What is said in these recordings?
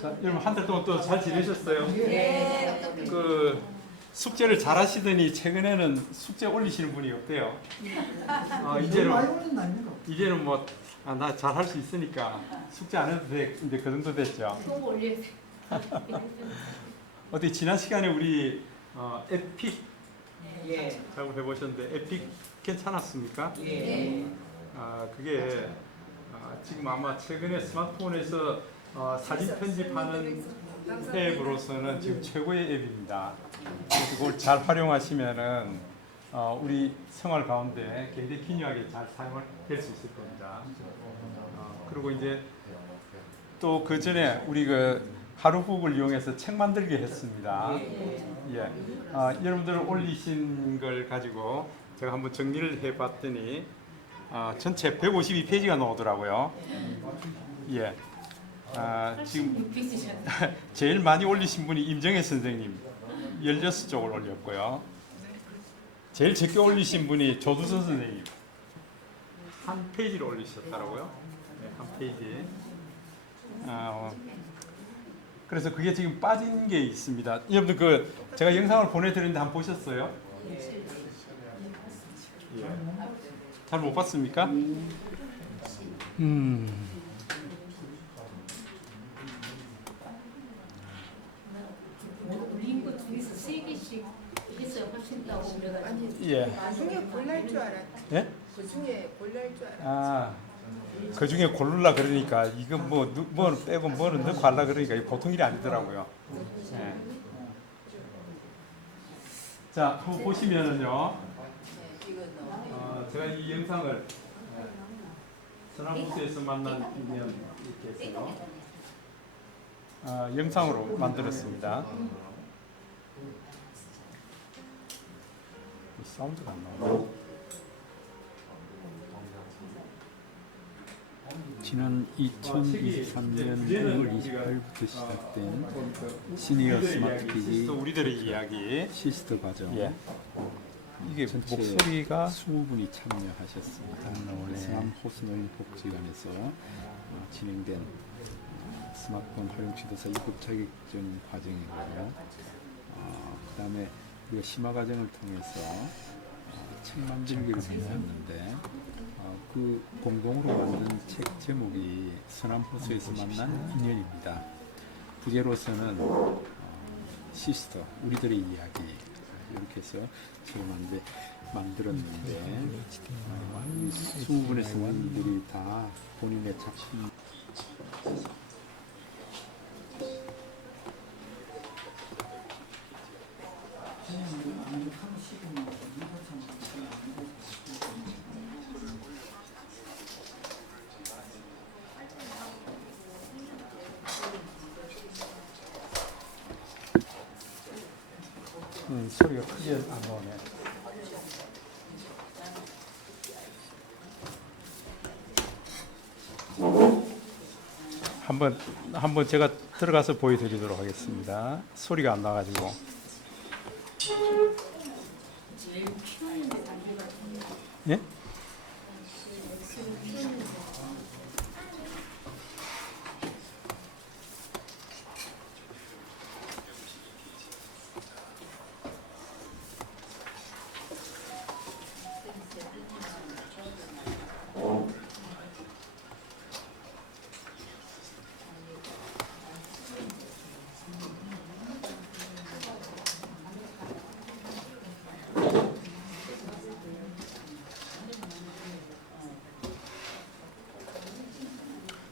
자, 여러분 한 달 동안 또 잘 지내셨어요? 네. 그 숙제를 잘 하시더니 최근에는 숙제 올리시는 분이 없대요. 이제는 뭐 나 잘 할 수 있으니까 숙제 안 해도 돼. 이제 그 정도 됐죠. 또 올려야 돼. 어떻게 지난 시간에 우리 에픽 예. 작업해 보셨는데 에픽 괜찮았습니까? 예. 그게 지금 아마 최근에 스마트폰에서 사진 편집하는 앱으로서는 지금 최고의 앱입니다. 그래서 그걸 잘 활용하시면은 우리 생활 가운데 굉장히 기묘하게 잘 사용될 수 있을 겁니다. 그리고 이제 또 그 전에 우리 그 하루북을 이용해서 책 만들기 했습니다. 예. 여러분들 올리신 걸 가지고 제가 한번 정리를 해봤더니 전체 152페이지가 나오더라고요. 예. 지금 제일 많이 올리신 분이 임정혜 선생님 16쪽을 올렸고요. 제일 적게 올리신 분이 조두선 선생님 한 페이지를 올리셨더라고요. 네, 한 페이지. 그래서 그게 지금 빠진 게 있습니다. 여러분들 그 제가 영상을 보내드렸는데 한번 보셨어요? 예. 잘 못 봤습니까? 올린 것 중에서 3개씩 했어요. 훨씬 더 오래가지고. 예. 나중에 골랄 줄 알았다. 예? 그 중에 골랄 줄 알았다. 그 중에 고르려 그러니까 이거 뭐는 빼고 뭐는 넣고 하려 그러니까 이게 보통 일이 아니더라고요. 예. 자, 한번 보시면은요. 제가 이 영상을 서남호수에서 만난 인연 이렇게 해서 영상으로 만들었습니다. 사운드가 안 나오네. 지난 2023년 5월 28일부터 시작된 시니어 스마트 PG 우리들의 이야기 시스터 과정 예. 이게 전체 목소리가 20분이 참여하셨습니다. 성암 호수노인 복지관에서 진행된 스마트폰 활용 지도사 2급 자격증 과정이고요. 그 다음에 우리가 심화 과정을 통해서 책 만들기를 했었는데 그 공동으로 만든 책 제목이 서남호수에서 만난 인연입니다. 부제로서는 시스터, 우리들의 이야기 이렇게 해서 책을 만들었는데 20분의 성인들이 다 본인의 작품 소리가 크게 안 나오네. 한번 제가 들어가서 보여드리도록 하겠습니다. 소리가 안 나가지고. 예?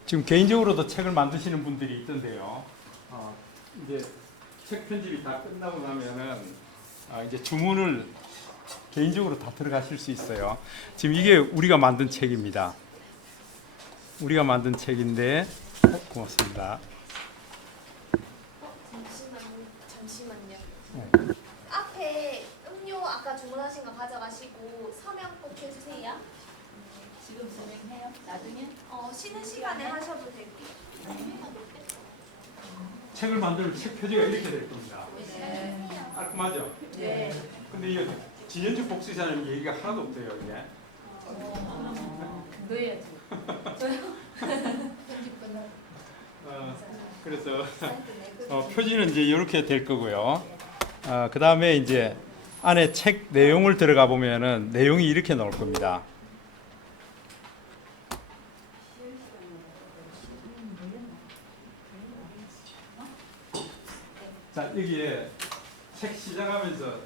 지금 개인적으로도 책을 만드시는 분들이 있던데요. 이제 책 편집이 다 끝나고 나면은 이제 주문을 개인적으로 다 들어가실 수 있어요. 지금 이게 우리가 만든 책입니다. 우리가 만든 책인데 고맙습니다. 잠시만요. 네. 앞에 음료 아까 주문하신 거 가져가시고 서명 꼭 해주세요. 지금 서명해요? 나중에? 쉬는 시간에 하셔도 될게요. 책을 만들면 책 표지가 이렇게 될 겁니다. 네. 깔끔하죠? 네. 근데 이게 진연주 복수자는 얘기가 하나도 없대요, 이게. 넣어야지. 저요? 편집 끝나. 그래서 표지는 이제 이렇게 될 거고요. 그 다음에 이제 안에 책 내용을 들어가 보면은 내용이 이렇게 나올 겁니다. 자, 여기에 책 시작하면서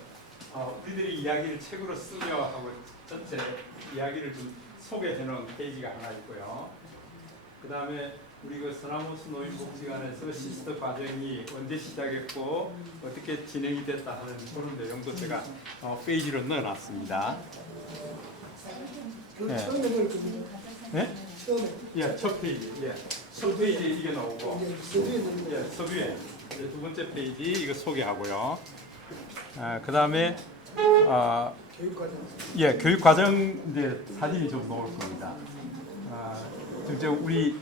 우리들이 이야기를 책으로 쓰며 하고 전체 이야기를 좀 소개해 놓은 페이지가 하나 있고요. 그 다음에 우리 그 서남호수 노인복지관에서 시스터 과정이 언제 시작했고 어떻게 진행이 됐다 하는 그런 내용도 제가 페이지로 넣어놨습니다. 네. 네? 예, 첫 페이지. 예. 첫 페이지 이게 나오고, 예, 서두에 이제 두 번째 페이지 이거 소개하고요. 그 다음에 예, 교육 과정 이제 사진이 좀 나올 겁니다. 지금 우리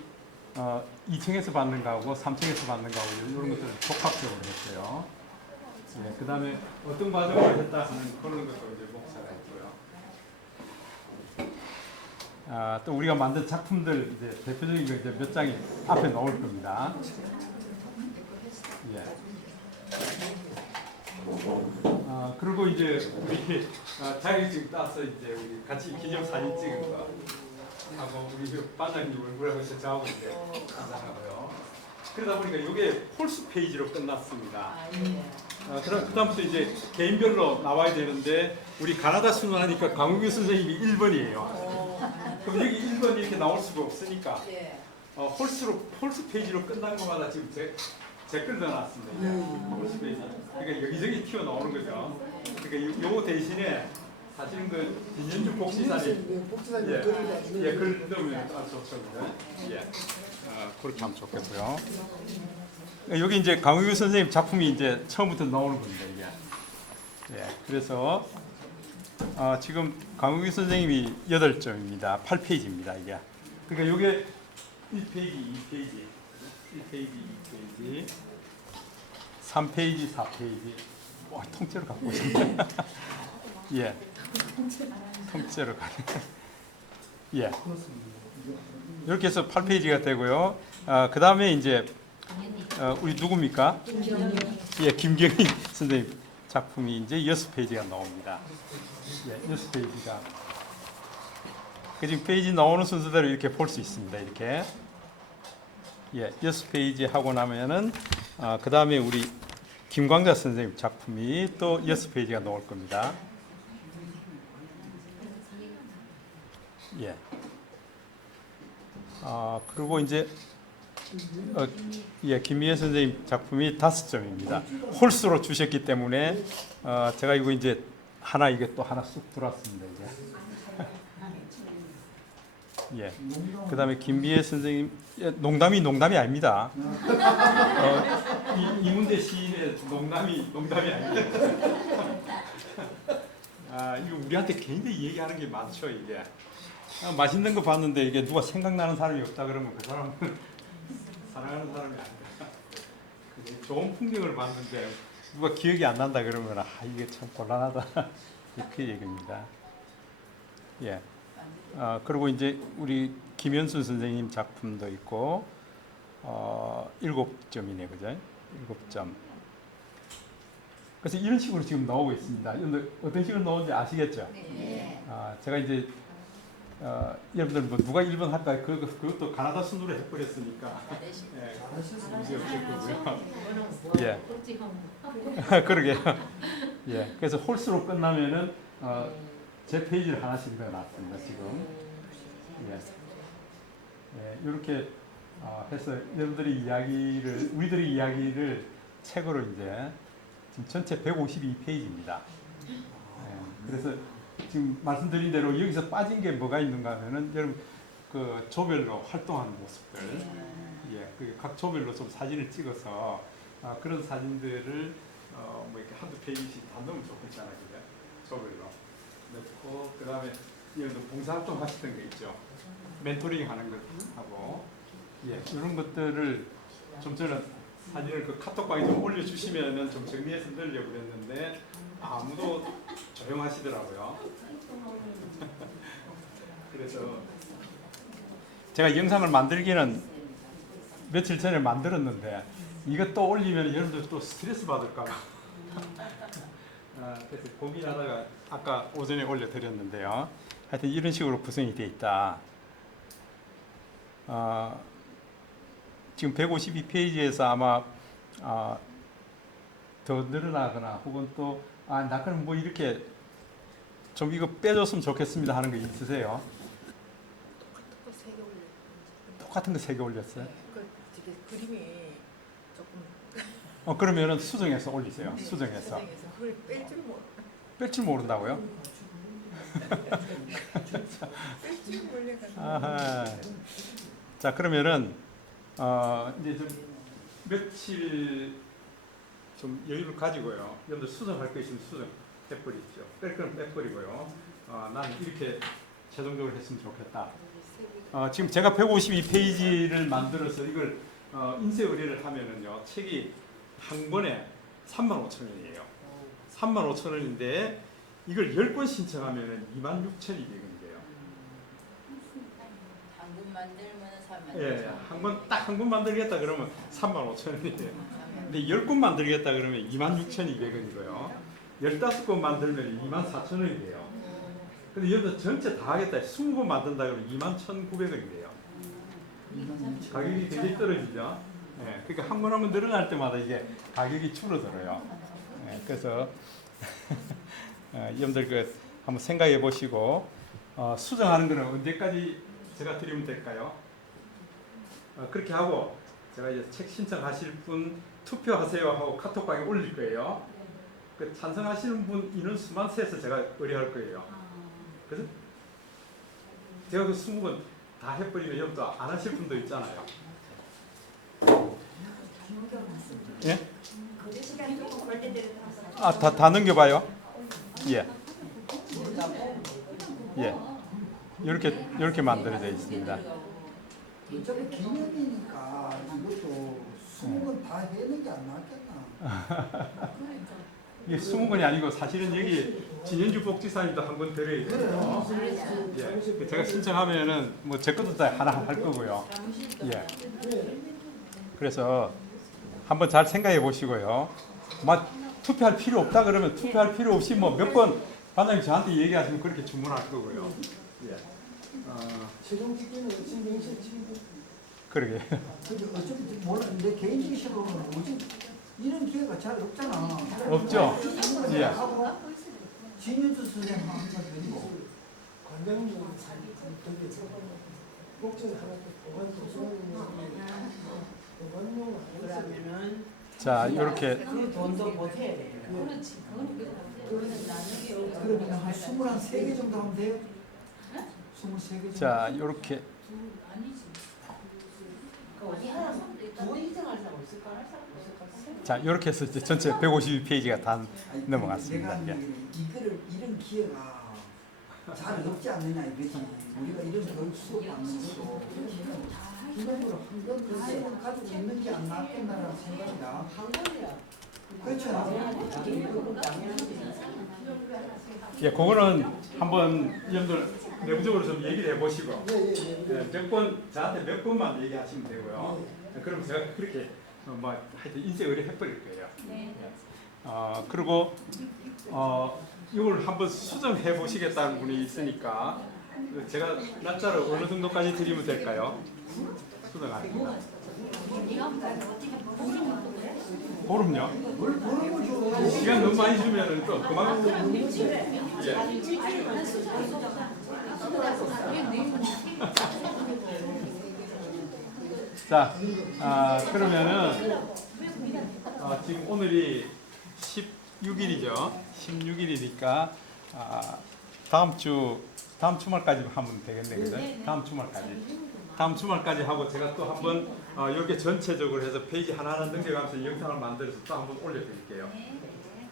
2층에서 받는 거하고 3층에서 받는 거하고 이런 것들을 복합적으로 했어요. 예, 그 다음에 어떤 과정을 했다 하는 그런 것도 이제 목차가 있고요. 또 우리가 만든 작품들 이제 대표적인 거 이제 몇 장이 앞에 나올 겁니다. 예. 그리고 이제 우리 자격증 따서 이제 우리 같이 기념 사진 찍은 거 하고 우리 그 반장님 얼굴하고 저하고 이제 한잔하고요. 그러다 보니까 이게 홀수 페이지로 끝났습니다. 그다음부터 이제 개인별로 나와야 되는데 우리 가나다 순환하니까 강우규 선생님이 1번이에요. 그럼 여기 1번 이렇게 나올 수가 없으니까 홀수 페이지로 끝난 것마다 지금 댓글 넣어놨습니다. 홀수 페이지. 그러니까 여기저기 튀어나오는 거죠. 그러니까 요 대신에 사실은 그 진현주 복지사님 글 넣으면 좋죠. 예. 그렇게 하면 좋겠고요. 여기 이제 강우규 선생님 작품이 이제 처음부터 나오는 겁니다. 이게. 예. 그래서 지금 강우규 선생님이 8점입니다. 8페이지입니다. 이게. 그러니까 이게 1페이지, 2페이지, 1페이지, 2페이지, 3페이지, 4페이지. 와, 통째로 갖고 오셨네. 예. 통째로 가네. 예. 이렇게 해서 8페이지가 되고요. 그 다음에 이제 우리 누굽니까? 예, 김경희 선생님 작품이 이제 6페이지가 나옵니다. 예, 6페이지가. 지금 페이지 나오는 순서대로 이렇게 볼 수 있습니다. 이렇게. 예, 6페이지 하고 나면은 그 다음에 우리 김광자 선생님 작품이 또 6페이지가 나올 겁니다. 예. 그리고 이제 예, 김미애 선생님 작품이 5점입니다. 홀수로 주셨기 때문에 제가 이거 이제 이게 또 하나 쑥 들어왔습니다. 이제. 예. 그다음에 김미애 선생님 농담이 아닙니다. 이문대 시인의 농담이 아닙니다. 이거 우리한테 굉장히 얘기하는 게 많죠. 이게 맛있는 거 봤는데 이게 누가 생각나는 사람이 없다 그러면 그 사람은 사랑하는 사람이 아니다. 좋은 풍경을 봤는데 누가 기억이 안 난다 그러면 이게 참 곤란하다 이렇게 얘기입니다. 예. 그리고 이제 우리 김현순 선생님 작품도 있고 7점이네, 그죠? 7점. 그래서 이런 식으로 지금 나오고 있습니다. 어떤 식으로 나오는지 아시겠죠? 네. 제가 이제 여러분들 뭐 누가 1번 할까 그것도 가나다 순으로 해버렸으니까 문제 없을 거고요. 예. 그러게요. 예. 그래서 홀수로 끝나면은 제 페이지를 하나씩 넣어놨습니다. 지금. 예. 예. 이렇게 해서 여러분들이 우리들의 이야기를 책으로 이제 지금 전체 152페이지입니다. 예. 그래서 지금 말씀드린 대로 여기서 빠진 게 뭐가 있는가 하면은 여러분 그 조별로 활동하는 모습들, 예, 그 각 조별로 좀 사진을 찍어서 그런 사진들을 뭐 이렇게 한두 페이지씩 다 넣으면 좋겠잖아요, 그죠? 조별로 넣고 그 다음에 여러분 봉사활동 하시던 게 있죠, 멘토링 하는 것 하고, 예, 이런 것들을 좀 저는 사진을 그 카톡방에 좀 올려주시면은 좀 정리해서 넣으려고 그랬는데 아무도 조용하시더라고요. 그래서 제가 영상을 만들기는 며칠 전에 만들었는데 이거 또 올리면 여러분들 또 스트레스 받을까 봐. 그래서 고민하다가 아까 오전에 올려드렸는데요. 하여튼 이런 식으로 구성이 되어 있다. 지금 152페이지에서 아마 더 늘어나거나 혹은 또 나 그럼 뭐 이렇게 좀 이거 빼줬으면 좋겠습니다 하는 거 있으세요? 똑같은 거 세 개 올렸어요? 그 되게 그림이 조금 그러면은 수정해서 올리세요. 수정해서. 수정해서 그걸 뺄줄 모르. 뺄 줄 모른다고요? 뺄줄 몰라가지고. 아하. 자 그러면은 이제 좀 며칠 좀 여유를 가지고요. 여러분들 수정할 거 있으면 수정해버리죠. 뺄 거는 빼버리고요. 나는 이렇게 최종적으로 했으면 좋겠다. 지금 제가 152페이지를 만들어서 이걸 인쇄 의뢰를 하면은요, 책이 한 권에 35,000원이에요. 35,000원인데 이걸 10권 신청하면은 26,200원이래요. 한 권 만들면 3만. 예, 한 권 만들겠다 그러면 35,000원이에요. 근데 10권 만들겠다 그러면 26,200원이고요. 15권 만들면 24,000원이래요. 근데 여기서 전체 다 하겠다. 20권 만든다 그러면 21,900원이래요. 가격이 굉장히 떨어지죠. 예, 그러니까 한 권 한 권 늘어날 때마다 이게 가격이 줄어들어요. 예, 그래서 여러분들 그 한번 생각해 보시고 수정하는 거는 언제까지 제가 드리면 될까요? 그렇게 하고 제가 이제 책 신청하실 분 투표하세요 하고 카톡방에 올릴 거예요. 그 찬성하시는 분 인원수만 세서 제가 의뢰할 거예요. 그래서 제가 그 20번 다 해버리면 여러분도 안 하실 분도 있잖아요. 예? 다 넘겨봐요. 예. 예. 이렇게 만들어져 있습니다. 어차피 기념이니까 이것도 20권 다 해는 게 안 낫겠나? 이게 20권이 아니고 사실은 여기 진현주 복지사님도 한 권 드려야 돼요. 예. 제가 신청하면은 뭐 제 것도 다 하나 할 거고요. 예. 그래서 한번 잘 생각해 보시고요. 막 투표할 필요 없다 그러면 투표할 필요 없이 뭐 몇 번 반장님 저한테 얘기하시면 그렇게 주문할 거고요. 예. 최종 집계는 신경실 친구. 그러게. 근데 어차피 몰라. 내 개인적인 시로는 오직 이런 기회가 잘 없잖아. 없죠? 예. 하고 진현주 선생님 한번 드리고. 관장님 되게 복지를 하나 그러면은 자, 이렇게 그 돈도 못 해야 돼요. 그렇지. 그거는 나중에 그러면 한 23개 정도 하면 돼요? 23개 정도. 자, 이렇게 아니지. 어디 하나 두 인정할 사람 없을까? 할 사람 없을까? 자, 이렇게 해서 이제 전체 152페이지가 다 아니, 넘어갔습니다. 내가 예. 이런 기회가 잘 없지 않느냐 이거지. 우리가 이런 교육 수업 받는 것도 기본으로 한번 수업 가지고 있는 게 안 낫겠나라는 생각이야. 한 번이야. 그렇죠. 예, 그거는 한번 여러분들 내부적으로 좀 얘기를 해보시고 몇 번 저한테 몇 번만 얘기하시면 되고요. 그럼 제가 그렇게 뭐 하여튼 인쇄 의뢰 해버릴 거예요. 네. 그리고 이걸 한번 수정해 보시겠다는 분이 있으니까 제가 날짜를 어느 정도까지 드리면 될까요? 수정하는 거. 보름요? 시간 너무 많이 주면은 또 그만큼 예. 자, 그러면은 지금 오늘이 16일이죠. 16일이니까 다음 주말까지 하면 되겠네, 그죠? 다음 주말까지 하고 제가 또 한번 이렇게 전체적으로 해서 페이지 하나하나 넘겨가면서 영상을 만들어서 또 한번 올려드릴게요.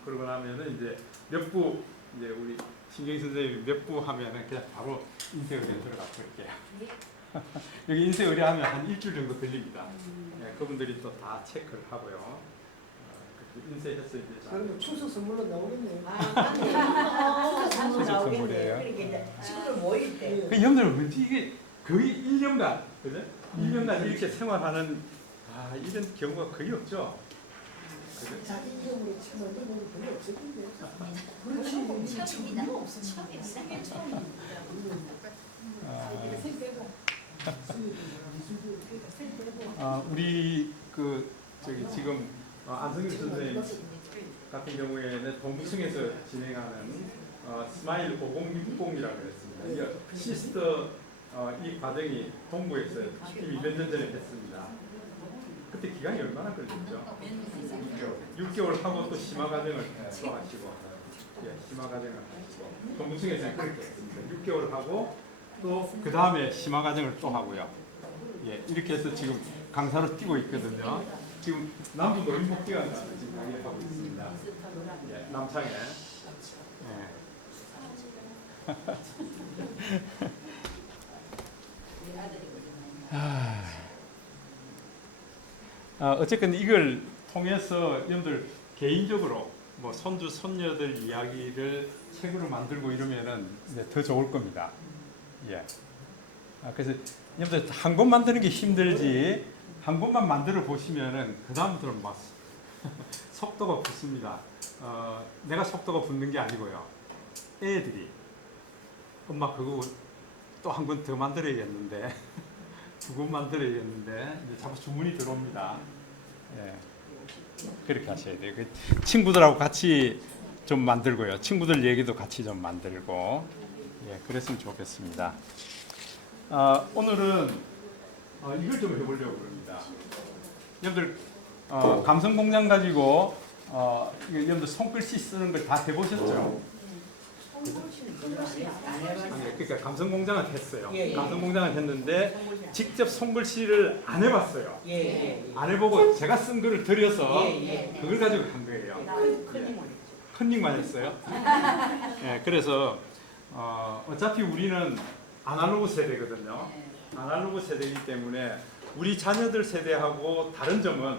그러고 나면은 이제 몇 부 이제 우리 신경희 선생님이 몇 부 하면은 그냥 바로 인쇄 의뢰 들어가 볼게요. 여기 인쇄 의뢰하면 한 일주일 정도 걸립니다. 예, 그분들이 또 다 체크를 하고요. 그렇게 인쇄해서 이제 그러면 추석 선물로 나오겠네요. 수석 선물이에요. 친구들 모일 때. 그 여러분들 이게 거의 1년간, 그죠? 1년간 이렇게 생활하는 이런 경우가 거의 없죠. 그래? 자기 이름으로 치면 뭐 별로 없을 텐데. 처음입니다. 처음입니다. 우리 지금 안성길 선생님 같은 경우에는 동부층에서 진행하는 스마일 5060이라고 했습니다. 이 시스터 이 과정이 동부에서 이미 몇 년 전에 했습니다. 그때 기간이 얼마나 걸렸죠? 6개월 하고 또 심화 과정을 또 하시고, 심화 과정을 하시고, 동부층에서는 그렇게 했습니다. 6개월 하고 또 그 다음에 심화 과정을 또 하고요. 이렇게 해서 지금 강사로 뛰고 있거든요. 지금 남부 노인복지관에서 지금 강의하고 있습니다. 남창에. 어쨌든 이걸 통해서 여러분들 개인적으로 뭐 손주 손녀들 이야기를 책으로 만들고 이러면은 이제 더 좋을 겁니다. 그래서 여러분들 한 권 만드는 게 힘들지 한 권만 만들어 보시면은 그 다음부터는 막 속도가 붙습니다. 내가 속도가 붙는 게 아니고요. 애들이 엄마 그거 또 한 권 더 만들어야겠는데 두 권 만들어야겠는데 이제 자꾸 주문이 들어옵니다. 그렇게 하셔야 돼요. 친구들하고 같이 좀 만들고요. 친구들 얘기도 같이 좀 만들고 그랬으면 좋겠습니다. 오늘은 이걸 좀 해보려고 합니다. 여러분들 감성공장 가지고 여러분들 손글씨 쓰는 걸 다 해보셨죠? 그러니까 감성공장은 했어요. 감성공장은 했는데 직접 손글씨를 안 해봤어요. 안 해보고 제가 쓴 글을 들여서 그걸 가지고 한 거예요. 컨닝만 했어요. 그래서 어차피 우리는 아날로그 세대거든요. 아날로그 세대이기 때문에 우리 자녀들 세대하고 다른 점은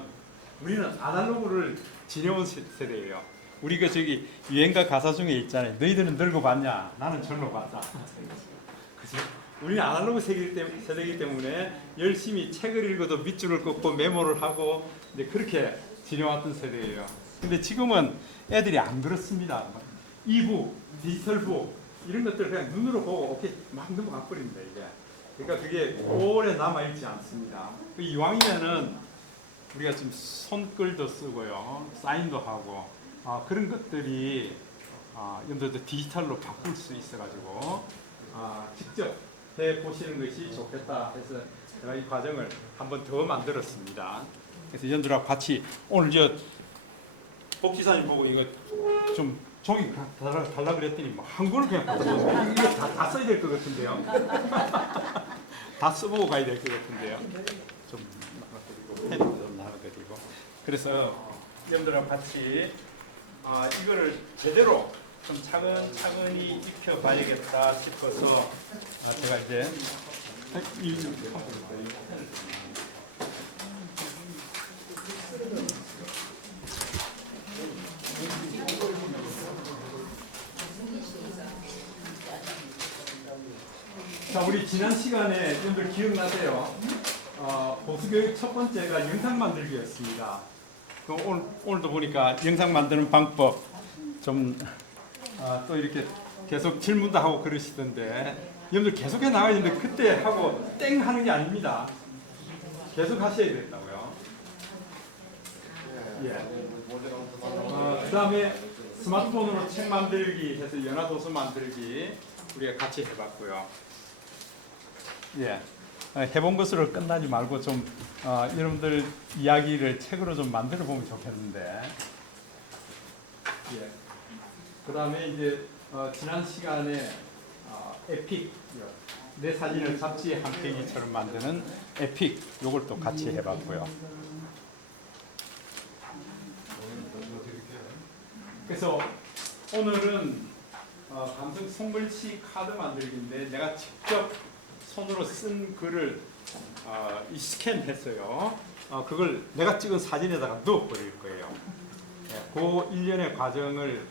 우리는 아날로그를 지내온 세대예요. 우리가 저기 유행가 가사 중에 있잖아요. 너희들은 늙어봤냐? 나는 젊어봤다. 그죠? 우리는 아날로그 세대이기 때문에 열심히 책을 읽어도 밑줄을 긋고 메모를 하고 이제 그렇게 지내왔던 세대예요. 근데 지금은 애들이 안 그렇습니다. 이북, 디지털북 이런 것들 그냥 눈으로 보고 오케이 막 넘어가 버립니다 이게. 그러니까 그게 오래 남아 있지 않습니다. 이왕이면은 우리가 지금 손글도 쓰고요, 사인도 하고 그런 것들이 여러분들도 디지털로 바꿀 수 있어가지고 직접 해 보시는 것이 좋겠다 해서 제가 이 과정을 한번 더 만들었습니다. 그래서 여러분들하고 같이 오늘 복지사님 보고 이거 좀 종이 달라 그랬더니 뭐 한글을 그냥 받아보는데 이거 다 써야 될 것 같은데요. 다 써보고 가야 될 것 같은데요. 좀 나눠드리고 펜도 좀 나눠드리고 그래서 여러분들하고 같이 이거를 제대로 좀 차근차근히 익혀봐야겠다 싶어서 제가 이제 자, 우리 지난 시간에 여러분들 기억나세요? 보수교육 첫 번째가 영상 만들기였습니다. 오늘도 보니까 영상 만드는 방법 좀 또 이렇게 계속 질문도 하고 그러시던데 여러분들 계속해 나가야 되는데 그때 하고 땡 하는 게 아닙니다. 계속 하셔야 된다고요. 그 다음에 스마트폰으로 책 만들기 해서 연화도서 만들기 우리가 같이 해봤고요. 해본 것으로 끝나지 말고 좀 여러분들 이야기를 책으로 좀 만들어 보면 좋겠는데. 그 다음에 이제 지난 시간에 에픽 내 사진을 잡지에 한 페이지처럼 만드는 에픽 요걸 또 같이 해봤고요. 그래서 오늘은 감성 손글씨 카드 만들기인데 내가 직접 손으로 쓴 글을 스캔했어요. 그걸 내가 찍은 사진에다가 넣어버릴 거예요. 그 일련의 과정을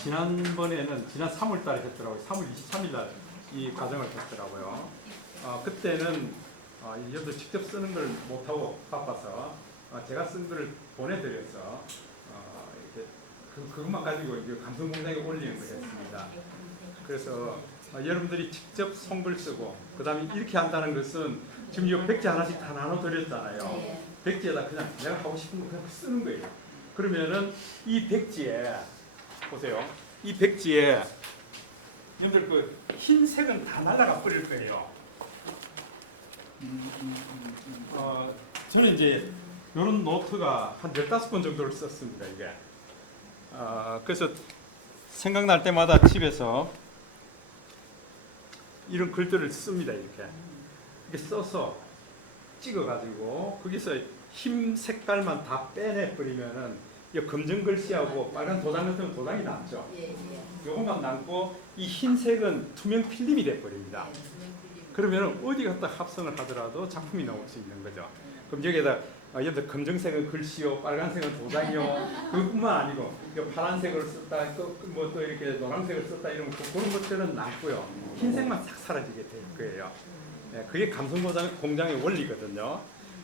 지난번에는 지난 3월 달에 했더라고요. 3월 23일 날 이 과정을 했더라고요. 그때는 여러분들 직접 쓰는 걸 못하고 바빠서 제가 쓴 거를 보내드려서 이렇게 그것만 가지고 이제 감성공장에 올리는 거 했습니다. 그래서 여러분들이 직접 손글 쓰고 그 다음에 이렇게 한다는 것은 지금 이 백지 하나씩 다 나눠드렸잖아요. 백지에다 그냥 내가 하고 싶은 거 그냥 쓰는 거예요. 그러면은 이 백지에 보세요. 이 백지에 여러분들 그 흰색은 다 날아가 버릴 거예요. 저는 이제 이런 노트가 한 15번 정도를 썼습니다. 이게 그래서 생각날 때마다 집에서 이런 글들을 씁니다. 이렇게 써서 찍어가지고 거기서 흰 색깔만 다 빼내버리면은 이 검정 글씨하고 빨간 도장 같은 도장이 남죠. 요것만 남고 이 흰색은 투명 필름이 돼버립니다. 그러면 어디 갖다 합성을 하더라도 작품이 나올 수 있는 거죠. 그럼 여기에다 예를 들어 검정색은 글씨요, 빨간색은 도장이요, 그뿐만 아니고 파란색을 썼다, 뭐 또 이렇게 노란색을 썼다 이런 그런 것들은 남고요. 흰색만 싹 사라지게 될 거예요. 네, 그게 감성공장의 원리거든요.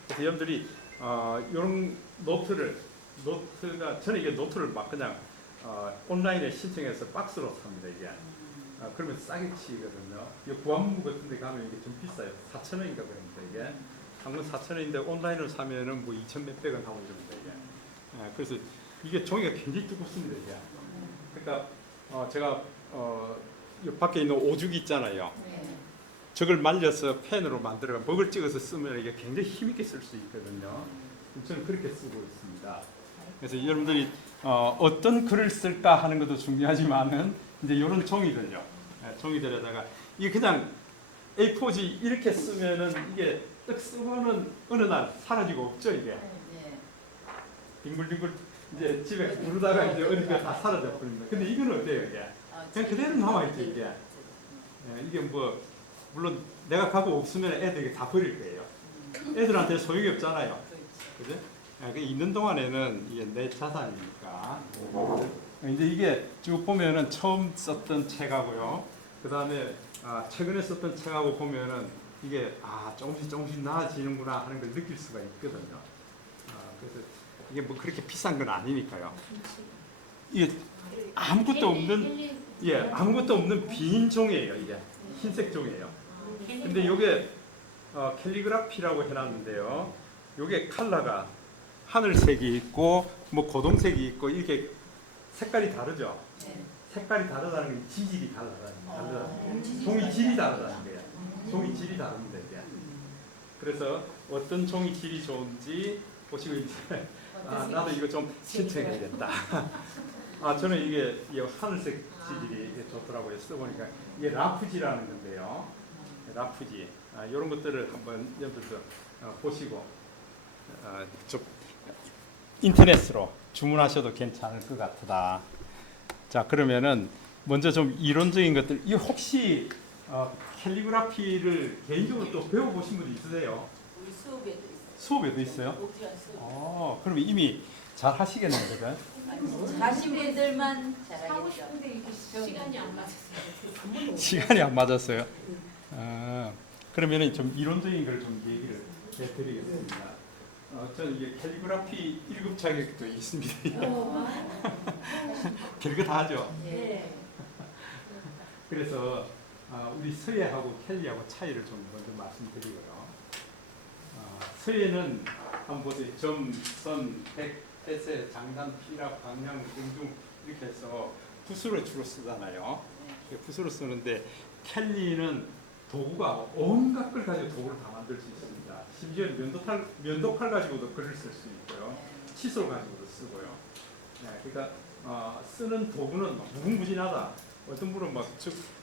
그래서 여러분들이 이런 노트가 저는 이게 노트를 막 그냥 온라인에 신청해서 박스로 삽니다. 이게 그러면 싸게 치거든요. 이 구한문구 같은 데 가면 이게 좀 비싸요. 4,000원인가 그럽니다. 이게 한권 4,000원인데 온라인으로 사면은 뭐 2,000 몇백 원 하고 이럽니다. 이게 그래서 이게 종이가 굉장히 두껍습니다. 이게 그러니까 제가 이 밖에 있는 오죽이 있잖아요. 저걸 말려서 펜으로 만들어 먹을 찍어서 쓰면 이게 굉장히 힘있게 쓸 수 있거든요. 저는 그렇게 쓰고 있습니다. 그래서 여러분들이 어떤 글을 쓸까 하는 것도 중요하지만은 이제 이런 종이들요. 종이들에다가 이게 그냥 A4지 이렇게 쓰면은 이게 딱 쓰면은 어느 날 사라지고 없죠. 이게 뒹굴뒹굴 이제 집에 부르다가 이제 어디가 다 사라져 버립니다. 근데 이건 어때요? 이게 그냥 그대로 남아 있죠. 이게 이게 뭐 물론 내가 갖고 없으면 애들이 다 버릴 거예요. 애들한테 소용이 없잖아요. 그죠? 있는 동안에는 이게 내 자산이니까. 이제 이게 쭉 보면은 처음 썼던 책하고요. 그 다음에 최근에 썼던 책하고 보면은 이게 조금씩 나아지는구나 하는 걸 느낄 수가 있거든요. 그래서 이게 뭐 그렇게 비싼 건 아니니까요. 이게 아무것도 없는 빈 종이에요. 이게 흰색 종이에요. 근데 이게 캘리그라피라고 해놨는데요. 이게 컬러가 하늘색이 있고 뭐 고동색이 있고 이렇게 색깔이 다르죠. 색깔이 다르다는 건 지질이 다르다는 종이 질이 다르다는 거예요. 종이 질이 다릅니다. 이게. 그래서 어떤 종이 질이 좋은지 보시고 이제 나도 이거 좀 신청해야겠다. 저는 이게 이 하늘색 지질이 좋더라고요. 써보니까 이게 라프지라는 건데요. 라프지 이런 것들을 한번 여러분들 보시고 좀 인터넷으로 주문하셔도 괜찮을 것 같다. 자, 그러면은 먼저 좀 이론적인 것들. 이 혹시 캘리그라피를 개인적으로 또 배워보신 분이 있으세요? 우리 수업에도 있어요. 수업에도 있어요? 옥주한 수업. 그럼 이미 잘 하시겠네요, 그죠? 하신 분들만 잘하겠죠. 하고 싶은데 이게 시간이 안 맞았어요. 시간이 안 맞았어요. 그러면은 좀 이론적인 걸 좀 얘기를 해드리겠습니다. 저는 이게 캘리그라피 1급 자격도 있습니다. 별거 다 하죠. 예. 그래서 우리 서예하고 캘리하고 차이를 좀 먼저 말씀드리고요. 서예는 한번 보세요. 점, 선, 백, 해세, 장단, 피랍, 방향, 등중 이렇게 해서 붓으로 주로 쓰잖아요. 붓으로 쓰는데 캘리는 도구가 온갖 걸 가지고 도구를 다 만들 수 있습니다. 심지어 면도칼 가지고도 글을 쓸 수 있고요. 칫솔 가지고도 쓰고요. 그러니까 쓰는 도구는 무궁무진하다. 어떤 분은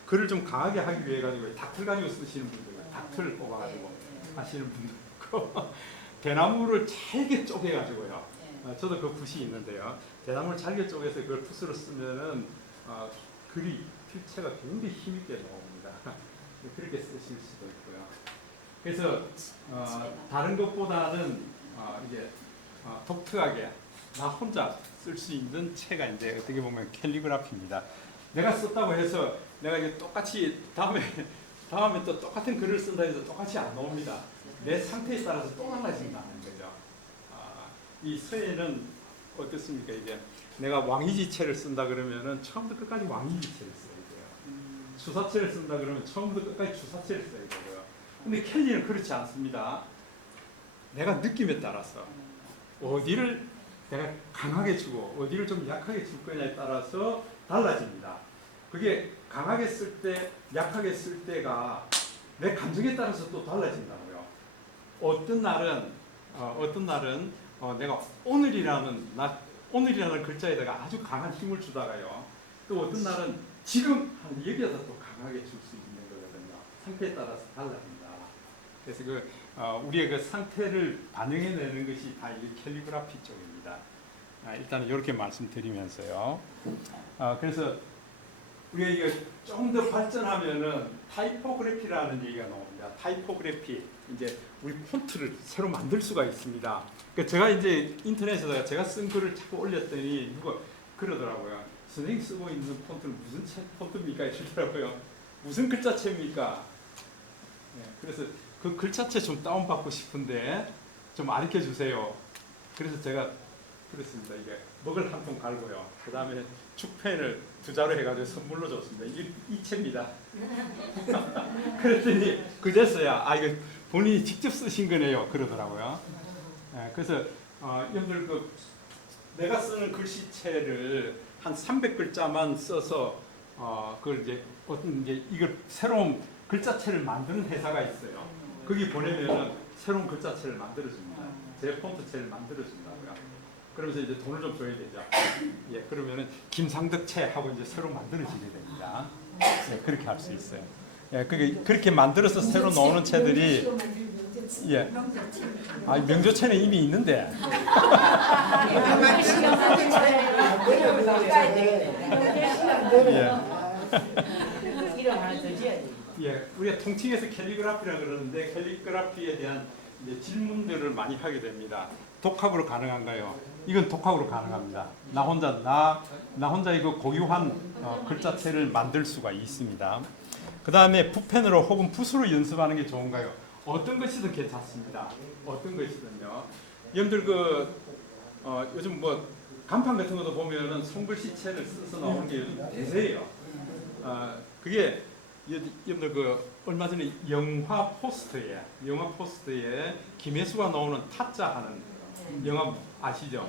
글을 좀 강하게 하기 위해 가지고 닥틀 가지고 쓰시는 분들, 닥틀 뽑아가지고 하시는 분도 있고, 대나무를 잘게 쪼개가지고요. 저도 그 붓이 있는데요. 대나무를 잘게 쪼개서 그걸 붓으로 쓰면은 글이 필체가 굉장히 힘있게 나옵니다. 그렇게 쓰실 수도 있고요. 그래서 다른 것보다는 이제 독특하게 나 혼자 쓸 수 있는 체가 이제 어떻게 보면 캘리그라피입니다. 내가 썼다고 해서 내가 이제 똑같이 다음에 다음에 또 똑같은 글을 쓴다 해서 똑같이 안 나옵니다. 내 상태에 따라서 또 달라진다는 거죠. 이 서예는 어떻습니까? 이게 내가 왕이지체를 쓴다 그러면은 처음부터 끝까지 왕이지체를 써야 돼요. 주사체를 쓴다 그러면 처음부터 끝까지 주사체를 써야 되고요. 근데 켈리는 그렇지 않습니다. 내가 느낌에 따라서 어디를 내가 강하게 주고 어디를 좀 약하게 줄 거냐에 따라서 달라집니다. 그게 강하게 쓸 때, 약하게 쓸 때가 내 감정에 따라서 또 달라진다고요. 어떤 날은 내가 오늘이라는 글자에다가 아주 강한 힘을 주다가요. 또 어떤 날은 지금 여기에다 또 강하게 줄 수 있는 거거든요. 상태에 따라서 달라진다. 그래서 우리의 그 상태를 반영해내는 것이 다 이 캘리그라피 쪽입니다. 일단은 이렇게 말씀드리면서요. 그래서 우리가 이거 좀 더 발전하면은 타이포그래피라는 얘기가 나옵니다. 타이포그래피, 이제 우리 폰트를 새로 만들 수가 있습니다. 그러니까 제가 이제 인터넷에다가 제가 쓴 글을 자꾸 올렸더니 누가 그러더라고요. 선생님 쓰고 있는 폰트는 무슨 폰트입니까? 이러더라고요. 무슨 글자체입니까? 그래서 그 글자체 좀 다운받고 싶은데 좀 가르쳐 주세요. 그래서 제가 그랬습니다. 이게 먹을 한 통 갈고요. 그 다음에 축펜을 2자로 해가지고 선물로 줬습니다. 이 채입니다. 그랬더니 그제서야 이거 본인이 직접 쓰신 거네요. 그러더라고요. 그래서 여러분들 내가 쓰는 글씨체를 한 300글자만 써서 그걸 이제 이걸 새로운 글자체를 만드는 회사가 있어요. 거기 보내면은 새로운 글자체를 만들어줍니다. 제 폰트체를 만들어준다고요. 그러면서 이제 돈을 좀 줘야 되죠. 예, 그러면은 김상덕체 하고 이제 새로 만들어지게 됩니다. 예, 그렇게 할 수 있어요. 예, 그렇게 만들어서 새로 나오는 채들이 예, 명조체는 이미 있는데. 예, 우리가 통칭해서 캘리그라피라 그러는데 캘리그라피에 대한 이제 질문들을 많이 하게 됩니다. 독학으로 가능한가요? 이건 독학으로 가능합니다. 나 혼자 이거 고유한 글자체를 만들 수가 있습니다. 그 다음에 붓펜으로 혹은 붓으로 연습하는 게 좋은가요? 어떤 것이든 괜찮습니다. 어떤 것이든요. 여러분들 요즘 뭐 간판 같은 것도 보면은 손글씨체를 써서 나오는 게 요즘 대세예요. 그게 여러분들 얼마 전에 영화 포스터에 김혜수가 나오는 타짜 하는 영화 아시죠?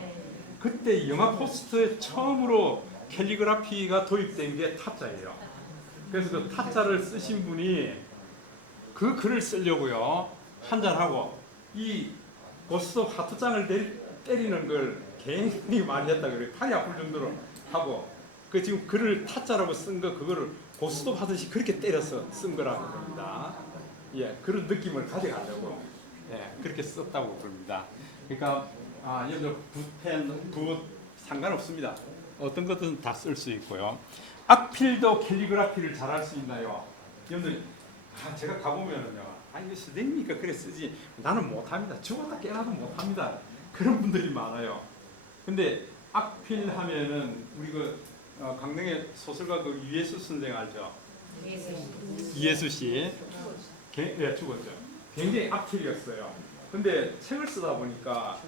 그때 영화 포스터에 처음으로 캘리그라피가 도입된 게 타짜예요. 그래서 그 타짜를 쓰신 분이 그 글을 쓰려고요. 한잔하고 이 고스톱 하트장을 때리는 걸 굉장히 많이 했다 그래요. 팔이 아플 정도로 하고 그 지금 글을 타짜라고 쓴 거 그거를 고스톱 하듯이 그렇게 때려서 쓴 거라고 합니다. 예, 그런 느낌을 가져가려고 그렇게 썼다고 그럽니다. 그러니까 여러분들 붓펜, 붓 상관없습니다. 어떤 것든 다 쓸 수 있고요. 악필도 캘리그라피를 잘할 수 있나요? 여러분들 제가 가보면은요. 이거 선생님이니까 그래 쓰지. 나는 못합니다. 죽었다 깨어나도 못합니다. 그런 분들이 많아요. 근데 악필 하면은 우리 강릉의 소설가 유예수 선생 알죠? 이예수 씨. 죽었죠. 굉장히 악필이었어요. 근데 책을 쓰다 보니까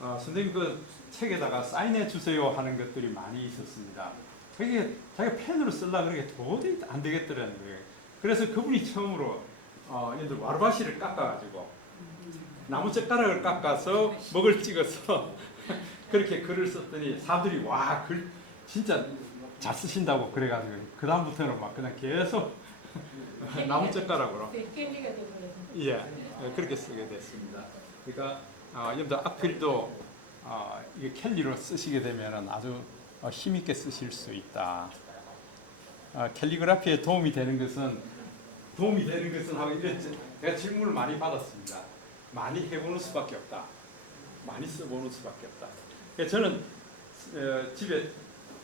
선생님 그 책에다가 사인해 주세요 하는 것들이 많이 있었습니다. 그게 자기가 펜으로 쓰려고 그러게 도저히 안 되겠더라는 거예요. 그래서 그분이 처음으로 얘들 와르바시를 깎아가지고 나무젓가락을 깎아서 먹을 찍어서 그렇게 글을 썼더니 사람들이 와, 글 진짜 잘 쓰신다고 그래가지고 그 다음부터는 막 그냥 계속 나무젓가락으로 그렇게 쓰게 됐습니다. 그러니까 여러분들 악필도 이게 캘리로 쓰시게 되면 아주 힘있게 쓰실 수 있다. 캘리그라피에 도움이 되는 것은 하고 이런 제가 질문을 많이 받았습니다. 많이 해보는 수밖에 없다. 많이 써보는 수밖에 없다. 그래서 저는 집에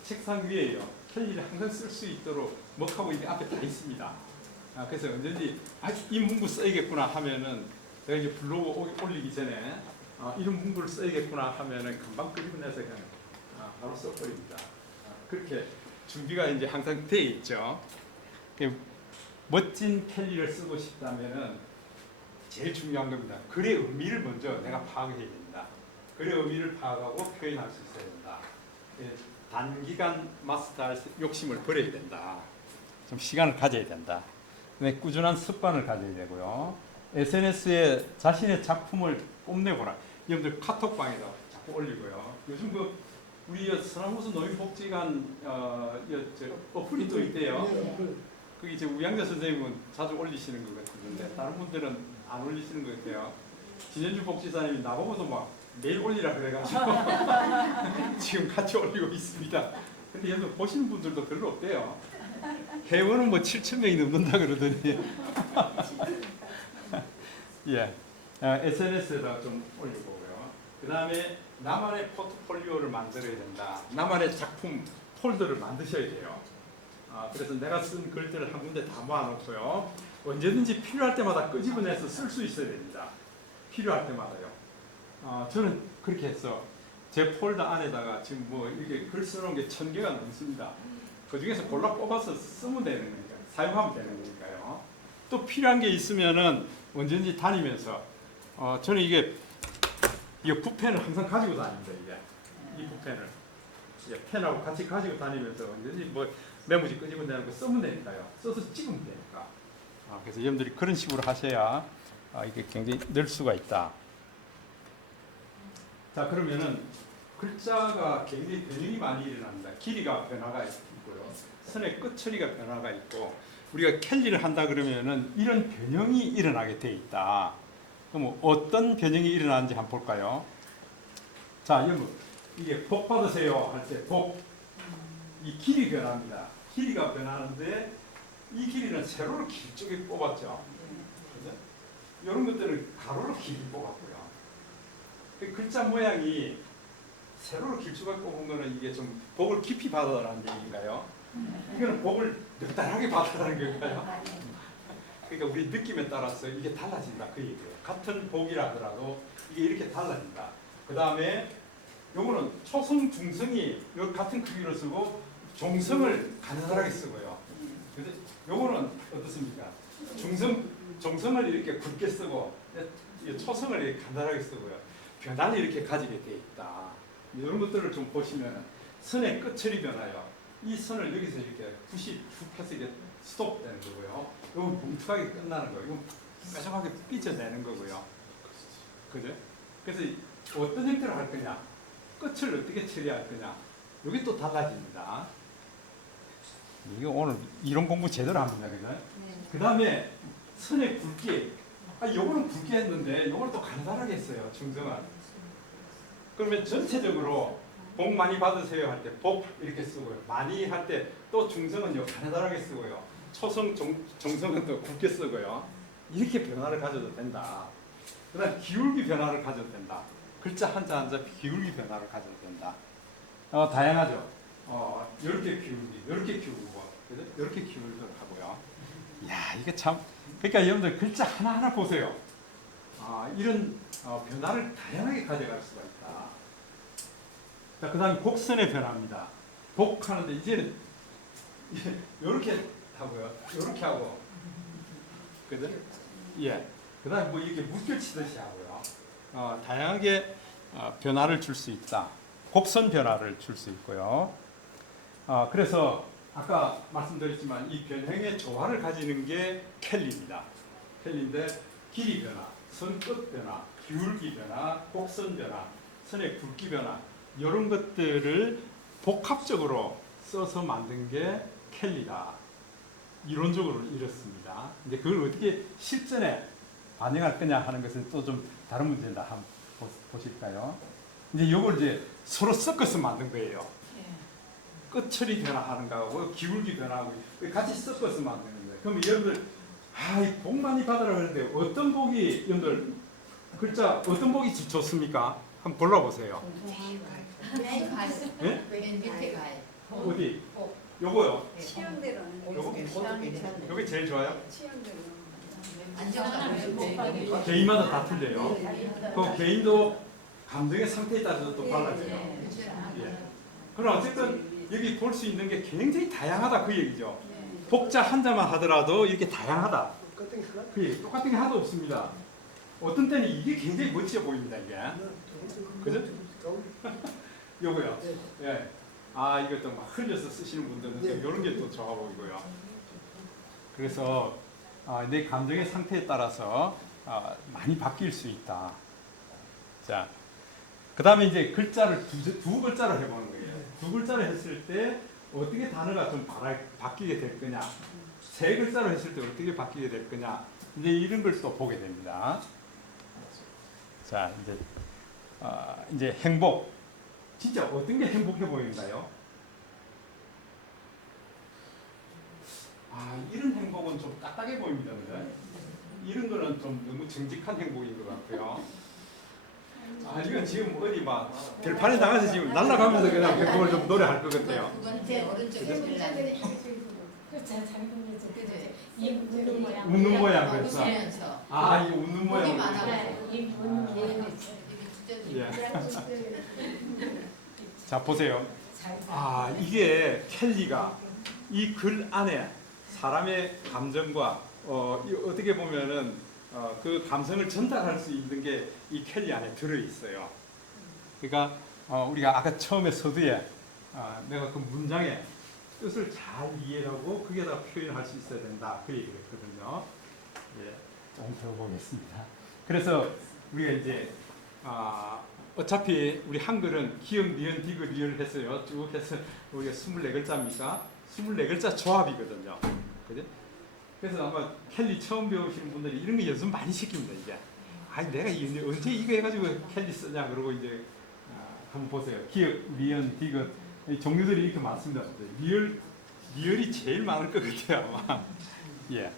책상 위에요. 캘리를 항상 쓸 수 있도록 먹하고 이게 앞에 다 있습니다. 그래서 언제든지 이 문구 써야겠구나 하면은 내가 이제 블로그 올리기 전에 이런 문구를 써야겠구나 하면은 금방 끄집어내서 그냥 바로 써버립니다. 그렇게 준비가 이제 항상 돼 있죠. 멋진 캘리를 쓰고 싶다면은 제일 중요한 겁니다. 글의 의미를 먼저 내가 파악해야 된다. 글의 의미를 파악하고 표현할 수 있어야 된다. 예, 단기간 마스터할 욕심을 버려야 된다. 좀 시간을 가져야 된다. 네, 꾸준한 습관을 가져야 되고요. SNS에 자신의 작품을 뽐내보라. 여러분들 카톡방에다 자꾸 올리고요. 요즘 우리 서남호수 노인복지관 어플이 또 있대요. 그 이제 우양자 선생님은 자주 올리시는 것 같은데 다른 분들은 안 올리시는 것 같아요. 진현주 복지사님이 나보고도 막 매일 올리라 그래가지고 지금 같이 올리고 있습니다. 근데 여러분 보시는 분들도 별로 없대요. 회원은 뭐 7,000명이 넘는다 그러더니 예, SNS에다 좀 올려보고요. 그 다음에 나만의 포트폴리오를 만들어야 된다. 나만의 작품 폴더를 만드셔야 돼요. 그래서 내가 쓴 글들을 한 군데 다 모아놓고요. 언제든지 필요할 때마다 끄집어내서 쓸 수 있어야 됩니다. 필요할 때마다요. 저는 그렇게 해서 제 폴더 안에다가 지금 뭐 이렇게 글 써놓은 게 1000개가 넘습니다. 그 중에서 골라 뽑아서 쓰면 되는 거니까, 사용하면 되는 거니까요. 또 필요한 게 있으면은 언제든지 다니면서 저는 이게 붓펜을 항상 가지고 다닙니다. 이 붓펜을 펜하고 같이 가지고 다니면서 언제든지 뭐 메모지 끄집어내는 거 쓰면 되니까요. 써서 찍으면 되니까. 그래서 여러분들이 그런 식으로 하셔야 이게 굉장히 늘 수가 있다. 자, 그러면은 글자가 굉장히 변형이 많이 일어납니다. 길이가 변화가 있고요. 선의 끝 처리가 변화가 있고, 우리가 캘리를 한다 그러면은 이런 변형이 일어나게 돼 있다. 그럼 어떤 변형이 일어나는지 한번 볼까요? 자, 여러분 이게 복 받으세요 할 때 복, 이 길이 변합니다. 길이가 변하는데 이 길이는 세로로 길쭉하게 뽑았죠. 그죠? 이런 것들은 가로로 길게 뽑았고요. 그 글자 모양이 세로로 길쭉하게 뽑은 거는 이게 좀 복을 깊이 받아라는 얘기인가요? 이거는 복을 넉넉하게 받아라는 건가요? 그러니까 우리 느낌에 따라서 이게 달라진다 그 얘기예요. 같은 복이라 하더라도 이게 이렇게 달라진다. 그 다음에 요거는 초성 중성이 요 같은 크기로 쓰고 종성을 가느다랗게 쓰고요. 근데 요거는 어떻습니까? 종성을 이렇게 굵게 쓰고 초성을 이렇게 간단하게 쓰고요. 변화를 이렇게 가지게 돼 있다. 이런 것들을 좀 보시면 선의 끝 처리 변화요. 이 선을 여기서 이렇게 붓이 쭉 해서 이게 스톱되는 거고요. 이건 뭉툭하게 끝나는 거예요. 이건 뾰족하게 삐져내는 거고요. 그죠? 그래서 어떤 형태로 할 거냐, 끝을 어떻게 처리할 거냐, 이게 또 달라집니다. 이거 오늘 이론 공부 제대로 합니다, 그죠? 그 다음에 선의 굵기. 요거는 굵게 했는데 요걸 또 간단하게 했어요, 중성은. 그러면 전체적으로 복 많이 받으세요 할 때 복 이렇게 쓰고요. 많이 할 때 또 중성은 요 간단하게 쓰고요. 초성, 정성은 또 굵게 쓰고요. 이렇게 변화를 가져도 된다. 그 다음 기울기 변화를 가져도 된다. 글자 한자 한자 기울기 변화를 가져도 된다. 다양하죠. 이렇게 기울기, 이렇게 기울고, 이렇게 기울기도 하고요. 이야, 이게 참. 그러니까 여러분들 글자 하나하나 보세요. 이런 변화를 다양하게 가져갈 수가 있다. 자, 그 다음에 곡선의 변화입니다. 곡하는데 이제는 이렇게 하고요. 이렇게 하고. 그죠? 예. 그 다음에 뭐 이렇게 물결치듯이 하고요. 다양하게 변화를 줄 수 있다. 곡선 변화를 줄 수 있고요. 그래서 아까 말씀드렸지만 이 변형의 조화를 가지는 게 캘리입니다. 캘리인데 길이 변화, 선 끝 변화, 기울기 변화, 곡선 변화, 선의 굵기 변화 이런 것들을 복합적으로 써서 만든 게 캘리다. 이론적으로 이렇습니다. 근데 그걸 어떻게 실전에 반영할 거냐 하는 것은 또 좀 다른 문제다. 한번 보실까요? 이제 이걸 이제 서로 섞어서 만든 거예요. 끝 처리 변화하는 거하고 기울기 변화하고 같이 섞어서 만드는 거예요. 그럼 여러분들 이 복 많이 받으라고 하는데 어떤 복이 여러분들 글자 어떤 복이 좋습니까? 한번 골라보세요. 예? 맨 밑에 가요. 어디? 요거요. 취향대로는 요게 제일 좋아요? 취향대로. 개인마다 다 틀려요. 그 개인도 감정의 상태에 따라서 또 달라져요. 예. 그럼 어쨌든 여기 볼 수 있는 게 굉장히 다양하다 그 얘기죠. 복자 한자만 하더라도 이렇게 다양하다. 똑같은 게 하나? 그게 똑같은 게 하나도 없습니다. 어떤 때는 이게 굉장히 멋져 보입니다. 이게. 그죠? 요거요. 네. 예. 아 이거 또 막 흘려서 쓰시는 분들은 네. 이런 게 또 좋아 보이고요. 그래서 내 감정의 상태에 따라서 많이 바뀔 수 있다. 자, 그 다음에 이제 글자를 두 글자로 해보는 거예요. 두 글자로 했을 때 어떻게 단어가 좀 바뀌게 될 거냐, 세 글자로 했을 때 어떻게 바뀌게 될 거냐, 이제 이런 걸 또 보게 됩니다. 자, 이제 행복. 진짜 어떤 게 행복해 보이는가요? 이런 행복은 좀 딱딱해 보입니다. 그죠? 이런 거는 좀 너무 정직한 행복인 것 같고요. 이건 지금 어디 막 들판에 나가서 지금 날아가면서 그냥 행복을 좀 노래할 것 같아요. 두 번째 오른쪽에 들렸네. 이 웃는 모양. 웃는 모양 그랬어. 웃으면서. 이거 웃는 모양. 목이 많아. 이 웃는 모양. 예. 자 보세요. 이게 켈리가 이 글 안에 사람의 감정과 어떻게 보면은 그 감성을 전달할 수 있는 게 이 켈리 안에 들어 있어요. 그러니까 우리가 아까 처음에 서두에 내가 그 문장의 뜻을 잘 이해하고 거기에다 표현할 수 있어야 된다 그 얘기를 했거든요. 예, 좀 배워보겠습니다. 그래서 우리가 이제 어차피 우리 한글은 기역, 니은, 디귿, 리을 했어요. 쭉 해서 우리가 24글자입니까? 24글자 조합이거든요. 그죠? 그래서 아마 켈리 처음 배우시는 분들이 이런 거 연습 많이 시킵니다. 이게. 내가 언제 이거 해가지고 켈리 쓰냐 그러고 이제 한번 보세요. 기역, 리은, 디귿 종류들이 이렇게 많습니다. 리을이 제일 많을 것 같아요. 아마. 예.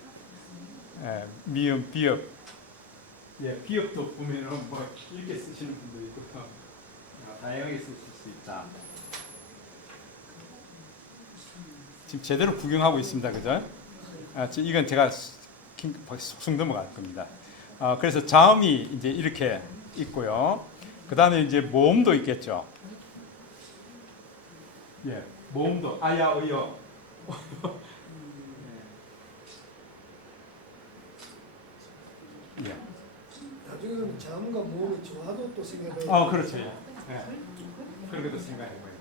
미음, 비읍. 예, 비읍도 보면은 뭐 이렇게 쓰시는 분도 있고 다양하게 쓰실 수 있다. 지금 제대로 구경하고 있습니다, 그죠? 이건 제가 쑥쑥 넘어갈 겁니다. 그래서 자음이 이제 이렇게 있고요. 그 다음에 이제 모음도 있겠죠. 예, 모음도 아야, 어여. 예. 나중에는 자음과 모음이 좋아도 또 생각을. 그렇죠. 예. 그런 것도 생각해 봐야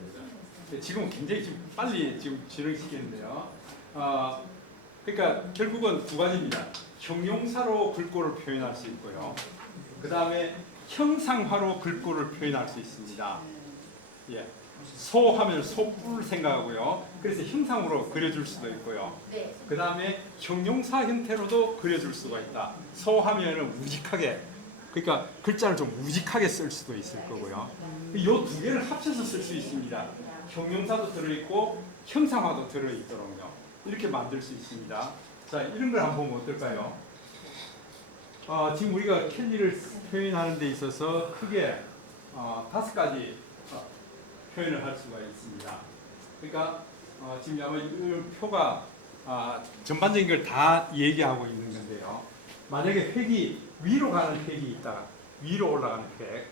되죠. 지금 굉장히 지금 빨리 진행시키는데요. 그러니까 결국은 두 가지입니다. 형용사로 글꼴을 표현할 수 있고요. 그 다음에 형상화로 글꼴을 표현할 수 있습니다. 예. 소하면 소뿔 생각하고요. 그래서 형상으로 그려줄 수도 있고요. 네. 그 다음에 형용사 형태로도 그려줄 수가 있다. 소하면은 우직하게, 그러니까 글자를 좀 우직하게 쓸 수도 있을 거고요. 이 두 개를 합쳐서 쓸 수 있습니다. 형용사도 들어있고 형상화도 들어있도록요. 이렇게 만들 수 있습니다. 자, 이런 걸 한번 보면 어떨까요? 지금 우리가 켈리를 표현하는 데 있어서 크게 5가지 표현을 할 수가 있습니다. 그러니까 지금 아마 이 표가 전반적인 걸 다 얘기하고 있는 건데요. 만약에 획이 위로 가는 획이 있다. 위로 올라가는 획.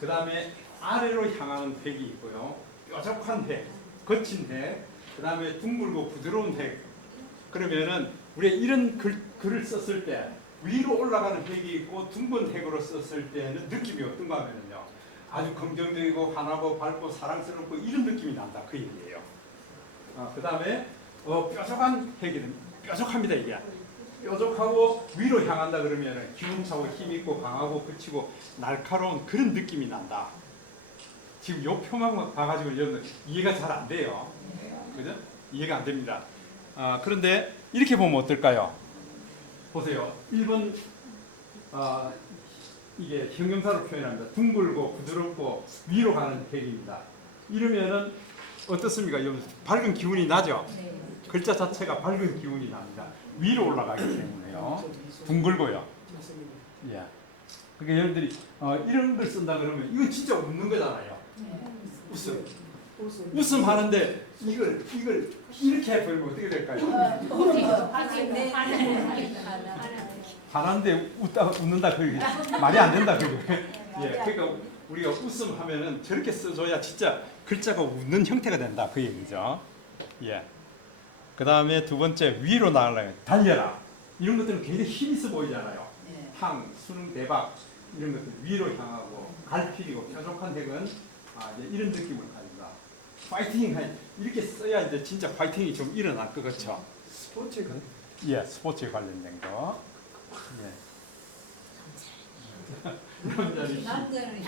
그 다음에 아래로 향하는 획이 있고요. 뾰족한 획, 거친 획. 그 다음에 둥글고 부드러운 획. 그러면은 우리가 이런 글을 썼을 때 위로 올라가는 획이 있고 둥근 획으로 썼을 때는 느낌이 어떤가 하면요. 아주 긍정적이고 환하고 밝고 사랑스럽고 이런 느낌이 난다 그 얘기예요. 그 다음에 뾰족한 획이는 뾰족합니다 이게. 뾰족하고 위로 향한다 그러면 기운차고 힘있고 강하고 그치고 날카로운 그런 느낌이 난다. 지금 요 표만 봐가지고 여러분 이해가 잘 안 돼요. 그죠? 이해가 안 됩니다. 그런데 이렇게 보면 어떨까요? 보세요. 1번 이게 형용사로 표현합니다. 둥글고 부드럽고 위로 가는 획입니다. 이러면은 어떻습니까? 밝은 기운이 나죠? 글자 자체가 밝은 기운이 납니다. 위로 올라가기 때문에요. 둥글고요. 맞습니다. 예. 그러니까 여러분들이 이런 걸 쓴다 그러면 이건 진짜 웃는 거잖아요. 웃음. 웃음 하는데 이걸 이렇게 해버리면 어떻게 될까요? 하는데 웃는다 그게 말이 안 된다 그게. 예. 그러니까 우리가 웃음 하면은 저렇게 써줘야 진짜 글자가 웃는 형태가 된다 그 얘기죠. 예. 그 다음에 두 번째 위로 나가려면 달려라. 이런 것들은 굉장히 힘 있어 보이잖아요. 네. 항, 수능, 대박 이런 것들 위로 향하고 갈필이고 뾰족한 핵은 이제 이런 느낌을 가진다. 파이팅 이렇게 써야 이제 진짜 파이팅이 좀 일어날 것 같죠. 스포츠가 예, 스포츠에 관련된 거. 예. 남자는 남자는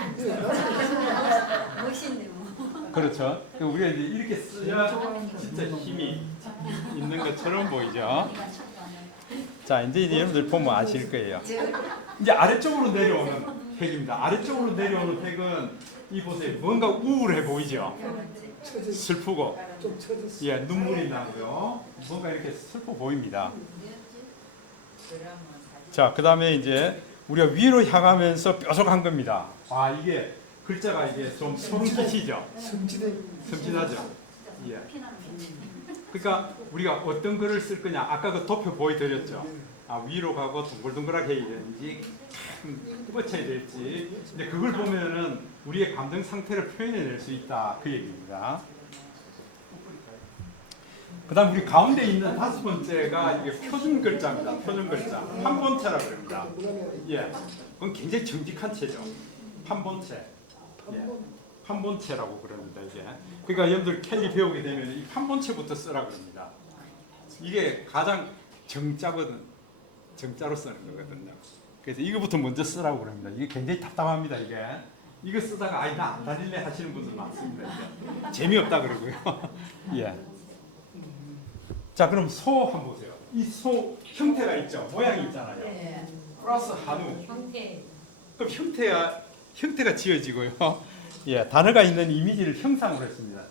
멋있네 뭐. 그렇죠. 우리가 이제 이렇게 써야 진짜 힘이 있는 것처럼 보이죠. 자, 이제 여러분들 보면 아실 거예요. 이제 아래쪽으로 내려오는 핵입니다. 아래쪽으로 내려오는 핵은 이 보세요. 뭔가 우울해 보이죠. 처져 슬프고, 좀 처졌어. 예, 눈물이 나고요. 뭔가 이렇게 슬퍼 보입니다. 자, 그 다음에 이제 우리가 위로 향하면서 뾰족한 겁니다. 이게 글자가 이게 좀 소름 끼치죠. 섬진하죠. 예. 그러니까 우리가 어떤 글을 쓸 거냐. 아까 그 도표 보여드렸죠. 위로 가고 동글동글하게 해야 되는지 뻗쳐야 될지. 근데 그걸 보면은 우리의 감정 상태를 표현해낼 수 있다. 그 얘기입니다. 그 다음 우리 가운데 있는 다섯 번째가 이게 표준 글자입니다. 표준 글자. 판본체라고 그럽니다. 예. 그건 굉장히 정직한 체죠. 판본체. 예. 판본체라고 그럽니다. 이게. 그러니까 여러분들 켈리 배우게 되면 이 판본체부터 쓰라 그럽니다. 이게 가장 정자거든. 정자로 쓰는 거거든요. 그래서 이거부터 먼저 쓰라고 그럽니다. 이게 굉장히 답답합니다. 이게. 이거 쓰다가 나 안 다닐래 하시는 분들 많습니다. 이게. 재미없다 그러고요. 예. 자, 그럼 소 한번 보세요. 이 소 형태가 있죠. 모양이 있잖아요. 네. 플러스 한우. 형태. 그럼 형태가 지어지고요. 예, 단어가 있는 이미지를 형상으로 했습니다.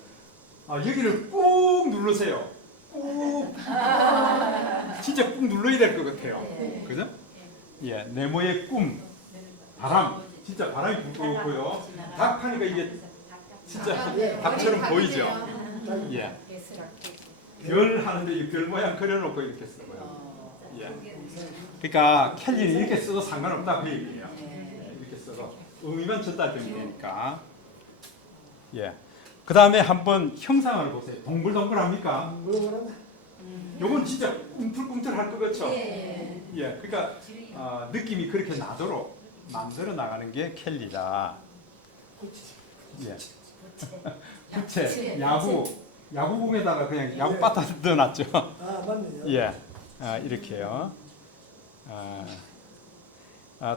여기를 꾹 누르세요. 꾹. 진짜 꾹 눌러야 될 것 같아요. 그죠? 예, 네모의 꿈, 바람. 진짜 바람이 불고요. 닭 하니까 이게 진짜 닭처럼 보이죠. 예. 별 하는데 이 별 모양 그려놓고 이렇게 써요. 예. 그러니까 켈리는 이렇게 써도 상관없다 그 얘기예요. 이렇게 써도 의미만 전달되면 되니까. 예. 그 다음에 한번 형상을 보세요. 동글동글합니까? 요건 진짜 꿈틀꿈틀할 것 같죠? 예. 그러니까 느낌이 그렇게 나도록 만들어 나가는 게 켈리다. 예. 부채, 야구공에다가 그냥 야구 바타 넣어놨죠. 맞네요. 예, 이렇게요.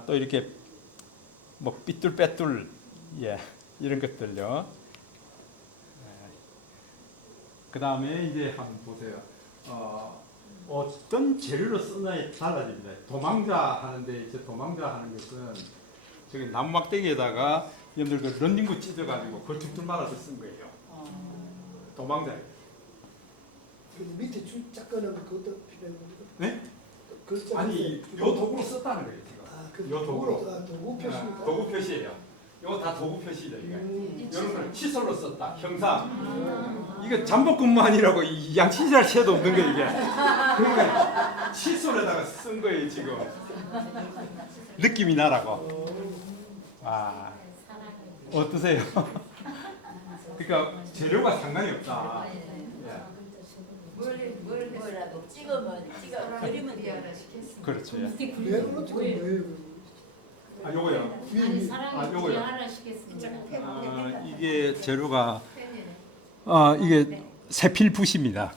또 이렇게 뭐 삐뚤빼뚤, 예, 이런 것들요. 그 다음에 이제 한번 보세요. 어떤 재료로 쓰냐에 달라집니다. 도망자 하는데 이제 도망자 하는 것은 저기 나무 막대기에다가 여러분들 그 런닝구 찢어가지고 그걸 툭툭 말아서 쓴 거예요. 도망자. 밑에 줄 작거나 그것도 필요한 겁니까? 네? 글자 아니 요 도구로 썼다는 거예요 지금. 요 도구로. 도구 표시입니까? 도구 표시예요. 이거 다 도구 표시죠 이게. 이런 걸 칫솔로 썼다. 형상. 이거 잠복근무한이라고 이 양치질 새도 없는 거 이게. 그러니까 칫솔에다가 쓴 거예요 지금. 느낌이 나라고. 어떠세요? 그러니까 재료가 상관이 없다. 뭐라도 찍으면 그리면 돼요. 그렇죠. 예. 레벨로 지금 뭐예요? 요거요. 아니 사람이 요거요. 지하라 시켰습니다. 이게 재료가 이게 세필붓입니다.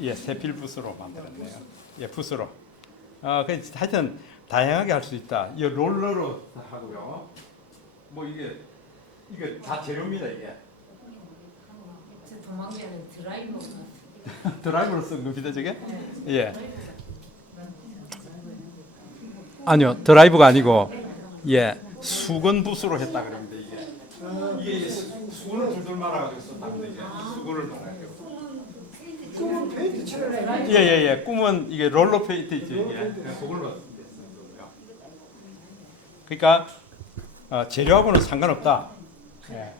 예, 세필붓으로 만들었네요. 예, 붓으로. 하여튼 다양하게 할 수 있다. 이 롤러로 하고요. 뭐 이게 다 재료입니다 이게. 저 도망자는 드라이버. 드라이버로 쓴 겁니다 저게? 예. 아니요, 드라이버가 아니고 예, 수건붓으로 했다 그럽니다 이게 수건을 둘둘 말아가지고 썼답니다 이게. 수건을 말아요. 꿈은 페인트 칠하는 예. 꿈은 이게 롤러 페인트 있죠 이게. 그걸로 쓴 거고요. 그러니까 재료하고는 상관없다. 예.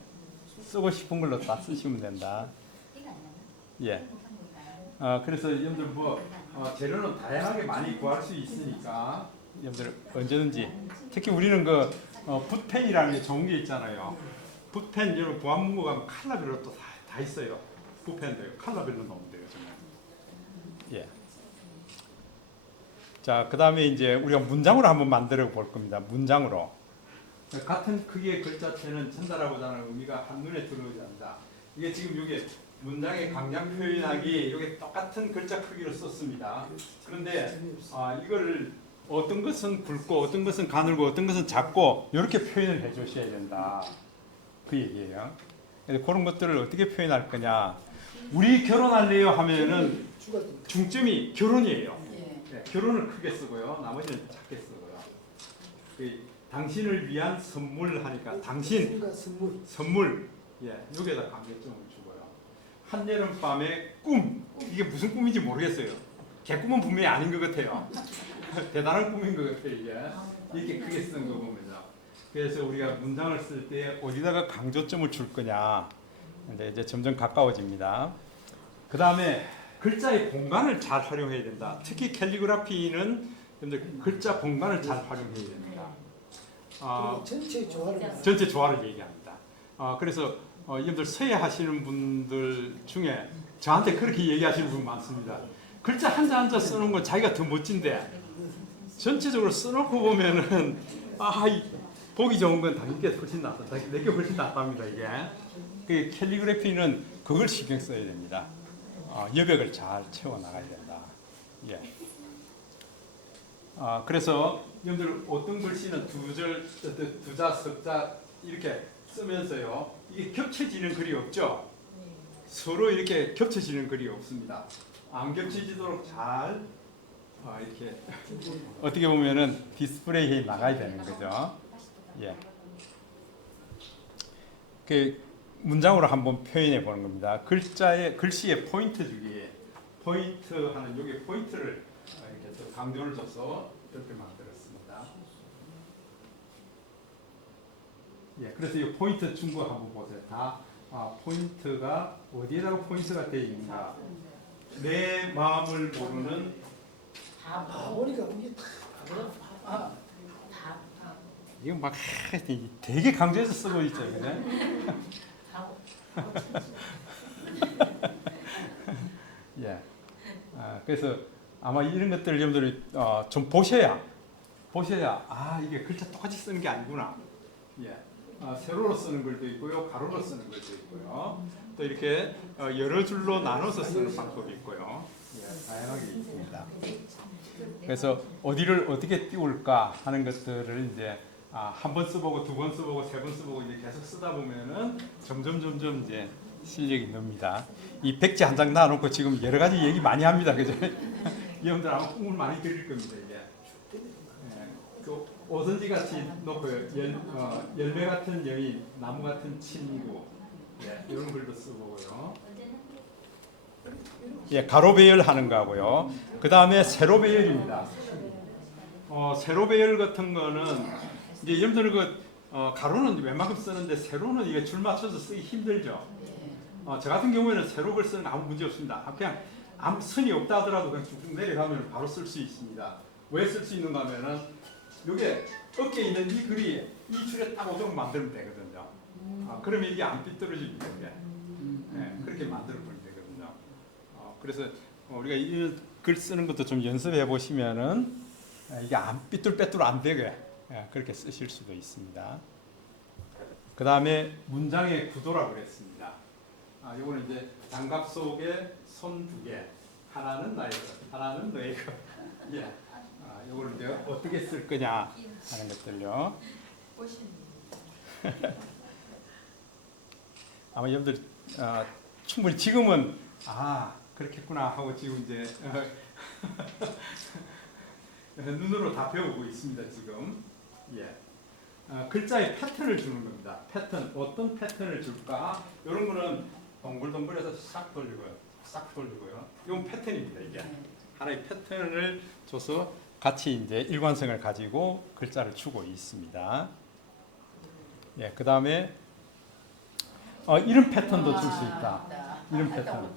쓰고 싶은 걸로 다 쓰시면 된다. 예. 그래서 여러분들 재료는 다양하게 많이 구할 수 있으니까 여러분들 언제든지 특히 우리는 붓펜이라는 게 좋은 게 있잖아요. 붓펜 여러분 보안문고 가면 컬러별로 또 다 있어요. 붓펜도 컬러별로 넣으면 돼요 정말. 예. 자, 그 다음에 이제 우리가 문장으로 한번 만들어 볼 겁니다. 문장으로. 같은 크기의 글자체는 전달하고자 하는 의미가 한눈에 들어오지 않는다. 이게 지금 이게 문장의 강약 표현하기 이게 똑같은 글자 크기로 썼습니다. 그런데 이걸 어떤 것은 굵고 어떤 것은 가늘고 어떤 것은 작고 이렇게 표현을 해 주셔야 된다. 그 얘기예요. 그래서 그런 것들을 어떻게 표현할 거냐. 우리 결혼할래요 하면은 중점이 결혼이에요. 네, 결혼을 크게 쓰고요. 나머지는 작게 쓰고요. 당신을 위한 선물 하니까 당신 선물 여기에다 강조점을 주고요. 한여름밤의 꿈 이게 무슨 꿈인지 모르겠어요. 개꿈은 분명히 아닌 것 같아요. 대단한 꿈인 것 같아요. 이게 이렇게 크게 쓰는 거 보면요. 그래서 우리가 문장을 쓸 때 어디다가 강조점을 줄 거냐 이제 점점 가까워집니다. 그 다음에 글자의 공간을 잘 활용해야 된다. 특히 캘리그라피는 글자 공간을 잘 활용해야 됩니다. 전체 조화를 얘기합니다. 그래서 여러분들 서예 하시는 분들 중에 저한테 그렇게 얘기하시는 분 많습니다. 글자 한자 한자 써놓은 건 자기가 더 멋진데 전체적으로 써놓고 보면은 보기 좋은 건 당신께 훨씬 낫다. 내게 훨씬 낫답니다. 이게 그 캘리그래피는 그걸 신경 써야 됩니다. 여백을 잘 채워 나가야 된다. 예. 그래서 여러분들 어떤 글씨는 두자, 석자 이렇게 쓰면서요. 이게 겹쳐지는 글이 없죠. 서로 이렇게 겹쳐지는 글이 없습니다. 안 겹쳐지도록 잘 이렇게 어떻게 보면은 디스플레이에 나가야 되는 거죠. 예. 그 문장으로 한번 표현해 보는 겁니다. 글씨의 포인트 주기, 포인트 하는 여기 포인트를 이렇게 또 강조를 줘서 이렇게 만들었습니다. 예, 그래서 이 포인트 준 거 한번 보세요. 다 포인트가 어디에다가 포인트가 되어 있는가? 내 마음을 모르는 보니까 이게 이거 막 되게 강조해서 쓰고 있죠, 그죠? 예. 그래서 아마 이런 것들을 여러분들이 좀 보셔야 이게 글자 똑같이 쓰는 게 아니구나. 예. 세로로 쓰는 글도 있고요, 가로로 쓰는 글도 있고요. 또 이렇게 여러 줄로 나눠서 쓰는 방법이 있고요. 예, 다양하게 있습니다. 그래서 어디를 어떻게 띄울까 하는 것들을 이제 한 번 써보고 두 번 써보고 세 번 써보고 이제 계속 쓰다 보면은 점점 이제 실력이 늡니다. 이 백지 한 장 놔놓고 지금 여러 가지 얘기 많이 합니다, 그죠? 여러분들 아마 꿈을 많이 그릴 겁니다, 이게. 예, 그 오선지 같이 놓고 열매 같은 여인, 나무 같은 친구, 이런 글도 쓰고요. 예, 가로 배열하는 거고요. 그 다음에 세로 배열입니다. 세로 배열 같은 거는 이제 여러분들 가로는 웬만큼 쓰는데 세로는 이게 줄 맞춰서 쓰기 힘들죠. 저 같은 경우에는 세로를 쓰는 아무 문제 없습니다. 그냥 아무 선이 없다 하더라도 그냥 쭉 내려가면 바로 쓸 수 있습니다. 왜 쓸 수 있는가 하면은 요게 어깨에 있는 이 글이 이 줄에 딱 오도록 만들면 되거든요. 그러면 이게 안 삐뚤어집니다. 그렇게 만들어 보면 되거든요. 그래서 우리가 이 글 쓰는 것도 좀 연습해 보시면은 이게 안 삐뚤빼뚤 안 되게 그렇게 쓰실 수도 있습니다. 그 다음에 문장의 구도라고 그랬습니다. 요거는 이제 장갑 속에 손 두 개, 하나는 나의 것, 하나는 너의 것. 예. 요거를 이제 어떻게 쓸 거냐 하는 것들요. 아마 여러분들 충분히 지금은 그렇겠구나 하고 지금 이제 눈으로 다 배우고 있습니다. 지금. 예. 글자의 패턴을 주는 겁니다. 패턴, 어떤 패턴을 줄까? 이런 거는 동글동글해서 싹 돌리고요. 싹 돌리고요. 이건 패턴입니다. 이게 하나의 패턴을 줘서 같이 이제 일관성을 가지고 글자를 주고 있습니다. 예, 그 다음에 이런 패턴도 줄 수 있다. 이런 패턴.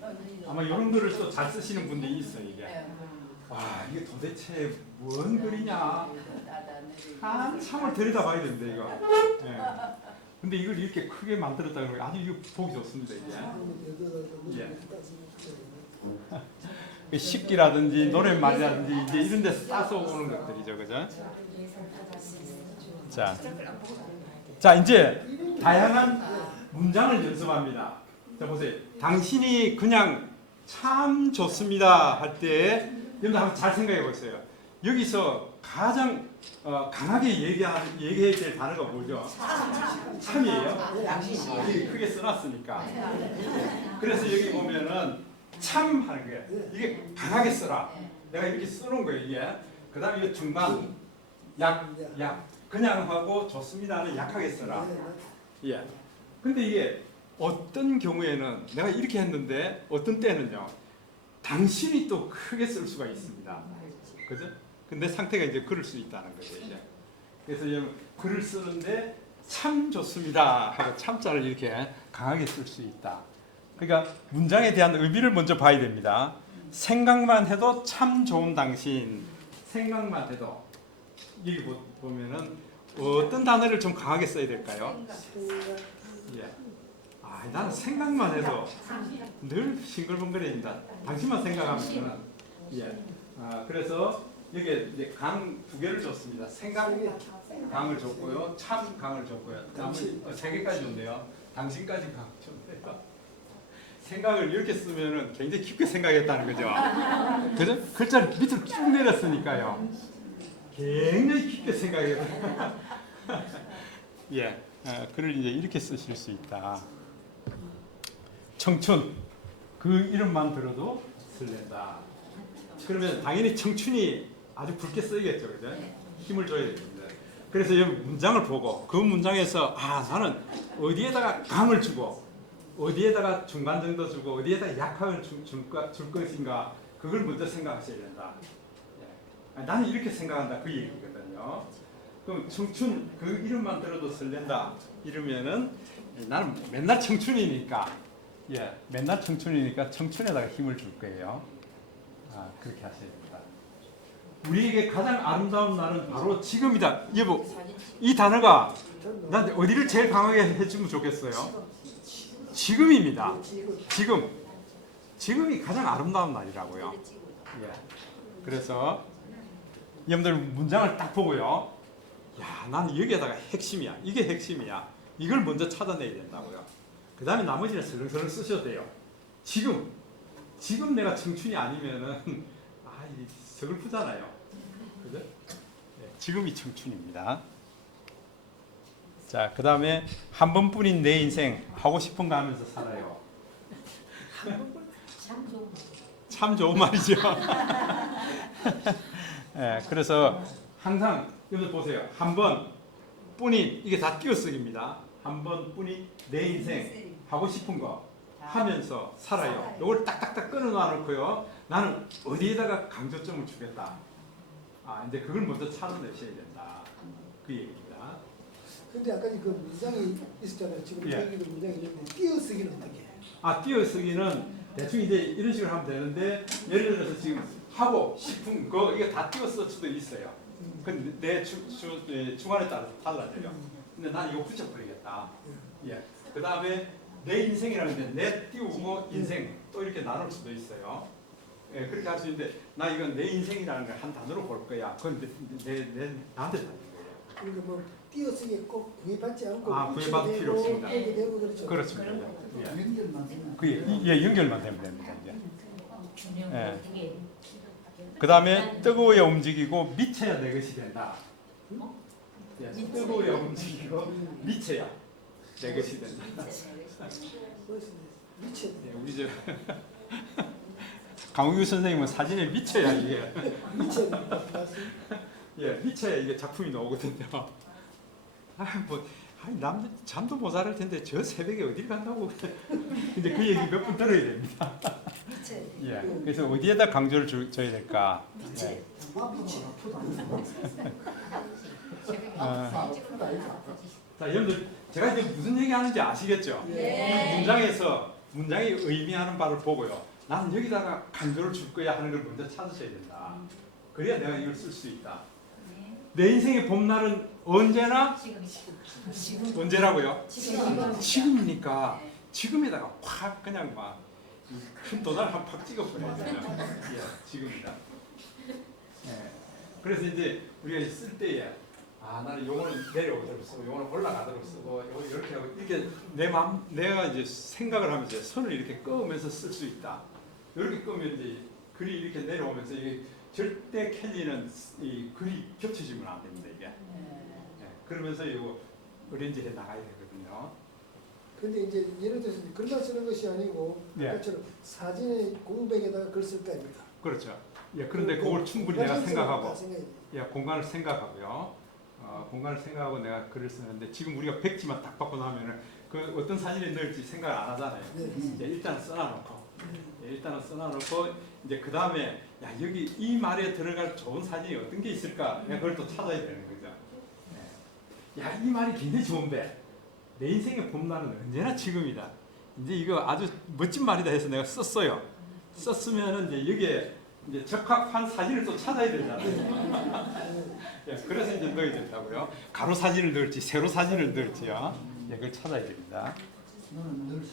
아마 이런 글을 또 잘 쓰시는 분들이 있어요. 이게. 이게 도대체 뭔 글이냐? 한참을 들여다봐야 되는데 이거. 예. 근데 이걸 이렇게 크게 만들었다는 거 아주 이거 보기 좋습니다. 이게. 예. 식기라든지 노랫말이라든지 이제 이런 데 싸서 오는 것들이죠. 그죠? 자, 이제 다양한 문장을 연습합니다. 자, 보세요. 당신이 그냥 참 좋습니다 할 때 여러분 한번 잘 생각해 보세요. 여기서 가장 강하게 얘기해야 될 단어가 뭐죠? 참이에요. 여기 크게 써놨으니까. 그래서 여기 보면은 참 하는 거예요. 이게 강하게 써라. 내가 이렇게 써놓은 거예요. 이게. 그 다음에 이거 중간 약 그냥 하고 좋습니다는 약하게 써라. 예. 근데 이게 어떤 경우에는 내가 이렇게 했는데 어떤 때는요. 당신이 또 크게 쓸 수가 있습니다. 그죠? 근데 상태가 이제 그럴 수 있다는 거죠. 이제. 그래서 글을 쓰는데 참 좋습니다 하고 참자를 이렇게 강하게 쓸 수 있다. 그러니까 문장에 대한 의미를 먼저 봐야 됩니다. 생각만 해도 참 좋은 당신. 생각만 해도 여기 보면은 어떤 단어를 좀 강하게 써야 될까요? 예. 나는 생각만 해도 늘 싱글벙글해진다. 당신만 생각하면은 예. 그래서 여기에 이제 강 두 개를 줬습니다. 생각 강을 줬고요, 참 강을 줬고요. 나머지 세 개까지 줬네요. 당신까지 강 줬네요. 생각을 이렇게 쓰면은 굉장히 깊게 생각했다는 거죠. 그죠? 글자를 밑으로 쭉 내렸으니까요. 굉장히 깊게 생각했다. 예, 글을 이제 이렇게 쓰실 수 있다. 청춘, 그 이름만 들어도 설렌다. 그러면 당연히 청춘이 아주 굵게 쓰이겠죠, 그죠? 힘을 줘야 됩니다. 그래서 이 문장을 보고 그 문장에서 나는 어디에다가 강을 주고 어디에다가 중간 정도 주고 어디에다가 약함을 줄 것인가 그걸 먼저 생각하셔야 된다. 예. 나는 이렇게 생각한다 그 얘기거든요. 그럼 청춘 그 이름만 들어도 설렌다 이러면은 나는 맨날 청춘이니까 맨날 청춘이니까 청춘에다가 힘을 줄 거예요. 그렇게 하셔야 됩니다. 우리에게 가장 아름다운 날은 바로 지금이다. 여보, 이 단어가 난 어디를 제일 강하게 해주면 좋겠어요? 지금입니다. 지금이 가장 아름다운 날이라고요. 예. 그래서 여러분들 문장을 딱 보고요. 나는 여기에다가 핵심이야. 이게 핵심이야. 이걸 먼저 찾아내야 된다고요. 그 다음에 나머지는 설렁설렁 쓰셔도 돼요. 지금 내가 청춘이 아니면은 이게 서글프잖아요. 그죠? 네, 지금이 청춘입니다. 자, 그 다음에 한 번뿐인 내 인생 하고 싶은 거 하면서 살아요. 참 좋은 말이죠. 네, 그래서 항상 여기 보세요. 한 번뿐인 이게 다 띄어쓰기입니다. 한 번뿐인 내 인생 하고 싶은 거 하면서 살아요. 이걸 딱딱딱 끊어놔놓고요. 나는 어디에다가 강조점을 주겠다. 이제 그걸 먼저 찾아내셔야 된다. 그 얘기입니다. 근데 아까 그 문장이 있었잖아요. 지금 얘기도 문장이 있는데 띄어쓰기는 어떻게 해요? 띄어쓰기는 대충 이제 이런 식으로 하면 되는데 예를 들어서 지금 하고 싶은 거 이게 다 띄어쓸 수도 있어요. 근데 내 주관에 따라서 달라져요. 근데 난 이거 붙여버리겠다. 예. 그 다음에 내 인생이라는 게 내 띄우고 인생 또 이렇게 나눌 수도 있어요. 예, 그렇게 할 수 있는데 나 이건 내 인생이라는 걸 한 단어로 볼 거야. 그건 나한테 달린 거예요. 그러니까 뭐 띄어쓰기 꼭 구애받지 않고 구애받을 필요 없습니다. 되고 그렇죠. 그렇습니다. 연결만 되면 연결만 되면 됩니다. 예. 그 다음에 뜨거워야 움직이고 미쳐야 내 것이 된다. 예, 뜨거워야 움직이고 미쳐야 내 것이 된다. 미쳐. 예, 우리 저 강우규 선생님은 사진에 미쳐야 이게 미쳐야 이게 작품이 나오거든요. 남들 잠도 못 잘 텐데 저 새벽에 어딜 간다고. 근데 그 얘기 몇 번 들어야 됩니다. 예. 그래서 어디에다 강조를 줘야 될까? 예. 자, 여러분들 제가 이제 무슨 얘기하는지 아시겠죠? 이 문장이 의미하는 바를 보고요. 나는 여기다가 강조를 줄 거야 하는 걸 먼저 찾으셔야 된다. 그래야 내가 이걸 쓸 수 있다. 내 인생의 봄날은 언제나 언제라고요? 지금이니까 지금에다가 확 그냥 막 큰 도달 한팍 찍어버려야 돼요. 예, 지금이다. 예. 그래서 이제 우리가 쓸 때에 나는 요거는 내려오도록 쓰고 요거는 올라가도록 쓰고 요거 이렇게 하고 이렇게 내가 이제 생각을 하면서 선을 이렇게 그으면서 쓸 수 있다. 이렇게 그으면 이제 글이 이렇게 내려오면서 이게 절대 캘리는 이 글이 겹쳐지면 안 됩니다 이게. 예. 그러면서 요거 어레인지해 나가야 되거든요. 근데 이제 예를 들어서 글만 쓰는 것이 아니고 예. 아까처럼 사진의 공백에다가 글 쓸 거 아닙니까? 그렇죠. 예, 그런데 그걸 충분히 내가 생각하고, 생각이 예, 공간을 생각하고요. 공간을 생각하고 내가 글을 쓰는데 지금 우리가 백지만 딱 받고 나면은 그 어떤 사진에 넣을지 생각을 안 하잖아요. 네. 이제 일단은 써놔놓고, 일단은 써놔놓고 이제 그 다음에 야 여기 이 말에 들어갈 좋은 사진이 어떤 게 있을까? 내가 그걸 또 찾아야 되는 거죠. 예. 야 이 말이 굉장히 좋은데 내 인생의 봄날은 언제나 지금이다. 이제 이거 아주 멋진 말이다 해서 내가 썼어요. 썼으면은 이제 여기에 이제 적합한 사진을 또 찾아야 되잖아요. 예, 그래서 이제 넣어야 된다고요. 가로 사진을 넣을지 세로 사진을 넣을지요. 예, 그걸 찾아야 됩니다. 너는 늘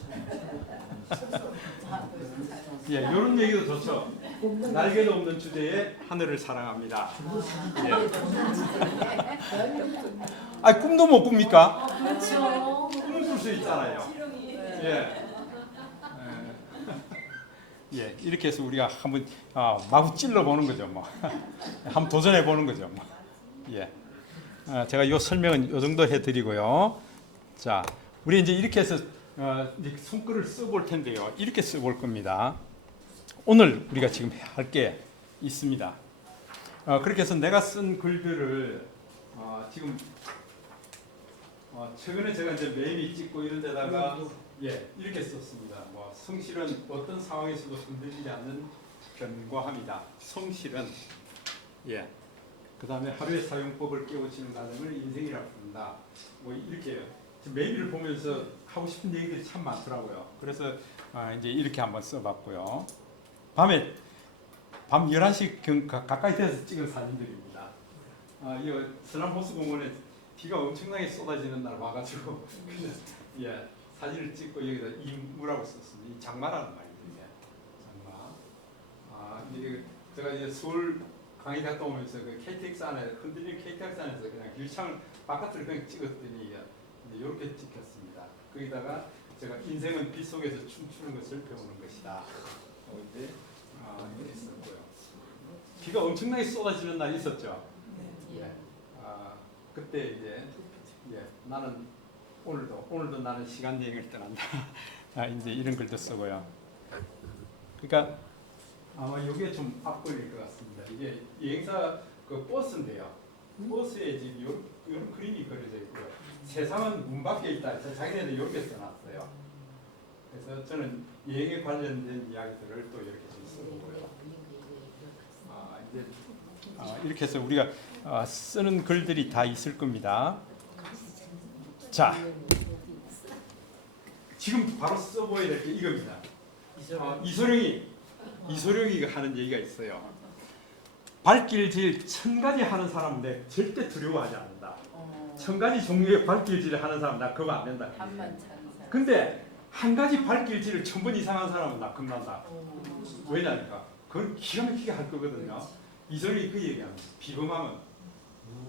예, 이런 얘기도 좋죠. 날개도 없는 주제에 하늘을 사랑합니다. 아, 꿈도 못 꿉니까? 그렇죠. 꿈을 꿀 수 있잖아요. 예. 예, 이렇게 해서 우리가 한번 마구 찔러 보는 거죠, 뭐. 한번 도전해 보는 거죠, 뭐. 예. 제가 이 설명은 이 정도 해드리고요. 자, 우리 이제 이렇게 해서 이제 손글을 써볼 텐데요. 이렇게 써볼 겁니다. 오늘 우리가 지금 할 게 있습니다. 그렇게 해서 내가 쓴 글들을 지금 최근에 제가 이제 매미 찍고 이런 데다가 예, 이렇게 썼습니다. 뭐 성실은 어떤 상황에서도 흔들리지 않는 견고함이다. 성실은 예. 그다음에 하루의 사용법을 깨우치는 과정을 인생이라고 부른다. 뭐 이렇게요. 지금 매미를 보면서 하고 싶은 얘기들이 참 많더라고요. 그래서 이제 이렇게 한번 써봤고요. 밤 11시 가까이 돼서 찍은 사진들입니다. 이 서남호수공원에 비가 엄청나게 쏟아지는 날 와가지고 그냥 예. 사진을 찍고 여기다 이무라고 썼습니다. 이 장마라는 말이죠. 장마. 이게 제가 이제 서울 강의 갔다 오면서 그 KTX 안에 흔들린 KTX 안에서 그냥 유창을 바깥으로 그냥 찍었더니 이렇게 찍혔습니다. 거기다가 제가 인생은 빛 속에서 춤추는 것을 배우는 것이다. 이제 이렇게 썼고요. 비가 엄청나게 쏟아지는 날이 있었죠. 예. 그때 이제 나는 오늘도 나는 시간 여행을 떠난다. 이제 이런 글도 쓰고요. 그러니까 아마 이게 좀 앞걸릴 것 같습니다. 이게 여행사 그 버스인데요. 버스에 지금 이런 그림이 그려져 있고요. 세상은 문 밖에 있다. 자기네들 이렇게 써놨어요. 그래서 저는 여행에 관련된 이야기들을 또 이렇게 좀 써보고요. 이제 이렇게 해서 우리가 쓰는 글들이 다 있을 겁니다. 자, 지금 바로 써보아야 될 게 이겁니다. 이소룡이가 하는 얘기가 있어요. 발길질 1000가지 하는 사람은 내 절대 두려워하지 않는다. 1000가지 종류의 발길질을 하는 사람은 나 겁 안 낸다. 근데 한 가지 발길질을 1000번 이상 한 사람은 나 겁난다. 왜냐니까 그건 기가 막히게 할 거거든요. 이소룡이 그 얘기합니다. 비범함은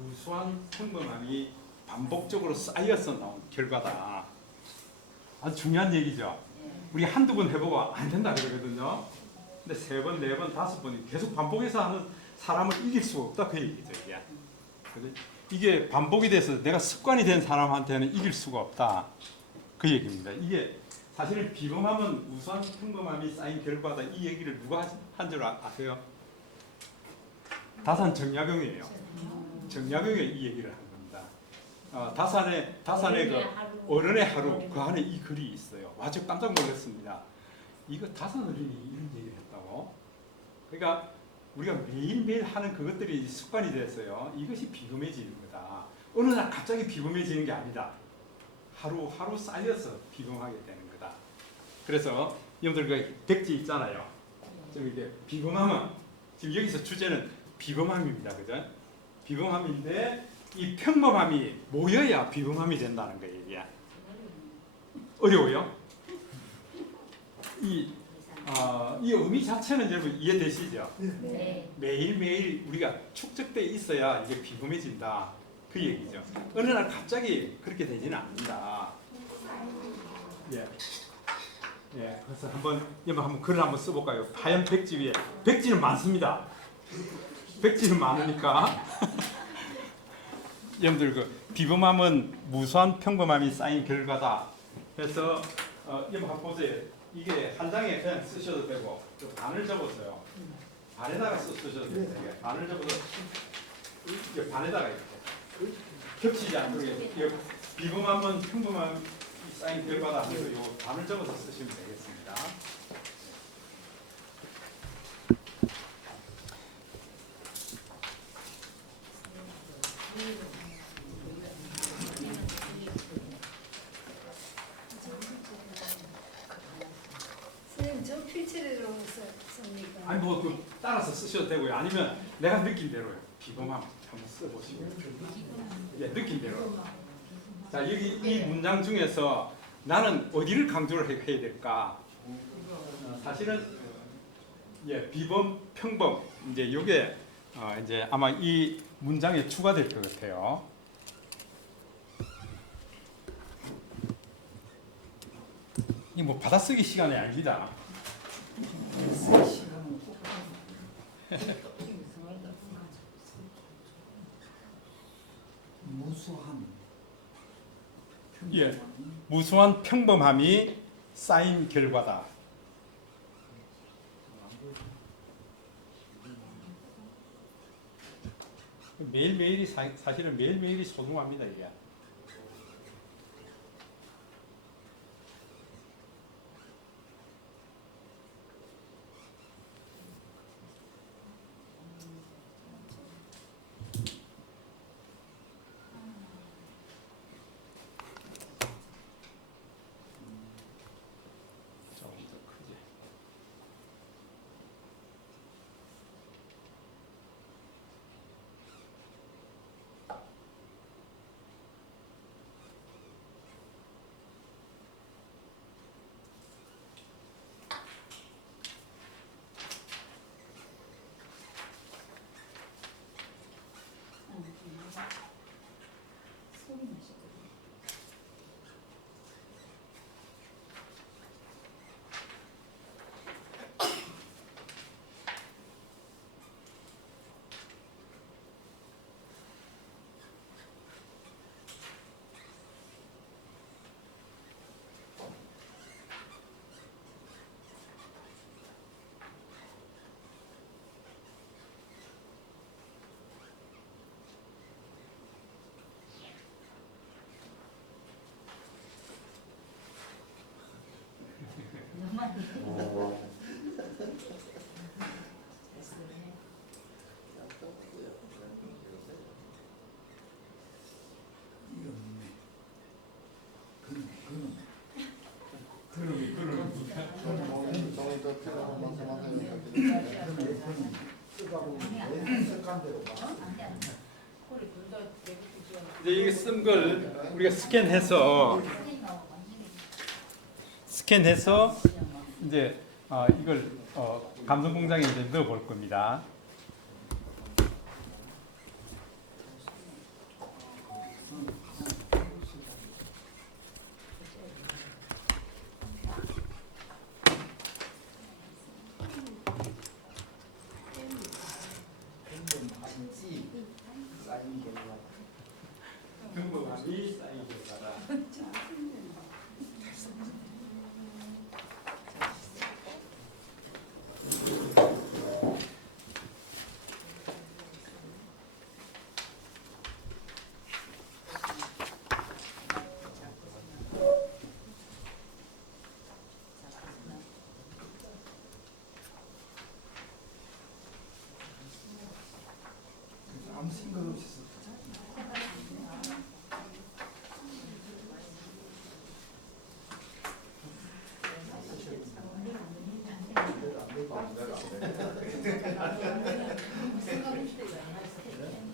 무수한 평범함이 반복적으로 쌓여서 나온 결과다. 아주 중요한 얘기죠. 우리 한두 번 해보고 안 된다 그러거든요. 근데 3번, 4번, 5번이 계속 반복해서 하는 사람을 이길 수가 없다 그 얘기죠. 이게 반복이 돼서 내가 습관이 된 사람한테는 이길 수가 없다 그 얘기입니다. 이게 사실은 비범함은 우수한 평범함이 쌓인 결과다. 이 얘기를 누가 한 줄 아세요? 다산 정약용이에요. 정약용이 이 얘기를 한 겁니다. 다산의 그 어른의 하루 그 안에 이 글이 있어요. 와, 저 깜짝 놀랐습니다. 이거 다산 어른이 이런 얘기를 했다고? 그러니까 우리가 매일매일 하는 그것들이 습관이 됐어요. 이것이 비범해지는 거다. 어느 날 갑자기 비범해지는 게 아니다. 하루하루 쌓여서 비범하게 되는 거다. 그래서 여러분들 그 백지 있잖아요. 좀 이게 비범함은 지금 여기서 주제는 비범함입니다. 그죠? 비범함인데 이 평범함이 모여야 비범함이 된다는 거예요. 이게 어려워요? 이 이 의미 자체는 여러분 이해되시죠? 네. 매일매일 우리가 축적돼 있어야 이게 비범해진다 그 얘기죠. 어느 날 갑자기 그렇게 되지는 않는다. 예. 예. 그래서 한번 글을 한번 써볼까요? 하얀 백지 위에 백지는 많습니다. 백지는 많으니까 여러분들 그 비범함은 무수한 평범함이 쌓인 결과다. 그래서 여러분 한번 보세요. 이게 한 장에 그냥 쓰셔도 되고 또 반을 접어서요. 반에다가 쓰셔도 돼요. 반을 접어서 이 반에다가 이렇게 겹치지 않도록 비범함은 평범함이 쌓인 결과다. 그래서 이 반을 접어서 쓰시면 되겠습니다. 선생님 저 필체를 씁니까? 아니 그 따라서 쓰셔도 되고요. 아니면 내가 느낀 대로요. 비범함 한번 써보시고. 예, 느낀 대로. 자 여기 이 문장 중에서 나는 어디를 강조를 해야 될까? 사실은 예 비범, 평범 이제 요게 이제 아마 이 문장에 추가될 것 같아요. 이 뭐 받아쓰기 시간이 아닙니다. 무수함. 예, 무수한 평범함이 쌓인 결과다. 매일매일이 사실은 매일매일이 소중합니다 이게. 조금 더 크지. 이제 이게 쓴 걸 우리가 스캔해서 이제 이걸 감성 공장에 이제 넣어 볼 겁니다. 평범함이 쌓인 결과다. 아무 생각 없이 썼다. 그렇지.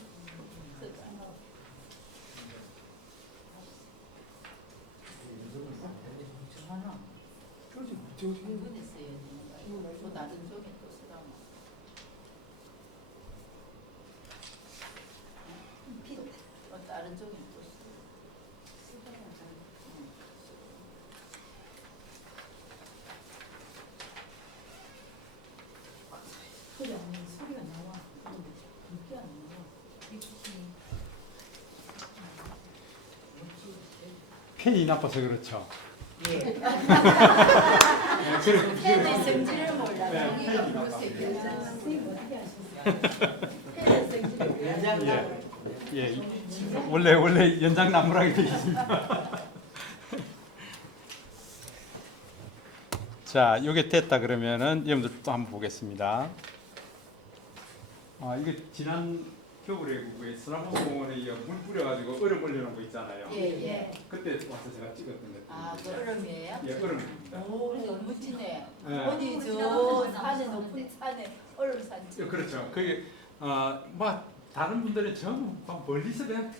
뭐 다른 쪽에 또 쓰라고. 다른 쪽에 또 쓰. 소리 안 나, 소리가 나와. 그게 안 나와. 펜이 나빠서 그렇죠. 예. 팬의 성질을 몰라. 네, 펜이 나빠. 선생님 어떻게 아셨어요? 팬의 성질을 몰라. 연장 예, 원래 연장 나무라게 되어 있습니다. 자, 이게 됐다 그러면은 여러분들 또 한번 보겠습니다. 이게 지난 겨울에 그 스나보공원에 물 뿌려가지고 얼음 올려놓은 거 있잖아요. 예. 그때 와서 제가 찍었던 거. 아, 그 얼음이에요? 예, 얼음입니다. 오, 너무 멋지네. 예. 어디 저 산에 높은 산에 얼음 산지. 예, 그렇죠. 그게 뭐 다른 분들은 전부 막 멀리서 그냥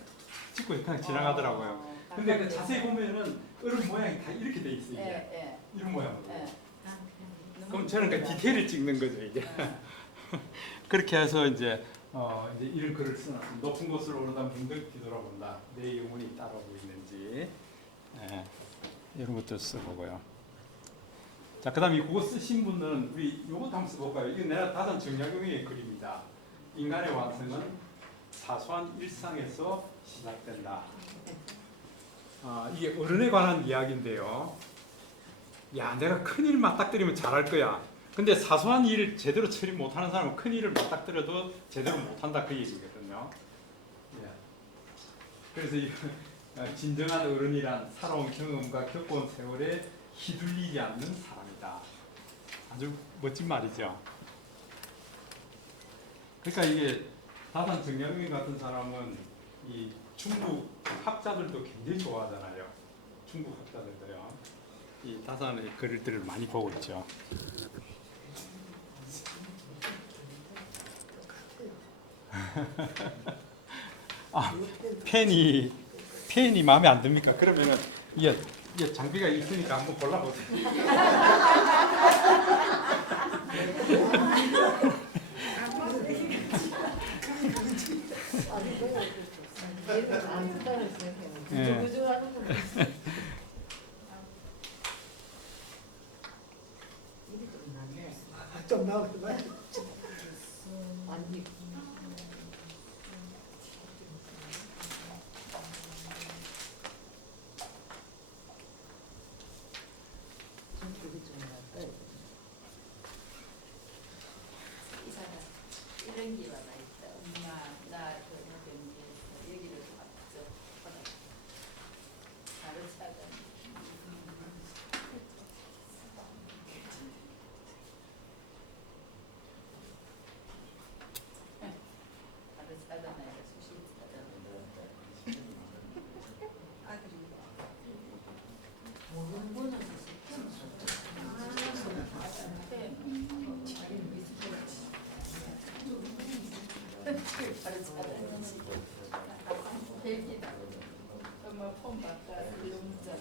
찍고 그냥 지나가더라고요. 근데 그 자세히 보면은 얼음 모양이 다 이렇게 돼 있어요. 이게. 예. 이런 모양으로. 예. 그럼 저는 그 디테일을 찍는 거죠 이게. 그렇게 해서 이제 이런 글을 써놨습니다. 높은 곳을 오르다 문득 뒤돌아본다. 내 영혼이 따라오고 있는지. 예, 이런 것도 써보고요. 자, 그다음 이 그거 쓰신 분은 우리 요것도 한번 써볼까요? 이거 내가 다산 정약용의 글입니다. 인간의 완성은 사소한 일상에서 시작된다. 이게 어른에 관한 이야기인데요. 야, 내가 큰일 맞닥뜨리면 잘할 거야. 근데 사소한 일 제대로 처리 못하는 사람은 큰 일을 맞닥뜨려도 제대로 못한다 그 얘기거든요. 예. 그래서 이 진정한 어른이란 살아온 경험과 겪어온 세월에 휘둘리지 않는 사람이다. 아주 멋진 말이죠. 그러니까 이게 다산 정약용 같은 사람은 이 중국 학자들도 굉장히 좋아하잖아요. 중국 학자들도요. 이 다산의 글들을 많이 보고 있죠. 펜이 마음에 안 듭니까? 그러면은 이게 장비가 있으니까 한번 골라보세요. 예. 좀 나오지 마. 아니. 이런 게 하나 있다. 엄마, 나 저녁 경기에서 여기를 봤죠. 바로 차가. 바로 차잖아요. 수시 차잖아요. 모르는 분은 바로 차단지. 벨기다. 엄마 폰 바꿔. 문자.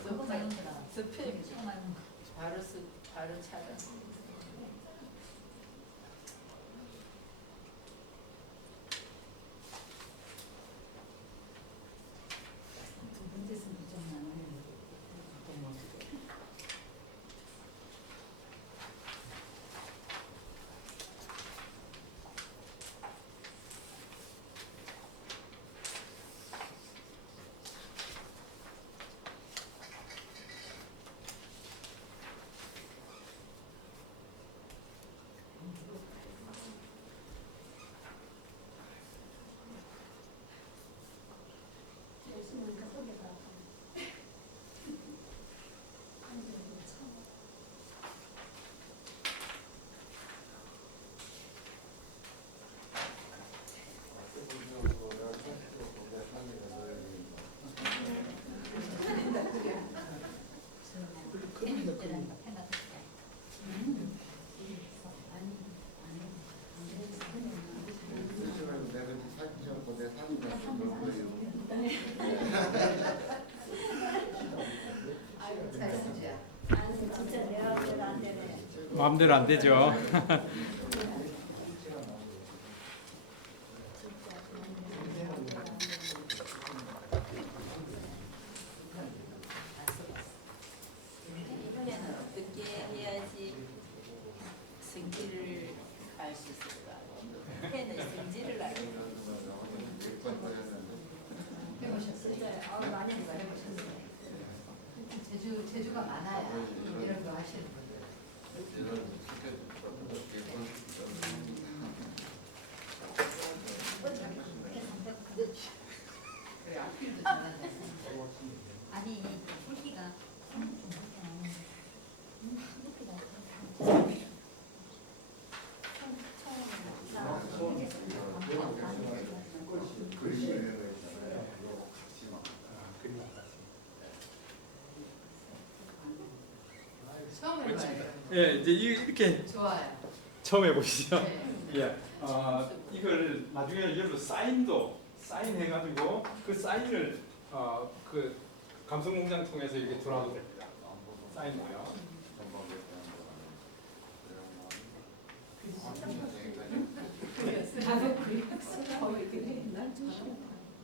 스팸. 바로 차단. 두 번째 쓰기 좀 많아요. 마음대로 안 되죠. 이번에는 어떻게 해야지 성질을 알 수 있을까? 팬의 성질을 알고 해보셨어요? 많이 해보셨어요. 제주가 많아야 이런 거 하시는 분들. 그래 앞길도 전환해. 아니 굵기가 처음 해봐요. 예, 이제 이렇게 좋아요. 처음 해보시죠. 네. 예, 이걸 나중에 여러분 사인해가지고 그 사인을 그 감성공장 통해서 이렇게 들어와도 됩니다. 사인도요.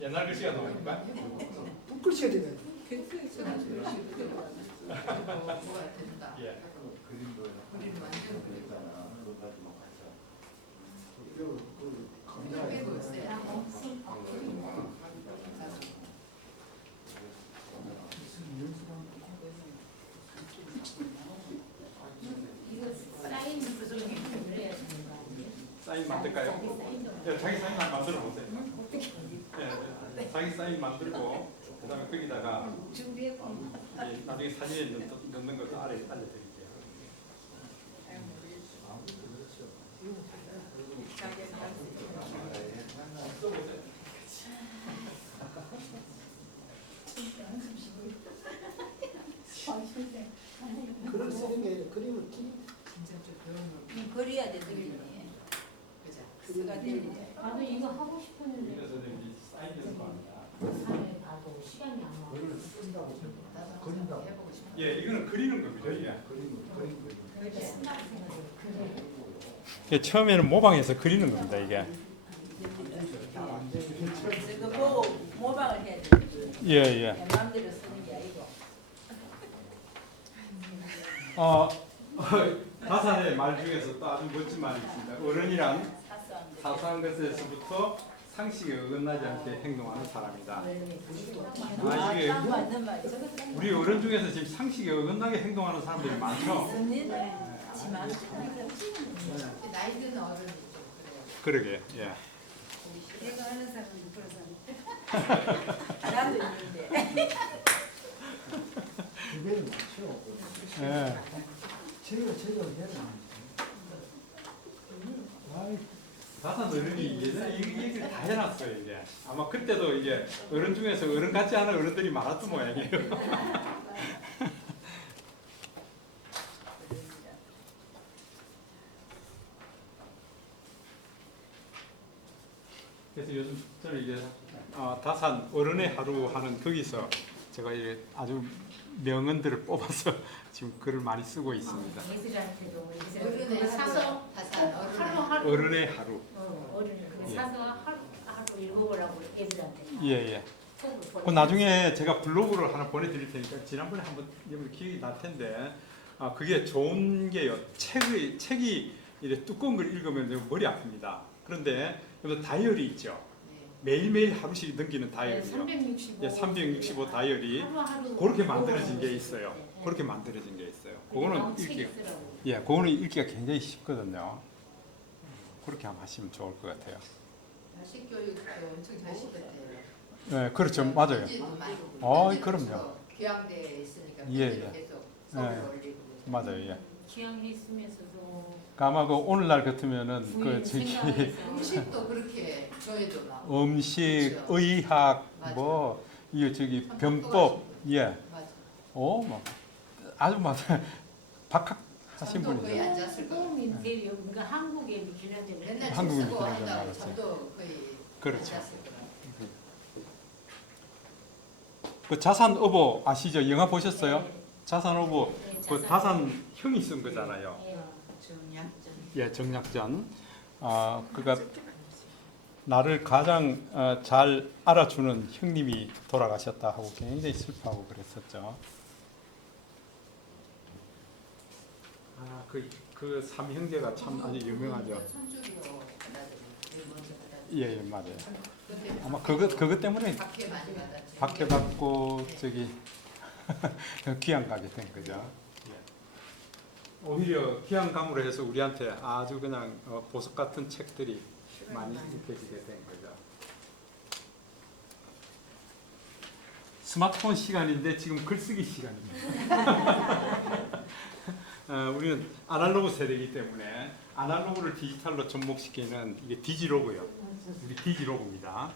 옛날 글씨가 나오니까. 붓글씨가 되네. 뭐가 된다. 예. 우리는 완전 빼고 있어요. 이거 사인 구조를 해야 되는 거 아니에요? 사인 만들까요? 예, 자기 사인 만들어 보세요. 예, 자기 사인 만들고 그다음에 거기다가 준비했고. 나중에 사진에 넣는 것도 알려드릴게요. 글을 쓰는 게 아니라 그림을 진짜 좀 배우는 그려야 되는 게 그죠? 쓰가 되는데 나도 이거 하고 싶었는데 그래서 이제 사인해서 합니다. 산에 가도 시간이 안 나. 나도 그린다고. 해보고 싶어. 예, 이거는 그리는 겁니다. 예. 그렇게 쓴다고 생각해요. 예, 처음에는 모방해서 그리는 겁니다. 이게. 그거 보고 모방을 해야 되는 거예요. 예, 예. 내 마음대로 쓰는 게 아니고 다산의 말 중에서 또 아주 멋진 말이 있습니다. 어른이란 사소한 거 사소한 것에서부터 상식에 어긋나지 않게 행동하는 사람이다. 이게 딱 맞는 말이죠. 우리 어른 중에서 지금 상식에 어긋나게 행동하는 사람들이 많죠. 습니다. 지만 나이 드는 어른이 좀 그래요. 그러게. 예. 내가 하는 사람은 그러잖아. 나도 있는데 기회는 많죠. 예. 제가 해야 되는 다산 어른이 예전에 이 얘기를 다 해놨어요. 이제 아마 그때도 이제 어른 중에서 어른 같지 않은 어른들이 많았던 모양이에요. 그래서 요즘 저는 이제 다산 어른의 하루 하는 거기서 제가 이제 아주 명언들을 뽑아서 지금 글을 많이 쓰고 있습니다. 애들한테도 어른의 사서 다산 하루 어른의 하루. 어른 예. 사서 하루 읽어보라고 애들한테. 예. 그 나중에 제가 블로그를 하나 보내드릴 테니까 지난번에 한번 여러분 기억이 날 텐데 그게 좋은 게요. 책이 이렇게 두꺼운 걸 읽으면 너무 머리 아픕니다. 그런데 여기서 다이어리 있죠. 매일매일 하루씩 넘기는 다이어리요. 365. 예, 365 다이어리. 하루 그렇게 만들어진 게 있어요. 그렇게 만들어진 게 있어요. 그거는 읽기, 예, 그거는 읽기가 굉장히 쉽거든요. 그렇게 한번 하시면 좋을 것 같아요. 자식 교육도 엄청 잘 시켰대요. 네, 그렇죠, 맞아요. 그럼요. 교양대에 있으니까 예, 편지를 예. 계속 서울 예. 올리고. 맞아요, 예. 기왕했으면서도 아마 그 오늘날 같으면은 그 부인 저기 생각해서 음식도 그렇게 저희도 나오고. 음식, 그렇죠. 의학, 맞아. 뭐 이거 저기 참 병법, 예, 맞아. 뭐 아주 막 박학 하신 잠도 거의 분이죠. 안 잤을 거예요. 꿈인데 그러니까 한국에 지난주에 맨날 한국인 책 쓰고 그런 줄 한다고 알았어요. 잠도 거의 그렇죠. 안 잤을 거예요. 그 자산어보 아시죠? 영화 보셨어요? 네. 자산어보 네, 그 다산 형이 쓴 거잖아요. 예. 예, 정약전. 그러니까 나를 가장 잘 알아주는 형님이 돌아가셨다 하고 굉장히 슬퍼하고 그랬었죠. 그 삼형제가 참 아주 유명하죠. 예, 맞아요. 아마 그것 때문에 박해 받고 저기 귀양 가게 된 거죠. 오히려 귀양 감으로 해서 우리한테 아주 그냥 보석 같은 책들이 많이 느껴지게 된 거죠. 스마트폰 시간인데 지금 글쓰기 시간입니다. 우리는 아날로그 세대이기 때문에 아날로그를 디지털로 접목시키는 이게 디지로그요. 우리 디지로그입니다.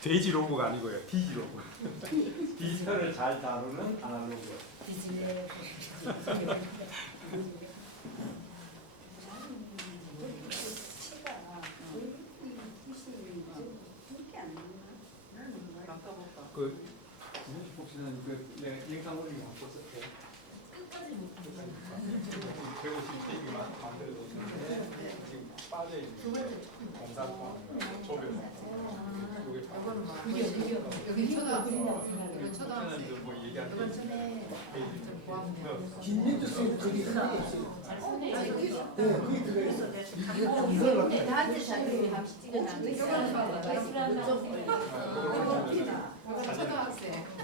돼지로그가 아니고요. 디지로그. 디지털을 잘 다루는 아날로그. 그 김현식 복지사님 영상 올리기 한번 썼어요. 끝까지 못 보고. 150페이지만 만들어뒀는데 지금 빠져있는 공사하는 조별로 여기 초등학생. 이건 초등학생. 뭐 얘기하는 김민주 선생님 거기 하나 없어요. 네, 거기 들어있어. 나한테 자기 함시 찍어놨는데 이건 초등학생.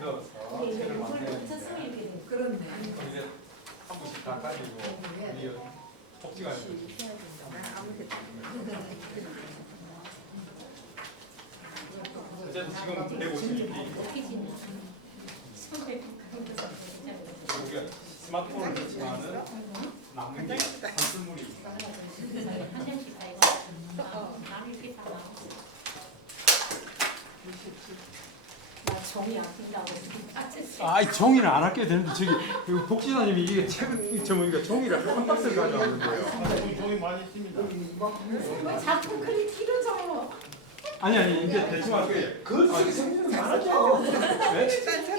넣어서 책을 만드는데 그렇네. 이제 한 번씩 다 가지고 이 복지가 어쨌든 지금 152페이지 우리가 스마트폰을 했지만은 남는 게 산술물이 있습니다. 정이 안 핀다고. 아이 종이는 안 아껴도 되는데 저기 그 복지사님이 이게 책을 저보니까 종이를 한 박스를 가져왔는데요. 종이 많이 있습니다. 왜 자꾸 그리 티를 줘? 아니 이제 대충 할 거예요. 글쓰기 성질은 많았죠. 네?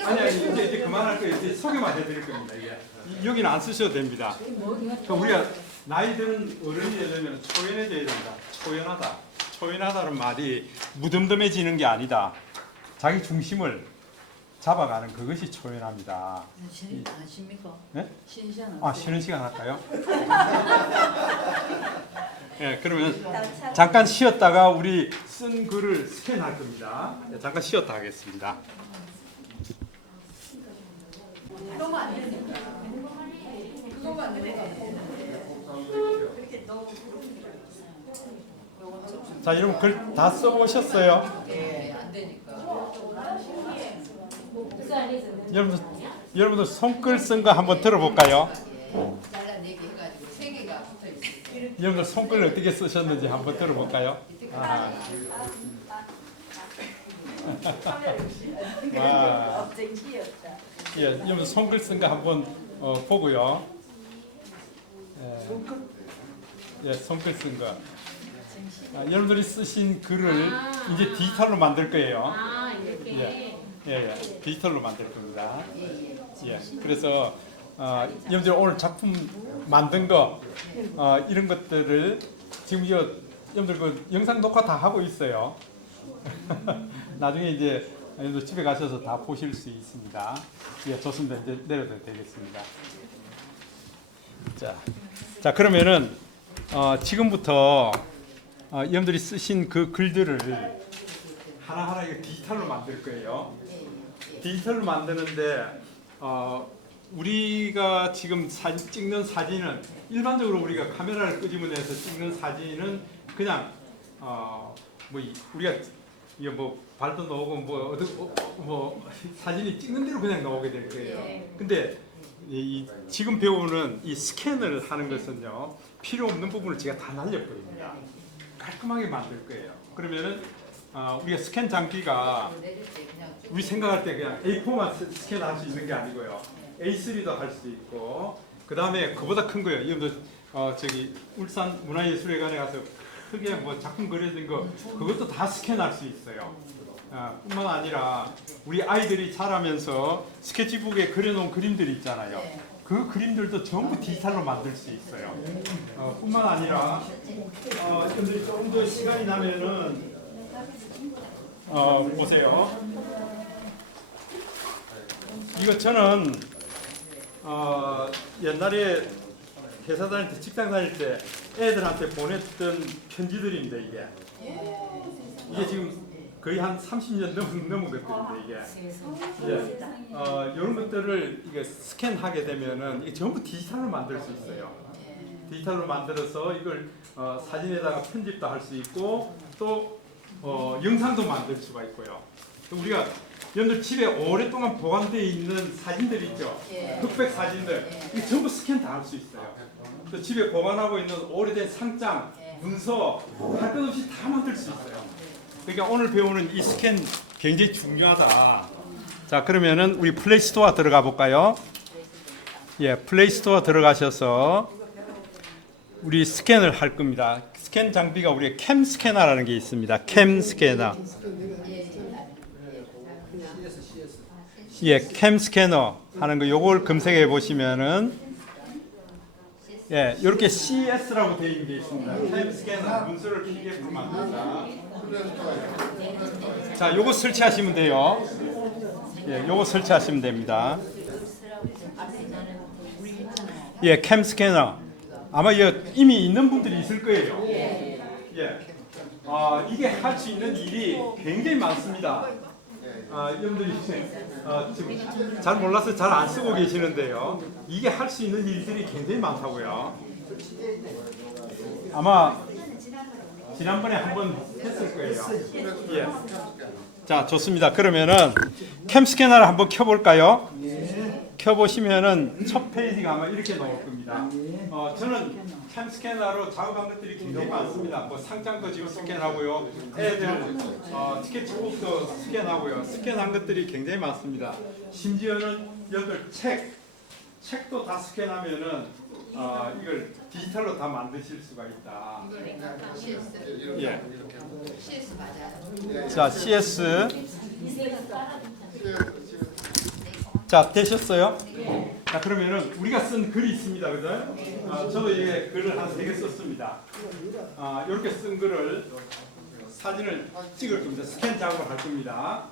아니 이제 그만할 거예요. 이제 소개만 해드릴 겁니다. 이게 여기는 안 쓰셔도 됩니다. 그러니까 우리가 나이 드는 어른이 되려면 초연해져야 된다. 초연하다. 초연하다는 말이 무덤덤해지는 게 아니다. 자기 중심을 잡아가는 그것이 초연합니다. 아십니까? 네? 신시한 쉬는 시간 할까요? 네, 그러면 잠깐 쉬었다가 우리 쓴 글을 스캔할 겁니다. 네, 잠깐 쉬었다 하겠습니다. 그거만 안 되니까. 그거만 안 되니까. 자, 여러분 글 다 써보셨어요? 예, 안 되니까. 여러분들 손글 쓴 거 한번 들어볼까요? 잘라내기 해가지고 세 개가 붙어 있어요. 여러분들 손글 어떻게 쓰셨는지 한번 들어볼까요? 와. 예, 여러분 손글 쓴 거 한번 보고요. 예, 손글 쓴 거. 여러분들이 쓰신 글을 이제 디지털로 만들 거예요. 이렇게. 예, 디지털로 만들 겁니다. 예, 그래서 여러분들 오늘 작품 만든 거 이런 것들을 지금 여러분들 그 영상 녹화 다 하고 있어요. 나중에 이제 여러분들 집에 가셔서 다 보실 수 있습니다. 예, 좋습니다. 이제 내려도 되겠습니다. 자 그러면은 지금부터 여러분들이 쓰신 그 글들을 하나하나 이거 디지털로 만들 거예요. 디지털로 만드는데 우리가 지금 찍는 사진은 일반적으로 우리가 카메라를 끄집어내서 찍는 사진은 그냥 우리가 이게 뭐 발도 나오고 뭐 사진이 찍는 대로 그냥 나오게 될 거예요. 근데 지금 배우는 이 스캔을 하는 것은요 필요 없는 부분을 제가 다 날려버립니다. 깔끔하게 만들 거예요. 그러면은 우리가 스캔 장비가 우리 생각할 때 그냥 A4만 스캔할 수 있는 게 아니고요. A3도 할 수 있고 그 다음에 그보다 큰 거예요. 여러분들 저기 울산 문화예술회관에 가서 크게 뭐 작품 그려진 거 그것도 다 스캔할 수 있어요. 뿐만 아니라 우리 아이들이 자라면서 스케치북에 그려놓은 그림들이 있잖아요. 네. 그 그림들도 전부 디지털로 만들 수 있어요. 뿐만 아니라 여러분들이 조금 더 시간이 나면은 보세요. 이거 저는 옛날에 회사 다닐 때, 직장 다닐 때 애들한테 보냈던 편지들인데 이게 지금 거의 한 30년 넘은 것들인데 이게 이런 것들을 이게 스캔하게 되면은 이게 전부 디지털로 만들 수 있어요. 디지털로 만들어서 이걸 사진에다가 편집도 할 수 있고 또 영상도 만들 수가 있고요. 또 우리가 여러분들 집에 오랫동안 보관되어 있는 사진들 있죠? 흑백 사진들 이게 전부 스캔 다 할 수 있어요. 또 집에 보관하고 있는 오래된 상장, 문서 할 것 없이 다 만들 수 있어요. 그러니까 오늘 배우는 이 스캔 굉장히 중요하다. 자, 그러면은 우리 플레이 스토어 들어가 볼까요? 예, 플레이 스토어 들어가셔서 우리 스캔을 할 겁니다. 스캔 장비가 우리 캠 스캐너라는 게 있습니다. 캠 스캐너. 예, 캠 스캐너 하는 거 요걸 검색해 보시면은 예, 이렇게 CS라고 되어 있는 게 있습니다. 캠 스캐너 문서를 PDF로 만든다. 자, 요거 설치하시면 돼요. 예, 요거 설치하시면 됩니다. 예, 캠 스캐너. 아마 이미 있는 분들이 있을 거예요. 예. 이게 할 수 있는 일이 굉장히 많습니다. 여러분들이 지금 잘 몰라서 잘 안 쓰고 계시는데요. 이게 할 수 있는 일들이 굉장히 많다고요. 아마 지난번에 한번 했을 거예요. 예. 자, 좋습니다. 그러면은 캠 스캐너를 한번 켜볼까요? 켜보시면은 첫 페이지가 아마 이렇게 나올 겁니다. 저는 캠 스캐너로 작업한 것들이 굉장히 많습니다. 뭐 상장도 지금 스캔하고요, 애들 스케치북도 스캔하고요. 스캔한 것들이 굉장히 많습니다. 심지어는 여기 책도 다 스캔하면은 이걸 디지털로 다 만드실 수가 있다. 예. CS 맞아요. 자, CS. 자, 되셨어요? 자, 그러면은 우리가 쓴 글이 있습니다. 그죠? 저도 이게 글을 한 3개 썼습니다. 이렇게 쓴 글을 사진을 찍을 겁니다. 스캔 작업을 할 겁니다.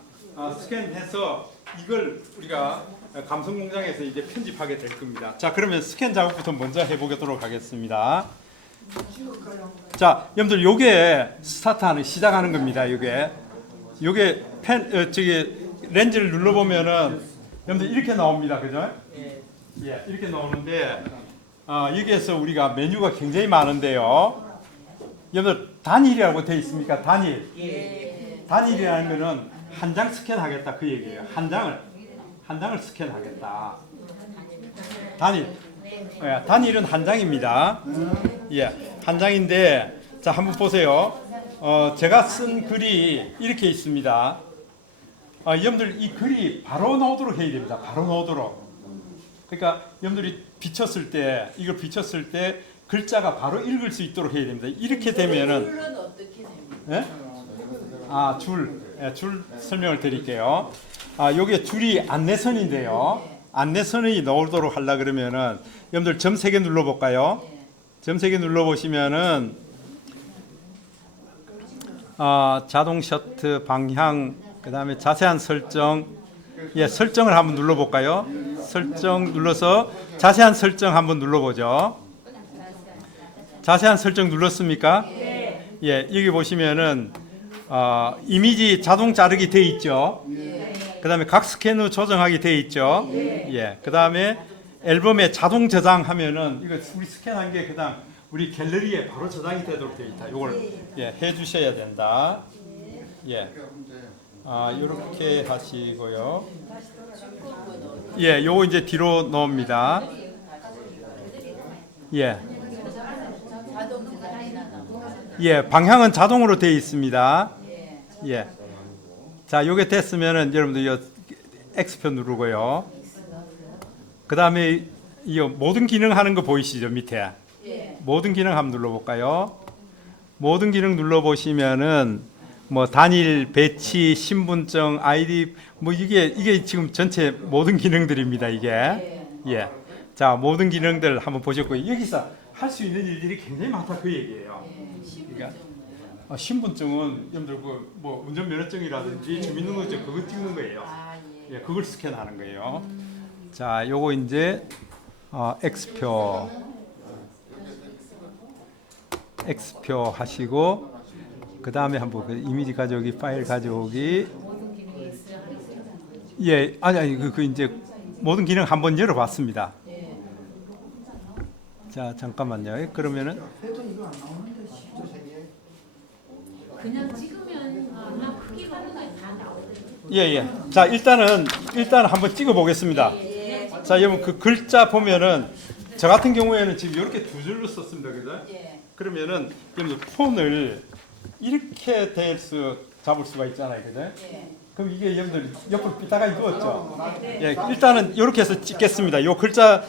스캔해서 이걸 우리가 감성공장에서 이제 편집하게 될 겁니다. 자, 그러면 스캔 작업부터 먼저 해보도록 하겠습니다. 자, 여러분들 요게 스타트하는 시작하는 겁니다. 요게 렌즈를 눌러보면은 여러분들 이렇게 나옵니다. 그죠? 예, 이렇게 나오는데 여기에서 우리가 메뉴가 굉장히 많은데요. 여러분들 단일이라고 되어 있습니까? 단일. 단일이라는 거는 한 장 스캔하겠다 그 얘기예요. 한 장을 스캔하겠다. 단일. 예, 단일은 한 장입니다. 예, 한 장인데 자, 한번 보세요. 제가 쓴 글이 이렇게 있습니다. 여러분들 이 글이 바로 나오도록 해야 됩니다. 바로 나오도록. 그러니까 여러분들이 이걸 비쳤을 때 글자가 바로 읽을 수 있도록 해야 됩니다. 이렇게 되면은 줄은 어떻게 됩니까? 예? 줄 설명을 드릴게요. 요게 줄이 안내선인데요. 안내선이 나오도록 하려 그러면은 여러분들 점 3개 눌러 볼까요? 점 3개 눌러 보시면은 자동 셔트 방향 그다음에 자세한 설정, 예, 설정을 한번 눌러볼까요? 설정 눌러서 자세한 설정 한번 눌러보죠. 자세한 설정 눌렀습니까? 예, 여기 보시면은 이미지 자동 자르기 돼 있죠. 그다음에 각 스캔 후 조정하기 돼 있죠. 예, 그다음에 앨범에 자동 저장하면은 이거 우리 스캔한 게 그다음 우리 갤러리에 바로 저장이 되도록 돼 있다. 이걸 해주셔야 된다. 예. 이렇게 하시고요. 예, 요거 이제 뒤로 넣습니다. 예. 예, 방향은 자동으로 되어 있습니다. 예. 자, 요게 됐으면은 여러분들 요 X표 누르고요. 그다음에 이 모든 기능 하는 거 보이시죠, 밑에? 모든 기능 한번 눌러 볼까요? 모든 기능 눌러 보시면은 뭐 단일 배치, 신분증, 아이디 뭐 이게 지금 전체 모든 기능들입니다. 이게 예. 자, 모든 기능들 한번 보셨고요. 여기서 할 수 있는 일들이 굉장히 많다 그 얘기예요. 그러니까 신분증은 여러분들 뭐 운전면허증이라든지 주민등록증 그거 찍는 거예요. 예, 그걸 스캔하는 거예요. 자, 요거 이제 X표 하시고 그 다음에 한번 그 이미지 가져오기, 파일 가져오기. 예, 아니 그 이제 모든 기능 한번 열어봤습니다. 자, 잠깐만요. 그러면은 해도 이거 안 나오는데 쉽죠 세계. 그냥 찍으면 아마 크기가 다 나오거든요. 예. 자, 일단 한번 찍어 보겠습니다. 자, 여러분 그 글자 보면은 저 같은 경우에는 지금 이렇게 두 줄로 썼습니다. 그죠? 그러면은 여러분 폰을 이렇게 잡을 수가 있잖아요. 그죠? 그럼 이게 여러분들 옆으로 삐딱하게 누웠죠? 예, 일단은 이렇게 해서 찍겠습니다. 요 글자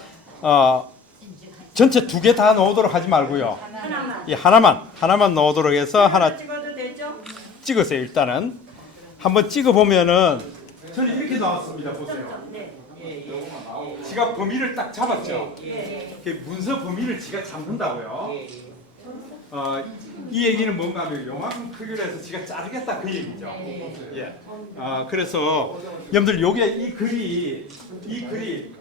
전체 두 개 다 넣도록 하지 말고요. 예, 하나만 넣도록 해서 하나 찍으세요. 일단은 한번 찍어 보면은 저는 이렇게 나왔습니다. 보세요. 지가 범위를 딱 잡았죠. 문서 범위를 지가 잡는다고요. 이 얘기는 뭔가 하면 요만큼 크기로 해서 지가 자르겠다 그 얘기죠. 예. 그래서 여러분들 요게 이 글이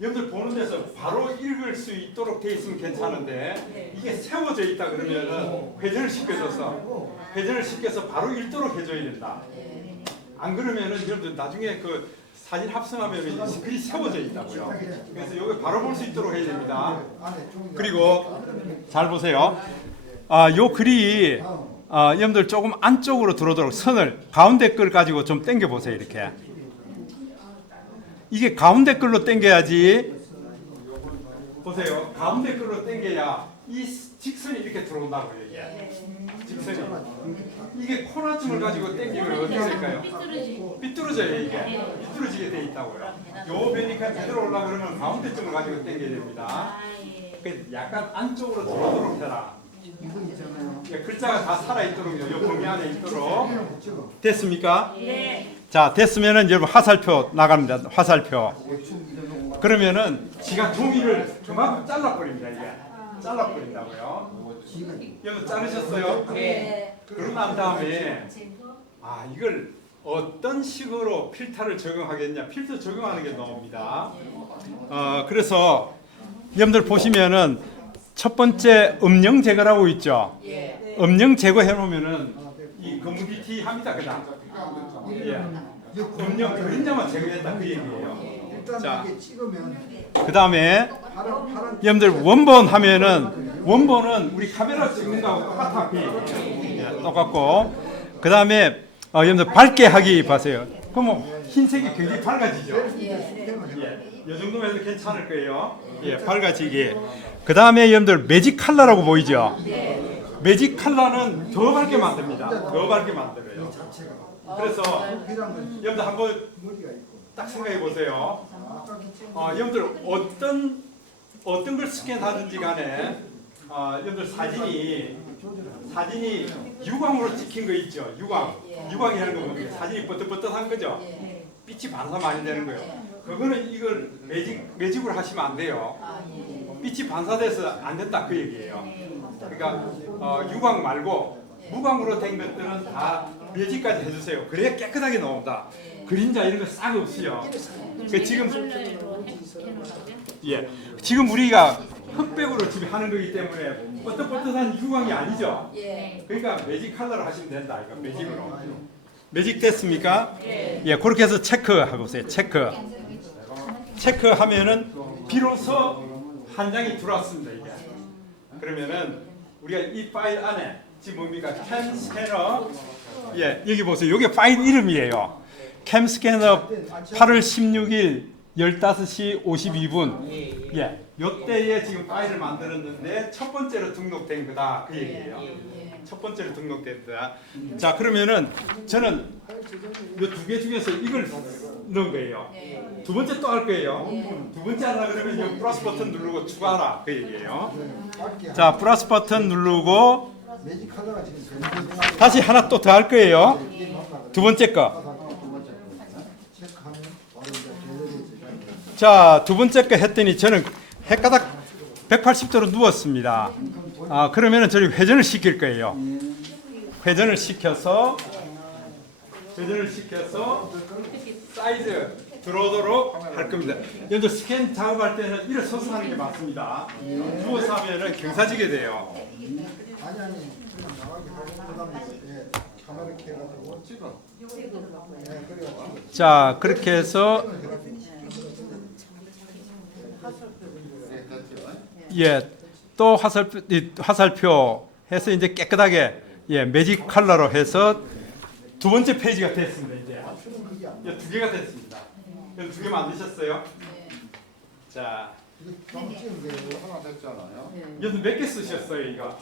여러분들 보는 데서 바로 읽을 수 있도록 돼 있으면 괜찮은데 이게 세워져 있다 그러면은 회전을 시켜서 바로 읽도록 해줘야 된다. 안 그러면은 여러분들 나중에 그 사진 합성하면 글이 세워져 있다고요. 그래서 여기 바로 볼 수 있도록 해야 됩니다. 그리고 잘 보세요. 요 글이 여러분들 조금 안쪽으로 들어오도록 선을 가운데 걸 가지고 좀 당겨 보세요. 이렇게. 이게 가운데 걸로 당겨야지. 보세요. 가운데 걸로 당겨야 이 직선이 이렇게 들어온다고요. 이게. 직선이. 이게 코나춤을 가지고 당기면 어떻게 될까요? 삐뚤어져요. 이게. 삐뚤어지게 돼 있다고요. 요 변이가 제대로 올라 그러면 가운데 쪽을 가지고 당겨야 됩니다. 약간 안쪽으로 들어오도록 해라. 예, 글자가 다 살아있도록요. 요 범위 안에 있도록. 됐습니까? 네. 자, 됐으면은 여러분 화살표 나갑니다. 화살표. 그러면은 지가 종이를 그만큼 잘라버립니다. 이게. 잘라버린다고요. 여러분 자르셨어요? 네. 그러고 난 다음에 이걸 어떤 식으로 필터를 적용하겠냐. 필터 적용하는 게 나옵니다. 그래서 여러분들 보시면은 첫 번째 음영 제거라고 있죠. 음영 제거해 놓으면은 이 검은기티 합니다. 그냥. 음영 그림자만 제거했다 그 얘기예요. 자, 그 다음에 여러분들 원본 하면은 원본은 우리 카메라 찍는 거하고 똑같아 그 얘기예요. 똑같고 그 다음에 여러분들 밝게 하기 봐세요. 그럼 흰색이 굉장히 밝아지죠. 이 정도면 해도 괜찮을 거예요. 예, 밝아지기. 그 다음에 여러분들 매직 컬러라고 보이죠? 매직 컬러는 더 밝게 만듭니다. 더 밝게 만들어요. 그래서 여러분들 한번 딱 생각해 보세요. 여러분들 어떤 걸 스캔하든지 간에 여러분들 사진이 유광으로 찍힌 거 있죠? 유광이라는 거 뭡니까? 사진이 뻣뻣뻣한 거죠? 빛이 반사 많이 되는 거예요. 그거는 이걸 매직으로 하시면 안 돼요. 빛이 반사돼서 안 된다 그 얘기예요. 그러니까 유광 말고 무광으로 된 것들은 다 매직까지 해주세요. 그래야 깨끗하게 나온다. 그림자 이런 거 싹 없어요. 지금 우리가 흑백으로 지금 하는 거기 때문에 뻣뻣뻣한 유광이 아니죠. 그러니까 매직 컬러로 하시면 된다. 이거 매직으로. 매직 됐습니까? 예, 그렇게 해서 체크해 보세요. 체크하면은 비로소 한 장이 들어왔습니다. 이게. 그러면은 우리가 이 파일 안에 지금 뭡니까? 캠 스캐너. 예, 여기 보세요. 이게 파일 이름이에요. 캠 스캐너 8월 16일 15시 52분. 예, 요때에 지금 파일을 만들었는데 첫 번째로 등록된 거다 그 얘기예요. 첫 번째로 등록됐다. 자, 그러면은 저는 이 두 개 중에서 이걸 넣은 거예요. 두 번째 또 할 거예요. 두 번째 하려 그러면 이 플러스 버튼 누르고 추가하라 그 얘기예요. 자, 플러스 버튼 누르고 매직 컬러가 지금 다시 하나 또 더 할 거예요. 두 번째 거. 체크하면 바로 이제 갤러리에 자, 두 번째 거 했더니 저는 헷가닥 180도로 누웠습니다. 그러면은 저희 회전을 시킬 거예요. 회전을 시켜서 사이즈 들어오도록 할 겁니다. 여러분들 스캔 작업할 때는 일어서서 하는 게 맞습니다. 누워서 하면은 경사지게 돼요. 아니 그냥 나가게 하고 그다음에 예, 카메라 켜가지고 찍어. 예, 그래요. 자, 그렇게 해서 또 화살표 해서 이제 깨끗하게 매직 컬러로 해서 두 번째 페이지가 됐습니다. 이제 두 개가 됐습니다. 두 개 만드셨어요? 자, 이거 좀 찍은 게 하나 됐잖아요. 여기서 몇 개 쓰셨어요, 이거?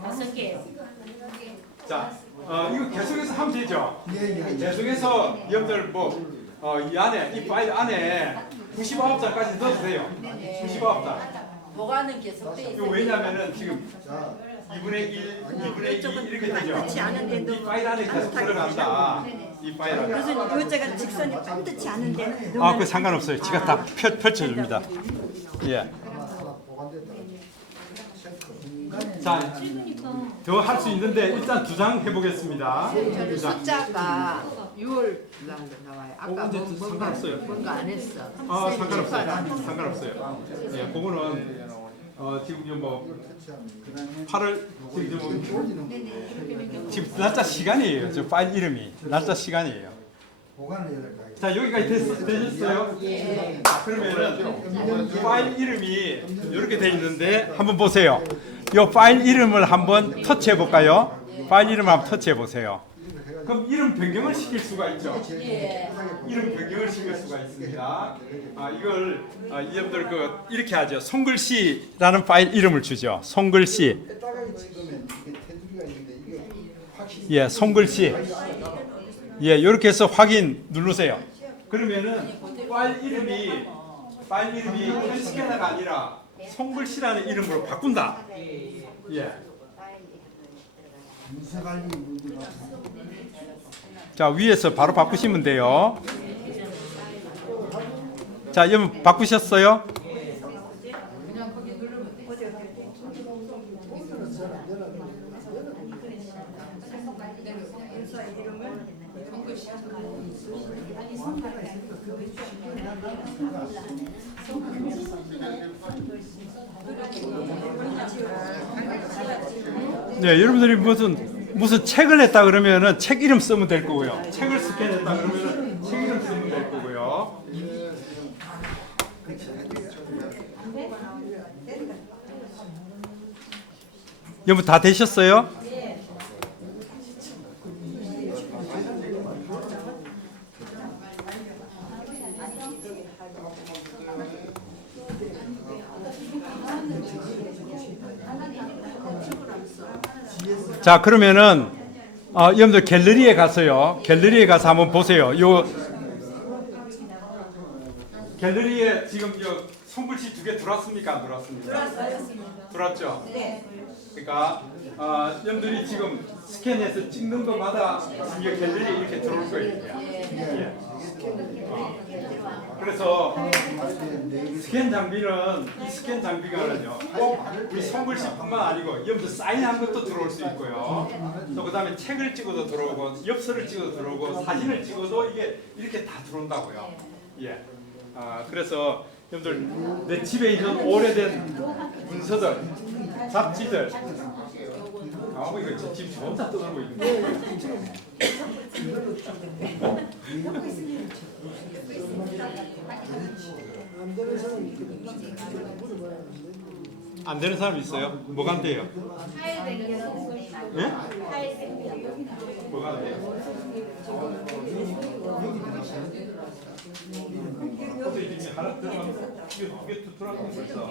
5개요. 자, 이거 계속해서 하면 되죠? 예. 계속해서 여러분들 이 안에 이 파일 안에 99자까지 넣어도 돼요. 99자. 보관은 계속 돼 이거 있어요. 왜냐면은 지금 자, 2분의 1, 2분의 2 이렇게 되죠. 반드시 않은데도 이 파일 안에 계속 들어간다. 이 파일 안에. 무슨 요자가 직선이 반드시 않은데 그 상관없어요. 지가 다 펼쳐줍니다. 예. 하나 보관됐다. 체크. 자, 더 할 수 있는데 일단 두 장 해보겠습니다. 저는 두 장. 숫자가 6월 날 나와요. 아까 근데 상관없어요. 뭔가 안 했어. 상관없어요. 상관없어요. 예, 그거는 지금 8월 지금 날짜 시간이에요. 저 파일 이름이 날짜 시간이에요. 보관을 해야 될까? 자, 여기까지 되셨어요? 그러면은 파일 이름이 이렇게 돼 있는데 한번 보세요. 이 파일 이름을 한번 터치해 볼까요? 파일 이름을 한번 터치해 보세요. 그럼 이름 변경을 시킬 수가 있죠. 이름 변경을 시킬 수가 있습니다. 이걸 여러분들 이렇게 하죠. 손글씨라는 파일 이름을 주죠. 손글씨. 따가게 찍으면 이게 테두리가 있는데 이게 확실히 예, 손글씨. 예, 이렇게 해서 확인 누르세요. 그러면은 파일 이름이 펜스캐너가 아니라 손글씨라는 이름으로 바꾼다. 예. 문서 관리 문제가 자, 위에서 바로 바꾸시면 돼요. 자, 여러분 바꾸셨어요? 네, 여러분들이 무슨 책을 냈다 그러면은 책 이름 쓰면 될 거고요. 책을 스캔했다 그러면은 책 이름 쓰면 될 거고요. 여러분 다 되셨어요? 자, 그러면은 여러분들 갤러리에 가서요. 갤러리에 가서 한번 보세요. 요 갤러리에 지금 손글씨 2개 들어왔습니까? 안 들어왔습니까? 들어왔죠? 네. 그러니까 여러분들이 지금 스캔해서 찍는 것마다 지금 이 갤러리에 이렇게 들어올 거예요. 예. 그래서 스캔 장비는 이 스캔 장비가는요 우리 손글씨뿐만 아니고 여러분들 사인한 것도 들어올 수 있고요. 또 그다음에 책을 찍어도 들어오고 엽서를 찍어도 들어오고 사진을 찍어도 이게 이렇게 다 들어온다고요. 예. 그래서 여러분들 내 집에 있는 오래된 문서들, 잡지들. 이거 지금 저 혼자 떠들고 있는데. 안 되는 사람 있어요? 뭐가 안 돼요? 예? 뭐가 안 돼요? 어떻게 이제 하나 들어가면 이게 들어가면 벌써.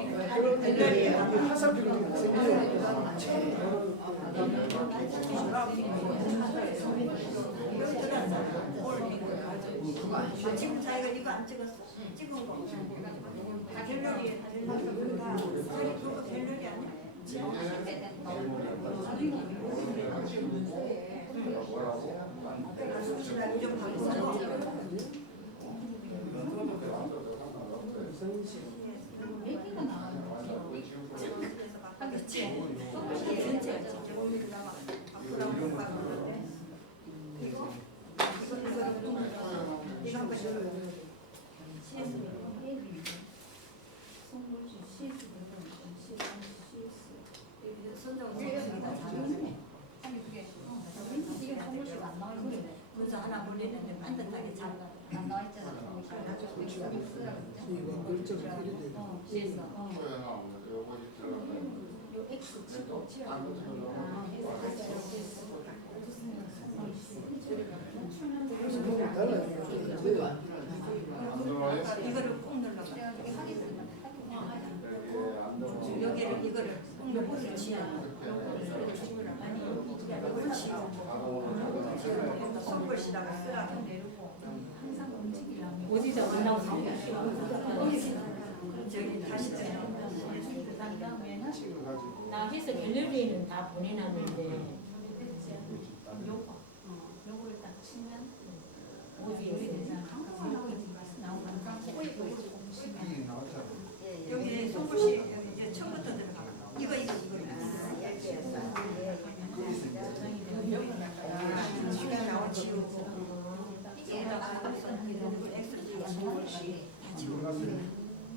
지금 자기가 이거 안 찍었어? 찍은 거. 갤러리에 갤러리 아니야? 수시랑 좀 바꾸고 얘기가 나와요. 그렇지. 전체가 진짜 바꾸라고 바꾸는데 그리고 이거 한 번씩 손정은 생각보다 잘하네. 이게 정글씨가 안 나오는데. 문서 하나 올리는데 반듯하게 잘 안 나와 있잖아. 이거 결정을 해야 돼. 됐어. 요 X 치고 수능은 달라요. 이거를 꾹 눌러봐. 여기를 이거를 꾹 눌러. 그렇지. 손글씨다가 쓰라고. 어디서 안 나오세요? 저기 다시 그 다음에는 나 해서 갤러리에는 다 보내놨는데 요거를 딱 치면 어디 되잖아. 여기 손글씨 여기 이제 처음부터 들어가. 이거. 시간 나온 지우고.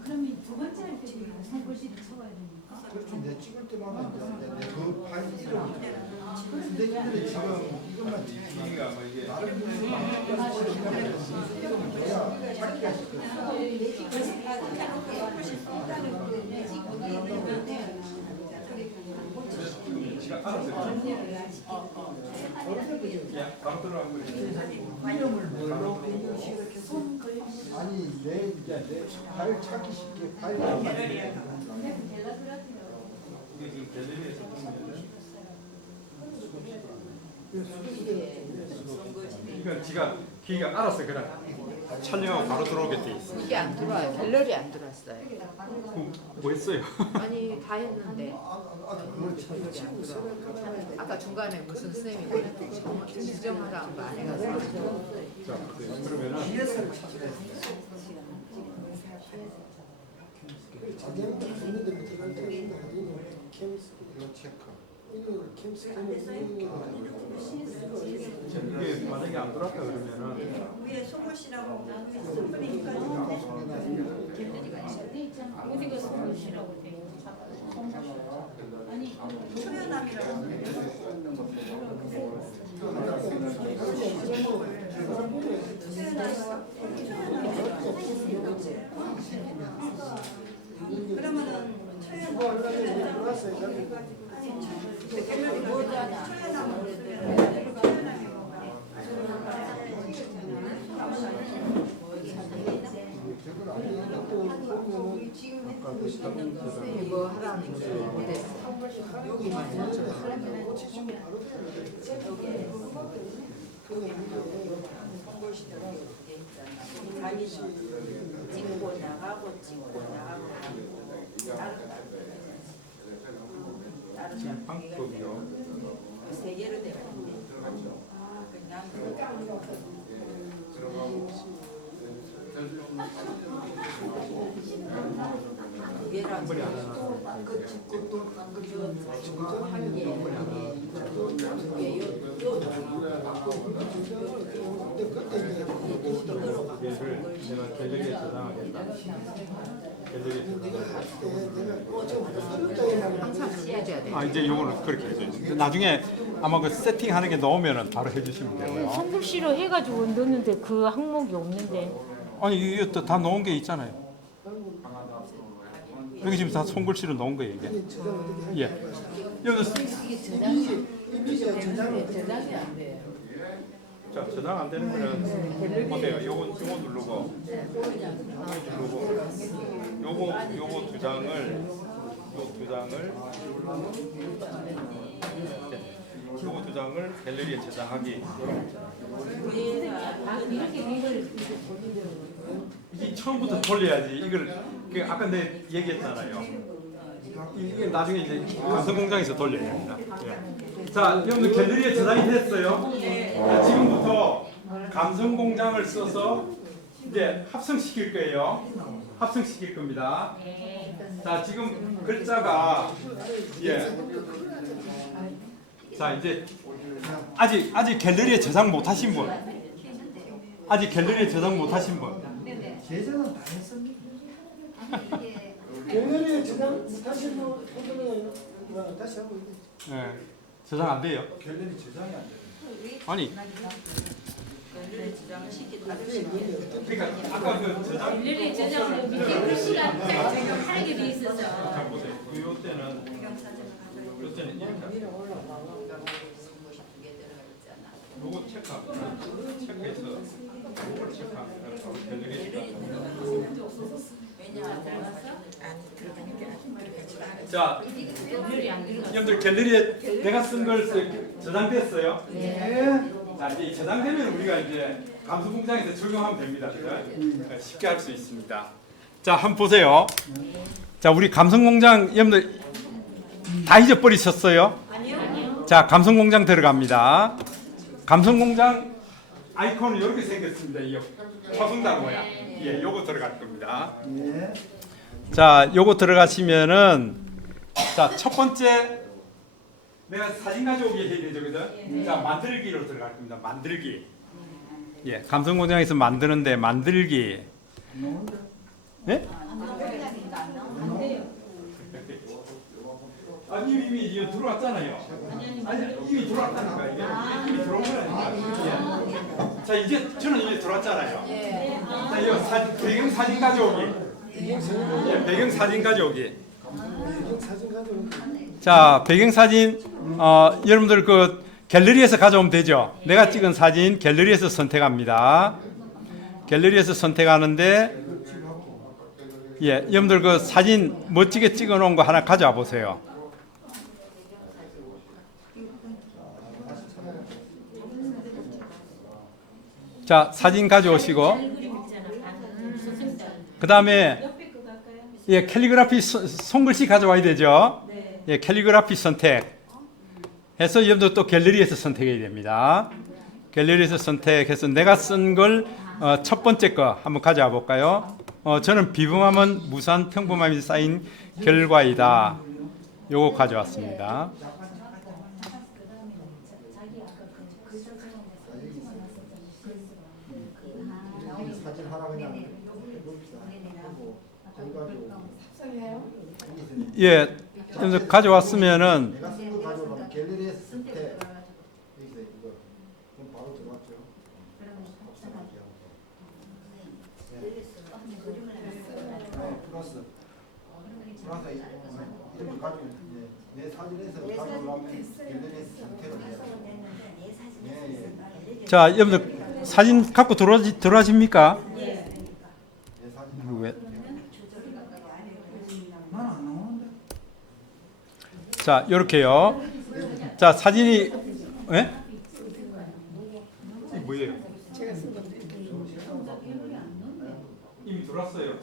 그러면 두 번째 할 때 손글씨를 쳐야 되니까. 그렇죠. 내 찍을 때마다 이제 그 파일 이름. 근데 이들이 지금 이것만 지키기가 뭐 이게 나름 이름을 줘야 찾기가 바로 들어간 거예요. 이름을 뭘로 변경시켰어? 아니 내 파일 찾기 쉽게 파일 이게 지금 갤러리에서 보면은 그러니까 지가 기가 알아서 그냥 촬영하고 바로 들어오게 돼 있어. 이게 안 들어와요. 갤러리 안 들어왔어요. 뭐 했어요? 아니 다 했는데 그걸 찾고 아까 중간에 무슨 선생님이 지정하라 한 거 안 해가지고 자, 그러면은 DS를 찾으래. 자기한테 붙는데 들어갈 때 이거는 캠스 이거 체크. 이거 캠스 이게 만약에 안 들어왔다 그러면은 위에 손글씨라고 스프링까지 어디가 손글씨라고 돼 있지? 아니 초연함이라고. 그러면은 들어왔어요. 저걸 아니 이것도 보면은 이거 하라는 거 못했어. 여기만 고치시면 바로 찍고 나가고 방법이요. 세 개로 되어 있는데 두 개라고 그 찍고 또딴거 찍으면 근데 그때 이제 얘를 내가 갤러리에 저장하겠다. 갤러리에 저장하겠다. 항상 해줘야 돼. 아 이제 요거는 그렇게 해줘야지. 나중에 아마 그 세팅하는 게 나오면은 바로 해주시면 되고요. 손글씨로 해가지고 넣는데 그 항목이 없는데. 아니 이게 또 다 넣은 게 있잖아요. 여기 지금 다 손글씨로 넣은 거예요 이게. 예. 여기 이미지가 저장을 자 저장 안 되는 거는 보세요. 요거 누르고 요거 두 장을 요거 두 장을 갤러리에 저장하기. 이렇게 된 걸 이게 처음부터 돌려야지. 이걸 그 아까 내 얘기했잖아요. 이게 나중에 이제 감성공장에서 돌려야 됩니다. 예. 자, 여러분들 갤러리에 저장이 됐어요. 자, 지금부터 감성공장을 써서 이제 합성시킬 거예요. 합성시킬 겁니다. 자, 지금 글자가 자, 이제 아직 갤러리에 저장 못 하신 분. 아직 갤러리에 저장 못 하신 분. 제작은 다 했습니다. 갤러리에 저장 다시 보면은 다시 하고 있네. 네. 저장 안 돼요. 갤러리 저장이 안 돼요. 아니, 그러니까 아까 그 저장 일일이 저장을 밑에 글씨가 하게 돼 있어서. 자, 보세요. 요때는 이렇게 요거 체크해서 요걸 체크하고 자, 여러분들 갤러리에 내가 쓴 걸 저장됐어요? 네. 자, 이제 저장되면 우리가 이제 감수공장에서 적용하면 됩니다. 그죠? 쉽게 할 수 있습니다. 자, 한번 보세요. 자, 우리 감성공장 여러분들 다 잊어버리셨어요? 아니요. 자, 감성공장 들어갑니다. 감성공장 아이콘은 이렇게 생겼습니다. 이 화성단 모양. 예, 요거 들어갈 겁니다. 네. 자, 요거 들어가시면은 자, 첫 번째 내가 사진 가져오기 해야 되죠, 그죠? 자, 만들기로 들어갈 겁니다. 만들기. 예, 감성공장에서 만드는데 만들기. 예? 아, 이미 이제 들어왔잖아요. 아니, 이미 들어왔다니까. 이미 들어온 거라니까. 예. 자, 이제 저는 이제 들어왔잖아요. 자, 이거 배경 사진 가져오기. 예, 배경 사진 가져오기. 사진 가지고 자, 배경 사진 여러분들 그 갤러리에서 가져오면 되죠. 내가 찍은 사진 갤러리에서 선택합니다. 갤러리에서 선택하는데 예, 여러분들 그 사진 멋지게 찍어 놓은 거 하나 가져와 보세요. 자, 사진 가져오시고 그 다음에 예, 캘리그라피 손글씨 가져와야 되죠. 예, 캘리그라피 선택 해서 여러분들 또 갤러리에서 선택해야 됩니다. 갤러리에서 선택해서 내가 쓴 걸 첫 번째 거 한번 가져와 볼까요? 저는 비범함은 무수한 평범함이 쌓인 결과이다. 요거 가져왔습니다. 사진 하나 그냥 예, 그래서 가져왔으면은 내가 쓴 거 가져오면 갤러리에서 선택 여기서 이거 그럼 바로 들어왔죠. 플러스 이렇게 가지고 내 사진에서 가져오면 갤러리에서 선택을 해야 돼요. 자, 여러분들 사진 갖고 들어와십니까? 내 사진 왜? 난안 나오는데. 자, 이렇게요. 자, 사진이 예? 이게 뭐예요? 이미 들어왔어요.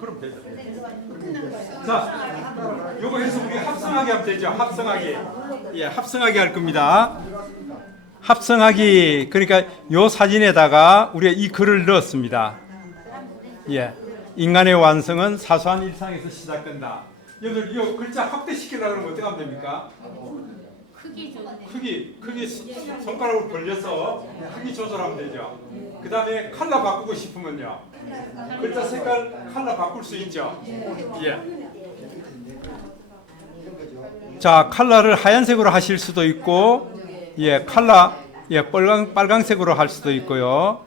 그럼 되죠. 자, 요거 해서 우리 합성하게 하면 되죠. 합성하기. 예, 합성하게 할 겁니다. 합성하기. 그러니까 요 사진에다가 우리가 이 글을 넣었습니다. 예. 인간의 완성은 사소한 일상에서 시작된다. 여러분들 이 글자 확대시키려고 하면 어떻게 하면 됩니까? 크기 손가락으로 벌려서 크기 조절하면 되죠. 그 다음에 컬러 바꾸고 싶으면요. 글자 색깔 컬러 바꿀 수 있죠. 예. 자, 컬러를 하얀색으로 하실 수도 있고, 예, 컬러 예, 빨강색으로 할 수도 있고요.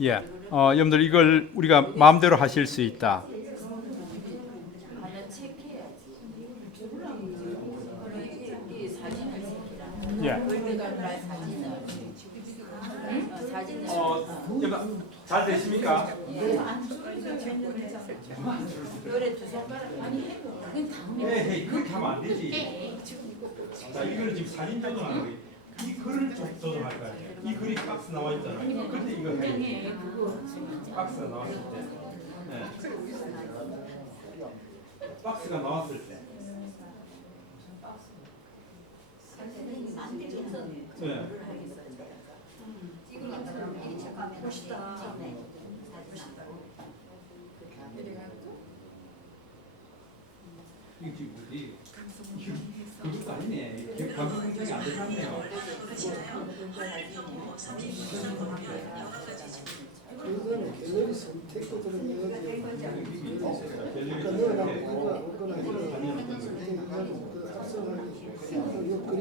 예, 여러분들 이걸 우리가 마음대로 하실 수 있다. 예. 잘 되십니까? 예, 그렇게 하면 안 되지. 자, 이거는 지금 사진 조절하는 거예요. 이 글을 좀 조절할 거야. 이 글이 박스 나와 있잖아요. 근데 이거 해야지. 박스가 나왔을 때. 네. 박스가 나왔을 때. 네. 이걸 갖다가 미리 체크하면 멋있다. 이게 지금 뭐지? 그것도 아니네. 방송 공장이 안 들어갔네요. 그거는 갤러리 선택도 그런 그러니까 넣어놓고 어거나 해가지고 그 합성하기 이거 그림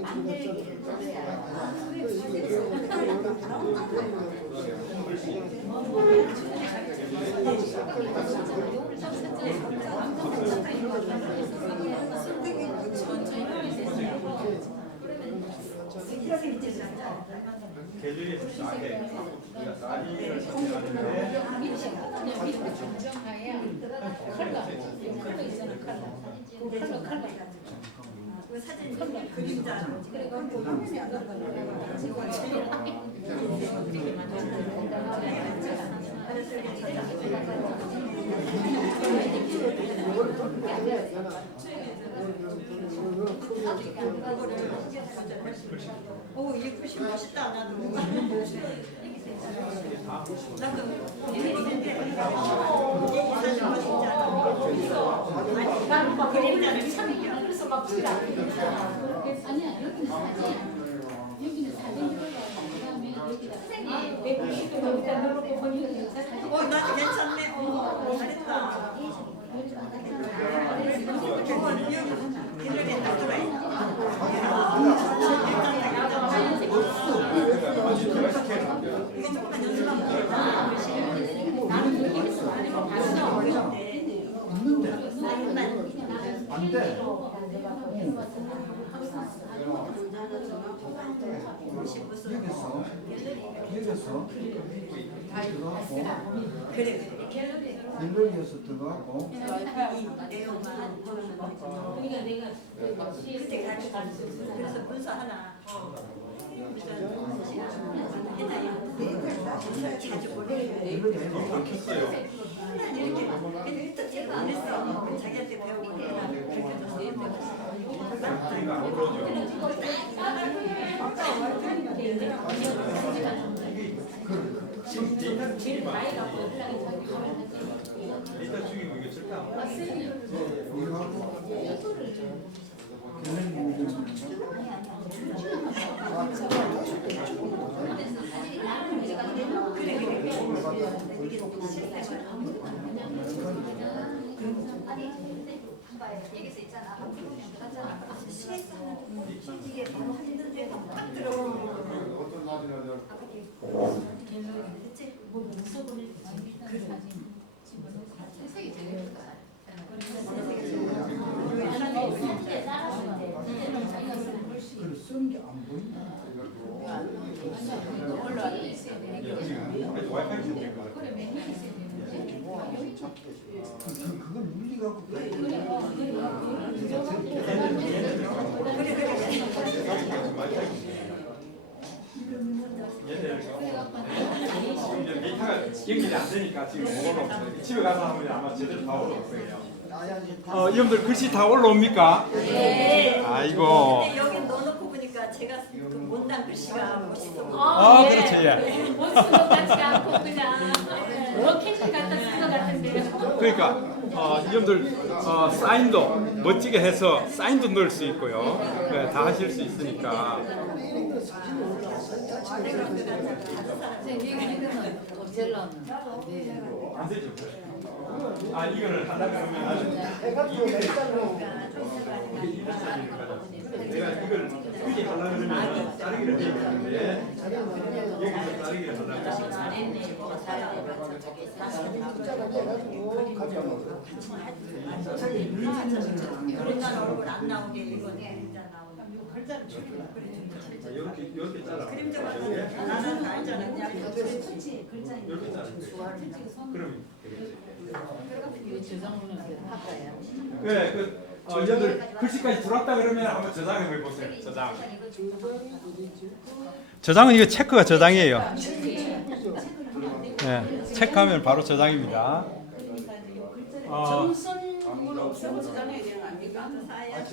갤러리에서 싸게 우리가 사진을 선택하는데 정정하야 컬러 있잖아 컬러 그 사진 그림자 그래갖고 화면이 안 오 이게 훨씬 멋있다 나도 나도 그림자를 참 그래서 막 아니야 여기는 사진 들어가고 그다음에 여기다 선생님 190도 여기다 넣고 보니까 사진 나 괜찮네 잘했다 갤러리에 딱 안 돼. 여기서 들어가고 갤러리에서 들어가고 그때 같이 그래서 문서 하나 자주 보내요. 일단 제가 안 했어. 자기한테 배우고 일단 죽이고 이게 절대 안 아니 근데 봐봐요. 여기서 있잖아. 이게 바로 하는데 딱 들어오는 그걸 쓴 게 안 보인다. 와이파이 좀 될까? 그걸 물리갖고 이제 데이터가 연결이 안 되니까 지금 못 올라오고 집에 가서 하면 아마 제대로 다 올라올 거예요. 여러분들 글씨 다 올라옵니까? 네. 아이고. 근데 여기 넣어놓고 보니까 제가 그 못난 글씨가 멋있어. 그렇죠, 예. 원수도 같지 않고 그냥 로켓을 갖다 쓴 것 같은데요. 그러니까 여러분들 사인도 멋지게 해서 사인도 넣을 수 있고요. 네, 다 하실 수 있으니까. 안 되죠. 이거를 하려고 그러면 해가지고 냈다고 내가 이걸 크게 하려고 그러면 자르기를 해야 되는데 여기서 자르기를 하려고 숫자가 돼가지고 가져가고 그런 얼굴 안 나오게 이건 그림자 나오고 글자를 줄이라 이렇게 잘라. 그림자가 나는 알잖아 그냥 이렇게 자르. 그럼 네, 여러분들 글씨까지 들어왔다 그러면 한번 저장해 보세요. 저장. 저장은 이거 체크가 저장이에요. 네, 체크하면 바로 저장입니다. 정선으로 없어지잖아요. 이제 아직 안 사야.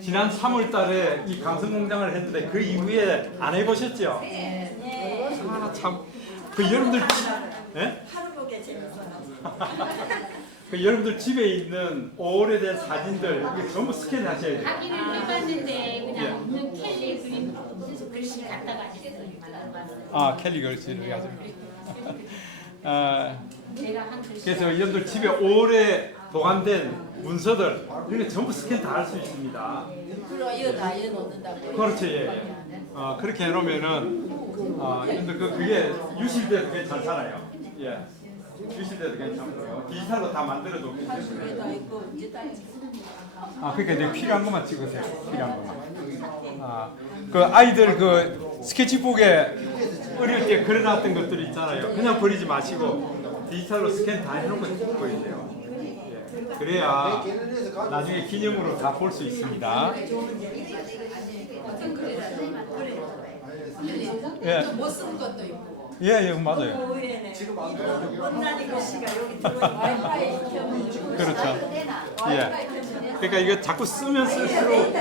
지난 3월 달에 이 감성공장을 했는데 그 이후에 안 해보셨죠? 아, 참. 그 여러분들, 예? 하루 보게 재밌어요. 그 여러분들 집에 있는 오래된 사진들 이거 전부 스캔하셔야 돼요. 하기를 해봤는데 그냥 없는 캘리 그림 글씨 갖다가 했어요. 아, 캘리 글씨를 가지고. 아, 제가 한 글씨. 그래서 여러분들 집에 오래 보관된 문서들 이렇게 전부 스캔 다 할 수 있습니다. 그리고 이거 다 넣는다고. 그렇죠, 예. 그렇게 해놓으면은 여러분들 그게 유실돼도 괜찮잖아요. 예. 유실돼도 괜찮고요. 디지털로 다 만들어도 괜찮고요. 그러니까 이제 필요한 것만 찍으세요. 필요한 것만. 그 아이들 그 스케치북에 어릴 때 그려놨던 것들이 있잖아요. 그냥 버리지 마시고 디지털로 스캔 다 해놓고 찍고 있어요. 예. 그래야 나중에 기념으로 다 볼 수 있습니다. 예. 못 쓰는 것도 있고. 예, 맞아요. 지금 온라인 글씨가 여기 들어오니까 와이파이 켜면 그렇죠. 예. 그러니까 이거 자꾸 쓰면 쓸수록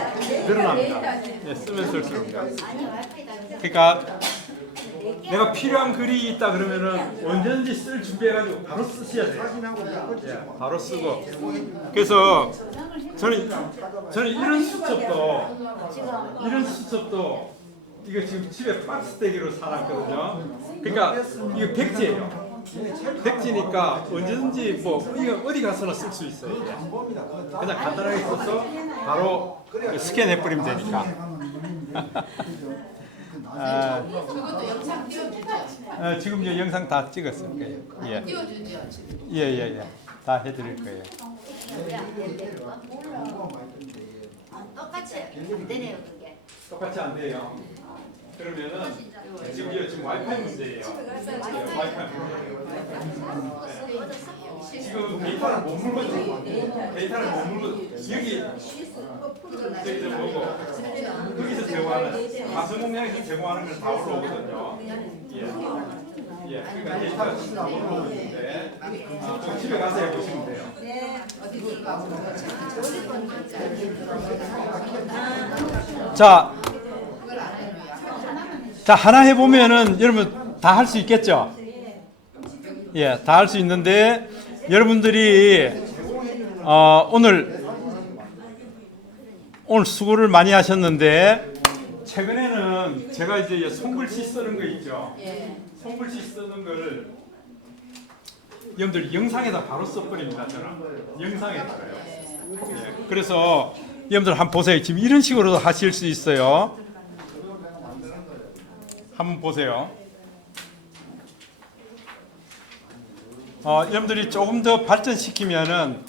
늘어납니다. 예, 쓰면 쓸수록. 그러니까 내가 필요한 글이 있다 그러면은 언제든지 쓸 준비해가지고 바로 쓰셔야 돼요. 예, 바로 쓰고. 그래서 저는 이런 수첩도 이거 지금 집에 박스대기로 사놨거든요. 그러니까 이거 백지예요. 백지니까 언제든지 뭐 이거 어디 가서나 쓸 수 있어요. 이게. 그냥 간단하게 써서 바로 스캔해 버리면 되니까. 그것도 영상 띄워주죠. 지금 이제 영상 다 찍었어요. 예. 띄워주죠. 지금. 예. 다 해드릴 거예요. 똑같이 안 되네요 그게. 똑같이 안 돼요. 그러면은 지금 와이파이 문제예요. 와이파이 문제. 지금 데이터를 못 물고 데이터를 못 물고 여기 저기 뭐고 거기서 제공하는 가수공장에서 제공하는 걸 다 올라오거든요. 예. 그러니까 데이터가 진짜 못 올라오고 있는데 그 집에 가서 해보시면 돼요. 자, 하나 해보면은 여러분 다 할 수 있겠죠? 예, 다 할 수 있는데 여러분들이 오늘 수고를 많이 하셨는데 최근에는 제가 이제 손글씨 쓰는 거 있죠? 손글씨 쓰는 거를 여러분들 영상에다 바로 써버립니다. 저는 영상에다가요. 예, 그래서 여러분들 한번 보세요. 지금 이런 식으로도 하실 수 있어요. 한번 보세요. 여러분들이 조금 더 발전시키면은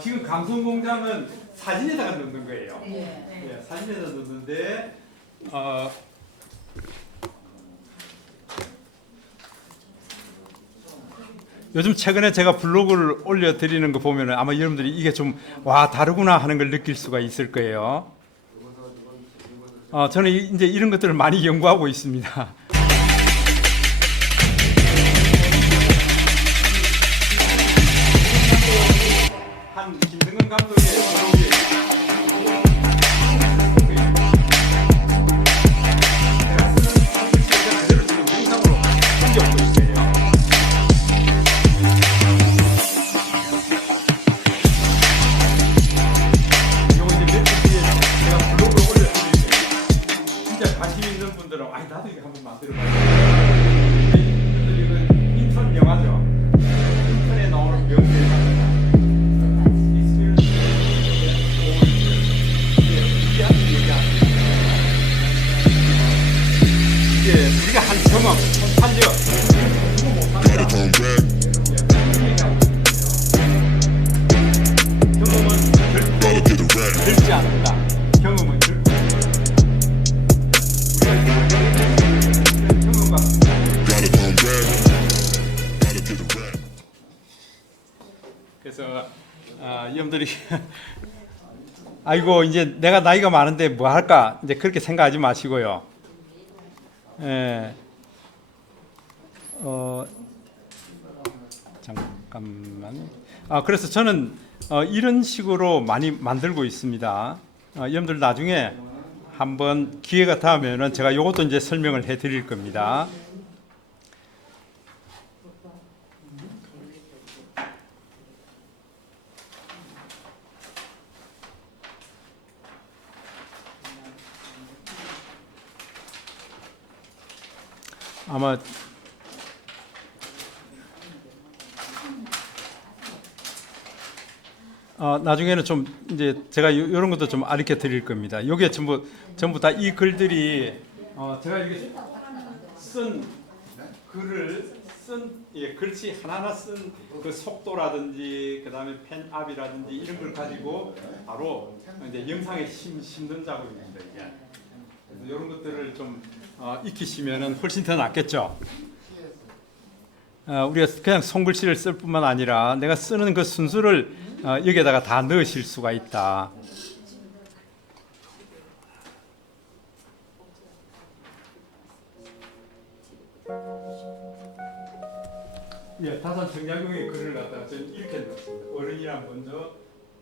지금 감성공장은 사진에다가 넣는 거예요. 예, 사진에다 넣는데 요즘 최근에 제가 블로그를 올려드리는 거 보면은 아마 여러분들이 이게 좀 와 다르구나 하는 걸 느낄 수가 있을 거예요. 저는 이제 이런 것들을 많이 연구하고 있습니다. 한 김승근 감독의 블로그에 제가 쓰는 글씨가 그대로 지금 영상으로옮겨오고 있어요. 이거 이제 며칠 뒤에 제가 블로그에 올려드릴게요. 진짜 관심 있는 분들은 나도 이거 한번 만들어봐요. 이거 인턴 영화죠. 인턴에 나오는 명대사. 우리가 한 경험, 살려. 경험은 결코 들지 않는다. 경험은 결코. 경험과. 그래서 여러분들이 아이고 이제 내가 나이가 많은데 뭐 할까 이제 그렇게 생각하지 마시고요. 예. 잠깐만. 그래서 저는 이런 식으로 많이 만들고 있습니다. 여러분들 나중에 한번 기회가 닿으면은 제가 이것도 이제 설명을 해드릴 겁니다. 아마 나중에는 좀 이제 제가 이런 것도 좀 가르쳐 드릴 겁니다. 요게 전부 다 이 글들이 제가 이게 쓴 글을 글씨 하나하나 쓴 그 속도라든지 그다음에 펜압이라든지 이런 걸 가지고 바로 이제 영상에 심는 작업입니다. 이게. 그래서 이런 것들을 좀 익히시면은 훨씬 더 낫겠죠. 우리가 그냥 손글씨를 쓸 뿐만 아니라 내가 쓰는 그 순수를 여기에다가 다 넣으실 수가 있다. 예, 다산 정약용의 글을 갖다가 저는 이렇게 넣었습니다. 어른이란 먼저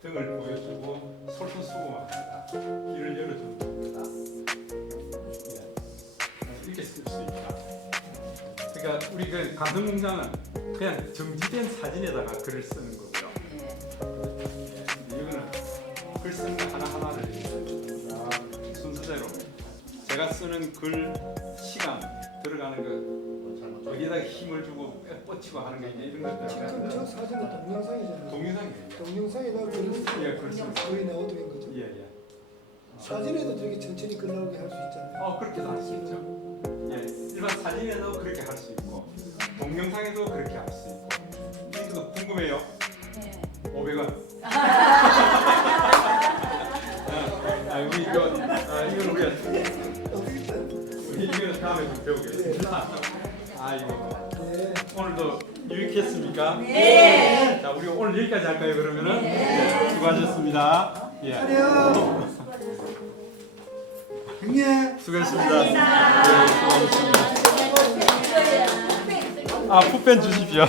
등을 보여주고 솔선수범합니다. 길을 열어주는 겁니다. 예, 이렇게 쓸 수 있다. 그러니까 우리 그 감성공장은 그냥 정지된 사진에다가 글을 쓰는 거고요. 예, 이거는 글 쓰는 거 하나하나를 순서대로 제가 쓰는 글 시간 들어가는 거 여기에다가 힘을 주고 뻗치고 하는 게 이제 이런 것들. 지금 저 사진은 동영상이잖아요. 동영상이에요. 동영상에다 예, 그렇습니다. 거의 나오도 된 거죠. 예, 예. 사진에도 저렇게 천천히 글 나오게 할 수 있잖아요. 그렇게도 할 수 있죠. 예, 일반 사진에도 그렇게 할 수 있고, 동영상에도 그렇게 할 수 있고. 이것도 궁금해요? 네. 500원. 우리 이건 우리가 이거는 다음에 좀 배우겠습니다. 네. 오늘도 유익했습니까? 네. 자, 우리 오늘 여기까지 할까요? 그러면은 네. 수고하셨습니다. 예. 형님. 수고했습니다. 네, 수고하셨습니다. 풋펜 주십시오.